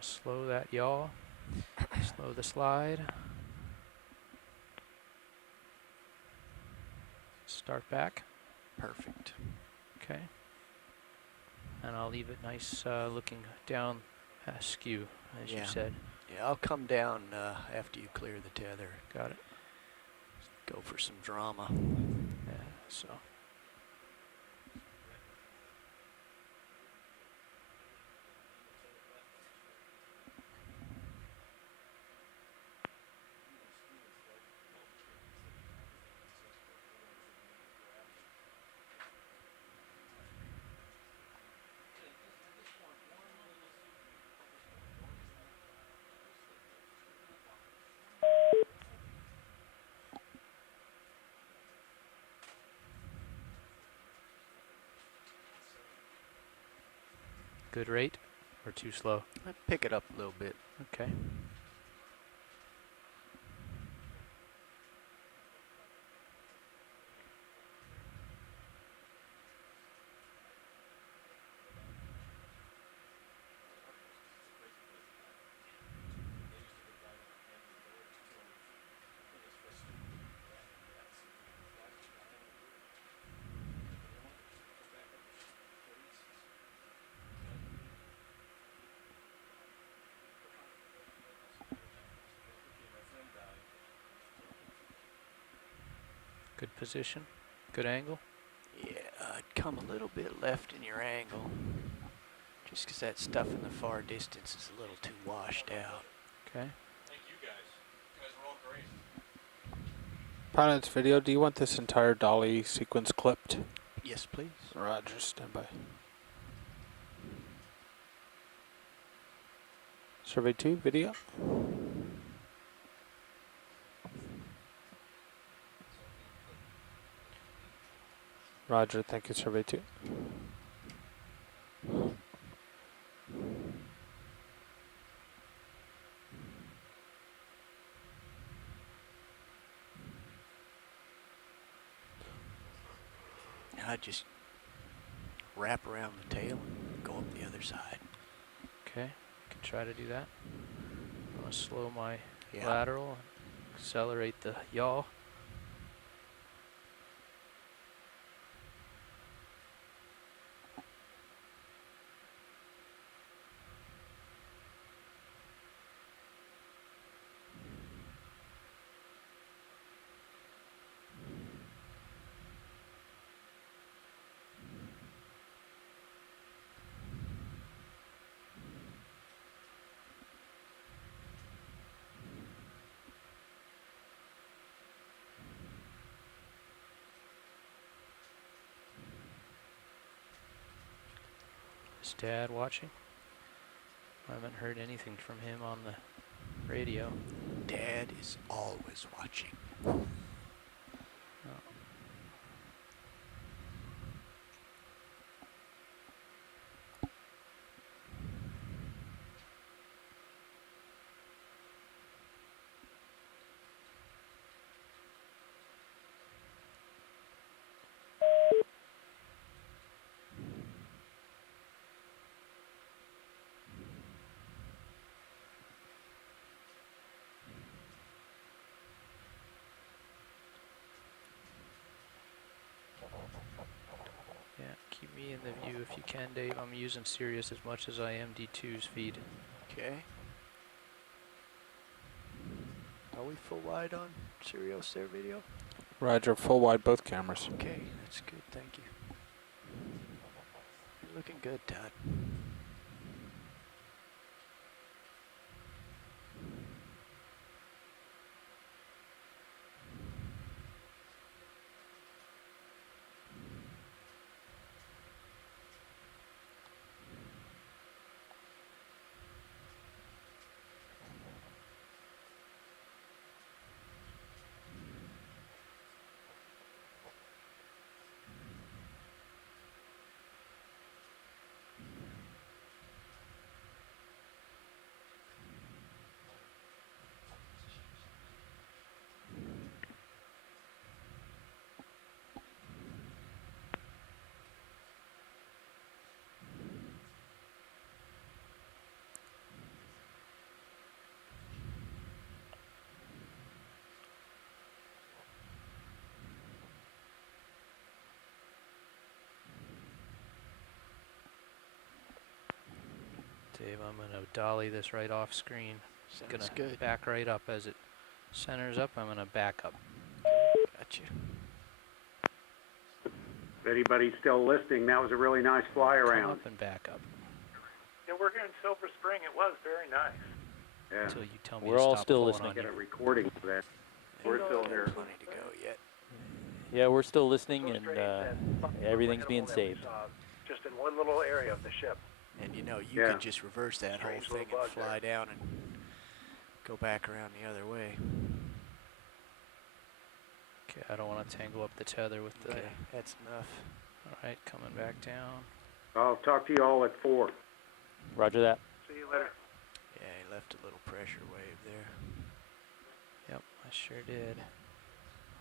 Slow that yaw. Slow the slide. Start back. Perfect. Okay. And I'll leave it nice looking down askew, as you said. Yeah, I'll come down after you clear the tether. Got it. Go for some drama. Yeah, so. Good rate or too slow? Pick it up a little bit. Okay. Good position, good angle. Yeah, come a little bit left in your angle, just because that stuff in the far distance is a little too washed out. Okay. Thank you guys. You guys are all great. Pilots video, do you want this entire dolly sequence clipped? Yes, please. Roger, stand by. Survey 2, video. Roger, thank you, survey 2. I just wrap around the tail and go up the other side. Okay, can try to do that. I'm gonna slow my lateral, accelerate the yaw. Is Dad watching? I haven't heard anything from him on the radio. Dad is always watching. me in the view if you can, Dave. I'm using Sirius as much as I am D2's feed. Okay. Are we full wide on Sirius there video? Roger, full wide both cameras. Okay, that's good, thank you. You're looking good, Todd. Dave, I'm going to dolly this right off screen. It's going Sounds to good. back right up as it centers up. I'm going to back up. Gotcha. If anybody's still listening, that was a really nice fly Come around. up and back up. Yeah, we're here in Silver Spring. It was very nice. Yeah. Until you tell me We're to all stop still pulling listening. on Get you. a recording of that. We're still here. Plenty to go yet. Yeah, we're still listening, So and strange that something everything's animal being that we saved. saw just in one little area of the ship. And you know, you Yeah. could just reverse that whole Strange thing little and bug fly down and go back around the other way. Okay, I don't want to tangle up the tether with the... Okay, that's enough. All right, coming back down. I'll talk to you all at 4. Roger that. See you later. Yeah, he left a little pressure wave there. Yep, I sure did.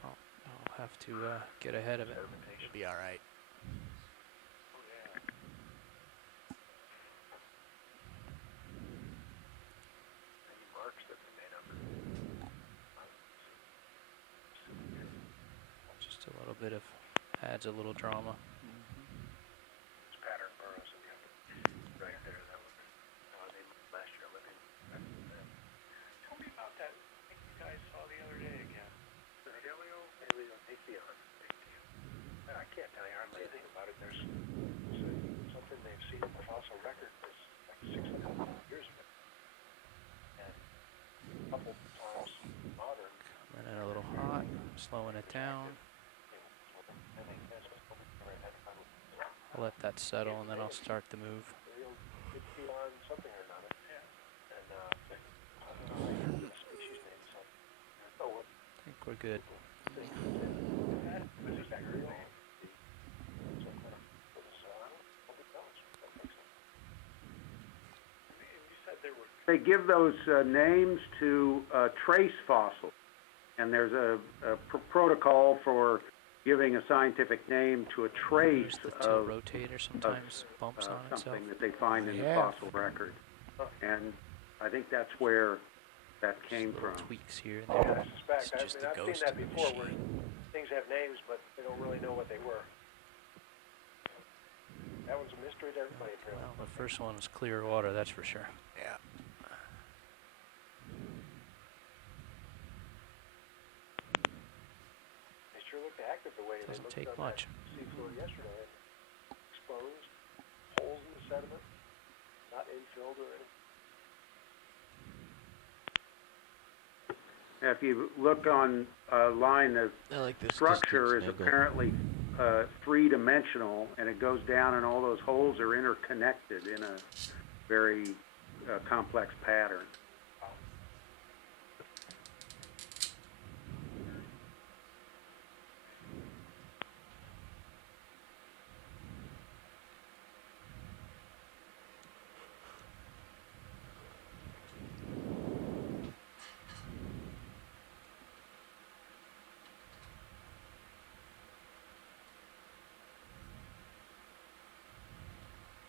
I'll have to get ahead of it. You'll be all right. Any marks that they made up? Just a little bit of... adds a little drama. It's pattern burrows in the upper right there. That was they last year living. Tell me about that thing you guys saw the other day again. The Ichthyon. I can't tell you hardly anything about it. There's something they've seen in the fossil record that's like 600 years of it. And a couple times modern. Coming in a little hot, slowing it down. I'll let that settle and then I'll start the move. Ichthyon something or another. And I don't know the species name. So, I think we're good. They give those names to trace fossils, and there's a protocol for giving a scientific name to a trace There's the tilt of rotator sometimes bumps on itself. something that they find in the Yeah. fossil record. And I think that's where that came Little from. tweaks here and I there. suspect. It's I've just the seen ghost that of the before where machine. things have names, but they don't really know what they were. That one's a mystery to everybody, apparently. Well, the first one was clear water, that's for sure. Yeah. They sure looked active the way Doesn't they looked take on much. that seafloor yesterday. Exposed, holes in the sediment, not infilled or anything. If you look on a line, the I like this structure is distance angle. apparently three-dimensional, and it goes down, and all those holes are interconnected in a very complex pattern.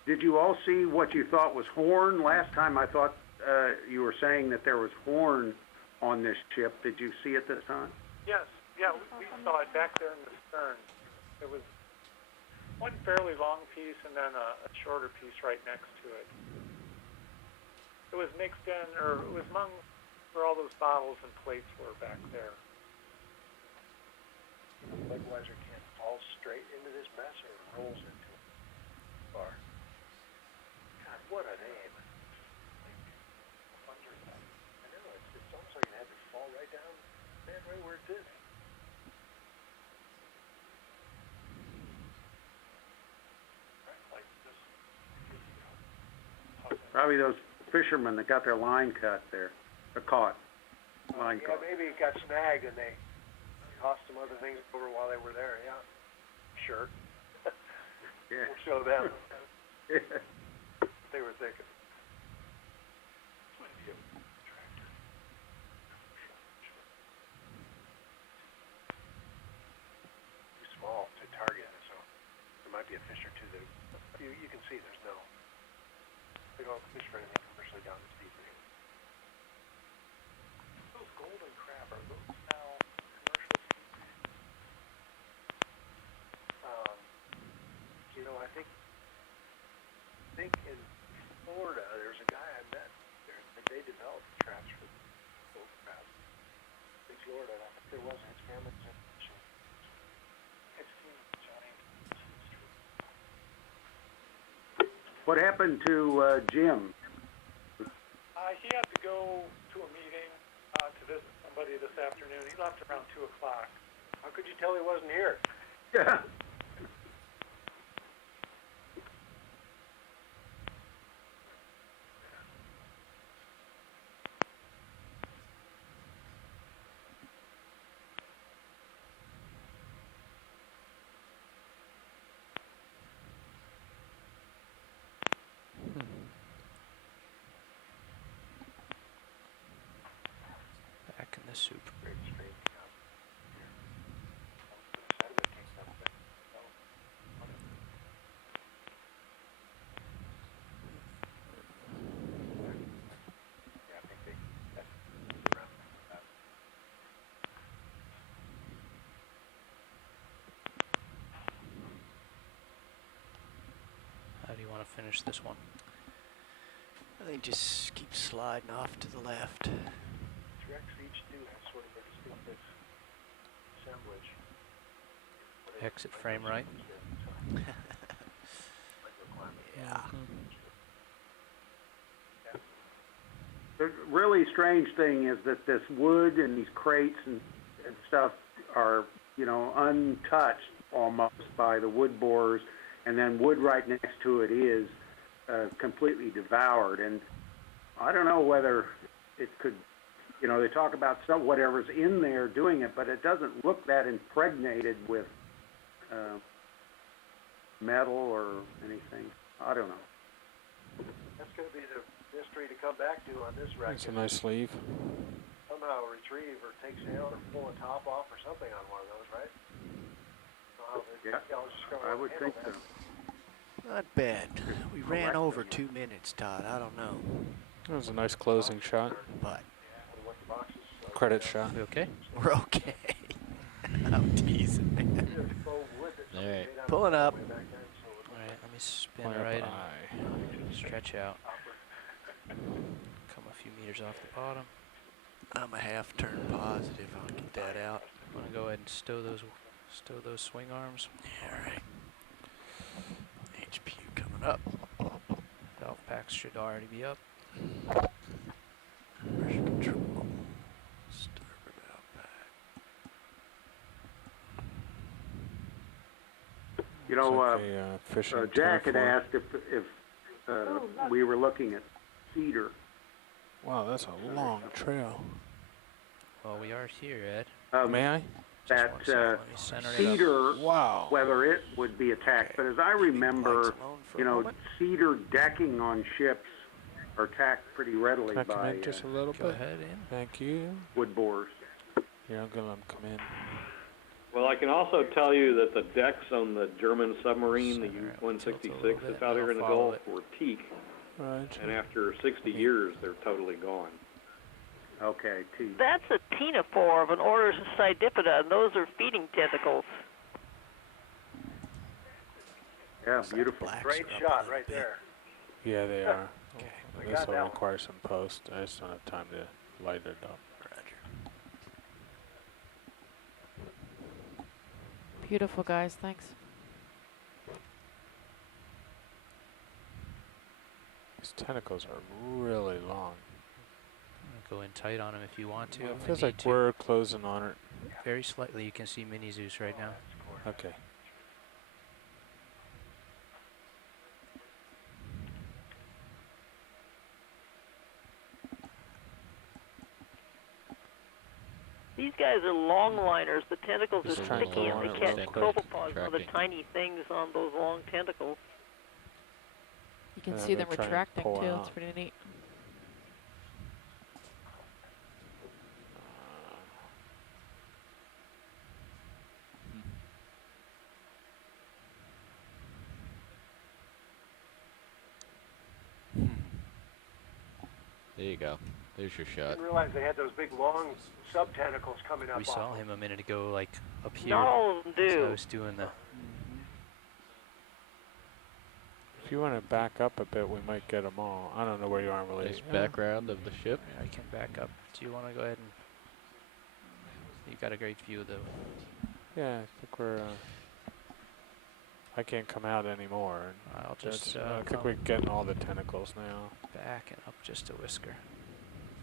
Did you all see what you thought was horn? Last time I thought you were saying that there was horn on this ship. Did you see it this time? Yes, yeah, we saw it back there in the stern. It was one fairly long piece and then a shorter piece right next to it. It was mixed in, or it was among where all those bottles and plates were back there. Budweiser can't fall straight into this mess or rolls into it. Bar. God, what a name. I know, it's almost like it had to fall right down, man, right where it did. Probably those fishermen that got their line cut there, or caught. Line Yeah, caught. maybe it got snagged and they tossed some other things over while they were there, yeah. Sure. Yeah. We'll show them. What they were thinking. Too small to target, so there might be a fish or two that you can see there's no. They don't fish for anything commercially down this deep. Those golden crab, are those now commercial? You know, I think in Florida there's a guy I met there that they developed traps for gold crab. In Florida, I think there was experiments in fishing. I've seen giant. What happened to Jim? He had to go to a meeting to visit somebody this afternoon. He left around 2 o'clock. How could you tell he wasn't here? Yeah. Back in the soup. How do you want to finish this one? I think just keep sliding off to the left. Rex each do have sort of a distinctive assemblage. Exit frame right. Yeah. The really strange thing is that this wood and these crates and stuff are, untouched almost by the wood borers, and then wood right next to it is completely devoured. And I don't know whether it could, they talk about whatever's in there doing it, but it doesn't look that impregnated with metal or anything. I don't know. That's going to be the mystery to come back to on this record. That's a nice sleeve. Somehow retrieve or take down or pull a top off or something on one of those, right? Yeah, I would think so. Not bad. We ran over 2 minutes, Todd. I don't know. That was a nice closing shot. But Credit shot. We okay? we're okay. I'm teasing, man. All right. Pulling up. Alright, let me spin Point up right eye. and stretch out. Come a few meters off the bottom. I'm a half turn positive. I'll get that out. I'm gonna go ahead and stow those swing arms. Yeah, all right. HPU coming up. Valve packs should already be up. Pressure control. Starboard valve pack. Fishing Jack had 24. asked if we were looking at cedar. Wow, that's a long trail. Well, we are here, Ed. May I? That Let me center it up. cedar, Wow. whether it would be attacked, but as I remember, cedar decking on ships are attacked pretty readily Can I come by in just a little Go bit? ahead in. Thank you. wood borers. You're not gonna let 'em come in. Well, I can also tell you that the decks on the German submarine, the Center it, U-166 tilt a little that's bit, out and here I'll in the follow Gulf, it. were teak, Right. and after 60 years, they're totally gone. Okay, T. That's a ctenophore of an order Cydipoda, and those are feeding tentacles. Yeah, beautiful. Great shot right there. Yeah, they are. Okay, This got will that one. require some post. I just don't have time to light it up. Beautiful, guys. Thanks. These tentacles are really long. Go in tight on them if you want to. It if we feels need like to. we're closing on it. Very slightly. You can see Mini Zeus right now. Okay. These guys are long liners. The tentacles Just are trying to sticky and line they it catch real quick. copepods and other Tracking. tiny things on those long tentacles. You can Yeah, see them they're trying to retracting pull too. out. It's pretty neat. There you go. There's your shot. Didn't realize they had those big long sub-tentacles coming up We off saw them. him a minute ago, like up here. Not all of them as do. I was doing the. If you want to back up a bit, we might get them all. I don't know where you are really. Nice background of the ship. Yeah, I can back up. Do you want to go ahead and? You got a great view of the. Yeah, I think we're. I can't come out anymore. I'll just. I think come we're getting all the tentacles now. back and up just a whisker.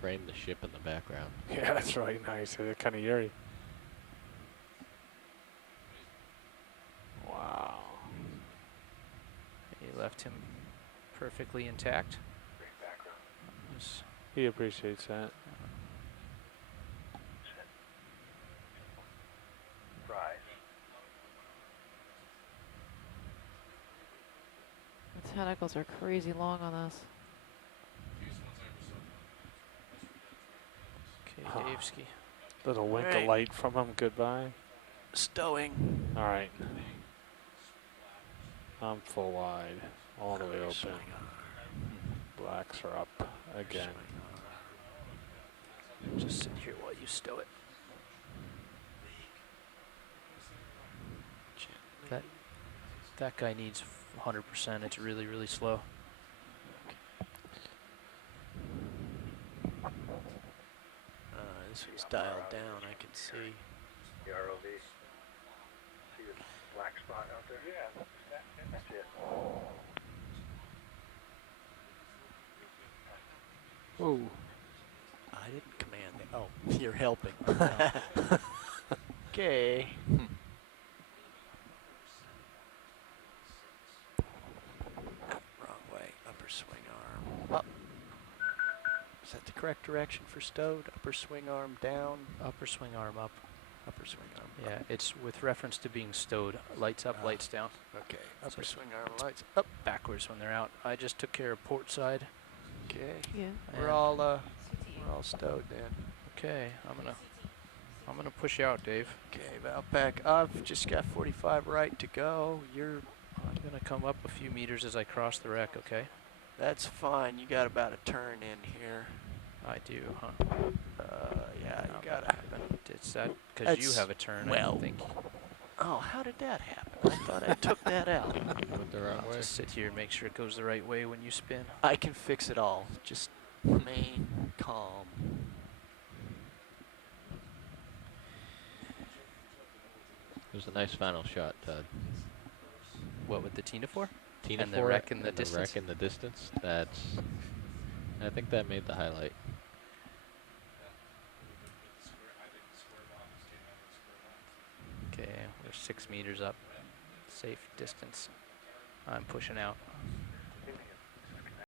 Frame the ship in the background. Yeah, that's right. Nice. It's kind of eerie. Wow. You left him perfectly intact. Great background. He appreciates that. Prize. The tentacles are crazy long on this. Okay, Ah. Davesky. Little wink Alright. of light from him. Goodbye. Stowing. All right. I'm full wide, all the way open. Swing Blacks are up again. Just sit here while you stow it. That guy needs 100%. It's really, really slow. This one's dialed down, I can see. The ROV. See the black spot out there? Yeah, that's it. Whoa. I didn't command it. Oh, you're helping. Okay. Wrong way. Upper swing arm up. Is that the correct direction for stowed? Upper swing arm down. Upper swing arm up. Upper swing arm. Yeah, it's with reference to being stowed. Lights up, lights down. Okay. Upper So swing arm lights up. Backwards when they're out. I just took care of port side. Okay. Yeah. We're all stowed then. Okay, I'm gonna push out, Dave. Okay, Valpac. I've just got 45 right to go. I'm gonna come up a few meters as I cross the wreck, okay? That's fine. You got about a turn in here. I do, huh? Yeah, you How gotta. that happen? It's that because you That's- have a turn, I well, don't think. Oh, how did that happen? I thought I took that out. Went the wrong I'll way. just sit here and make sure it goes the right way when you spin. I can fix it all. Just remain calm. It was a nice final shot, Todd. What, with the Tina 4? Tina And the for it, wreck in the and distance? wreck in the distance. I think that made the highlight. Okay, we're 6 meters up. Safe distance. I'm pushing out.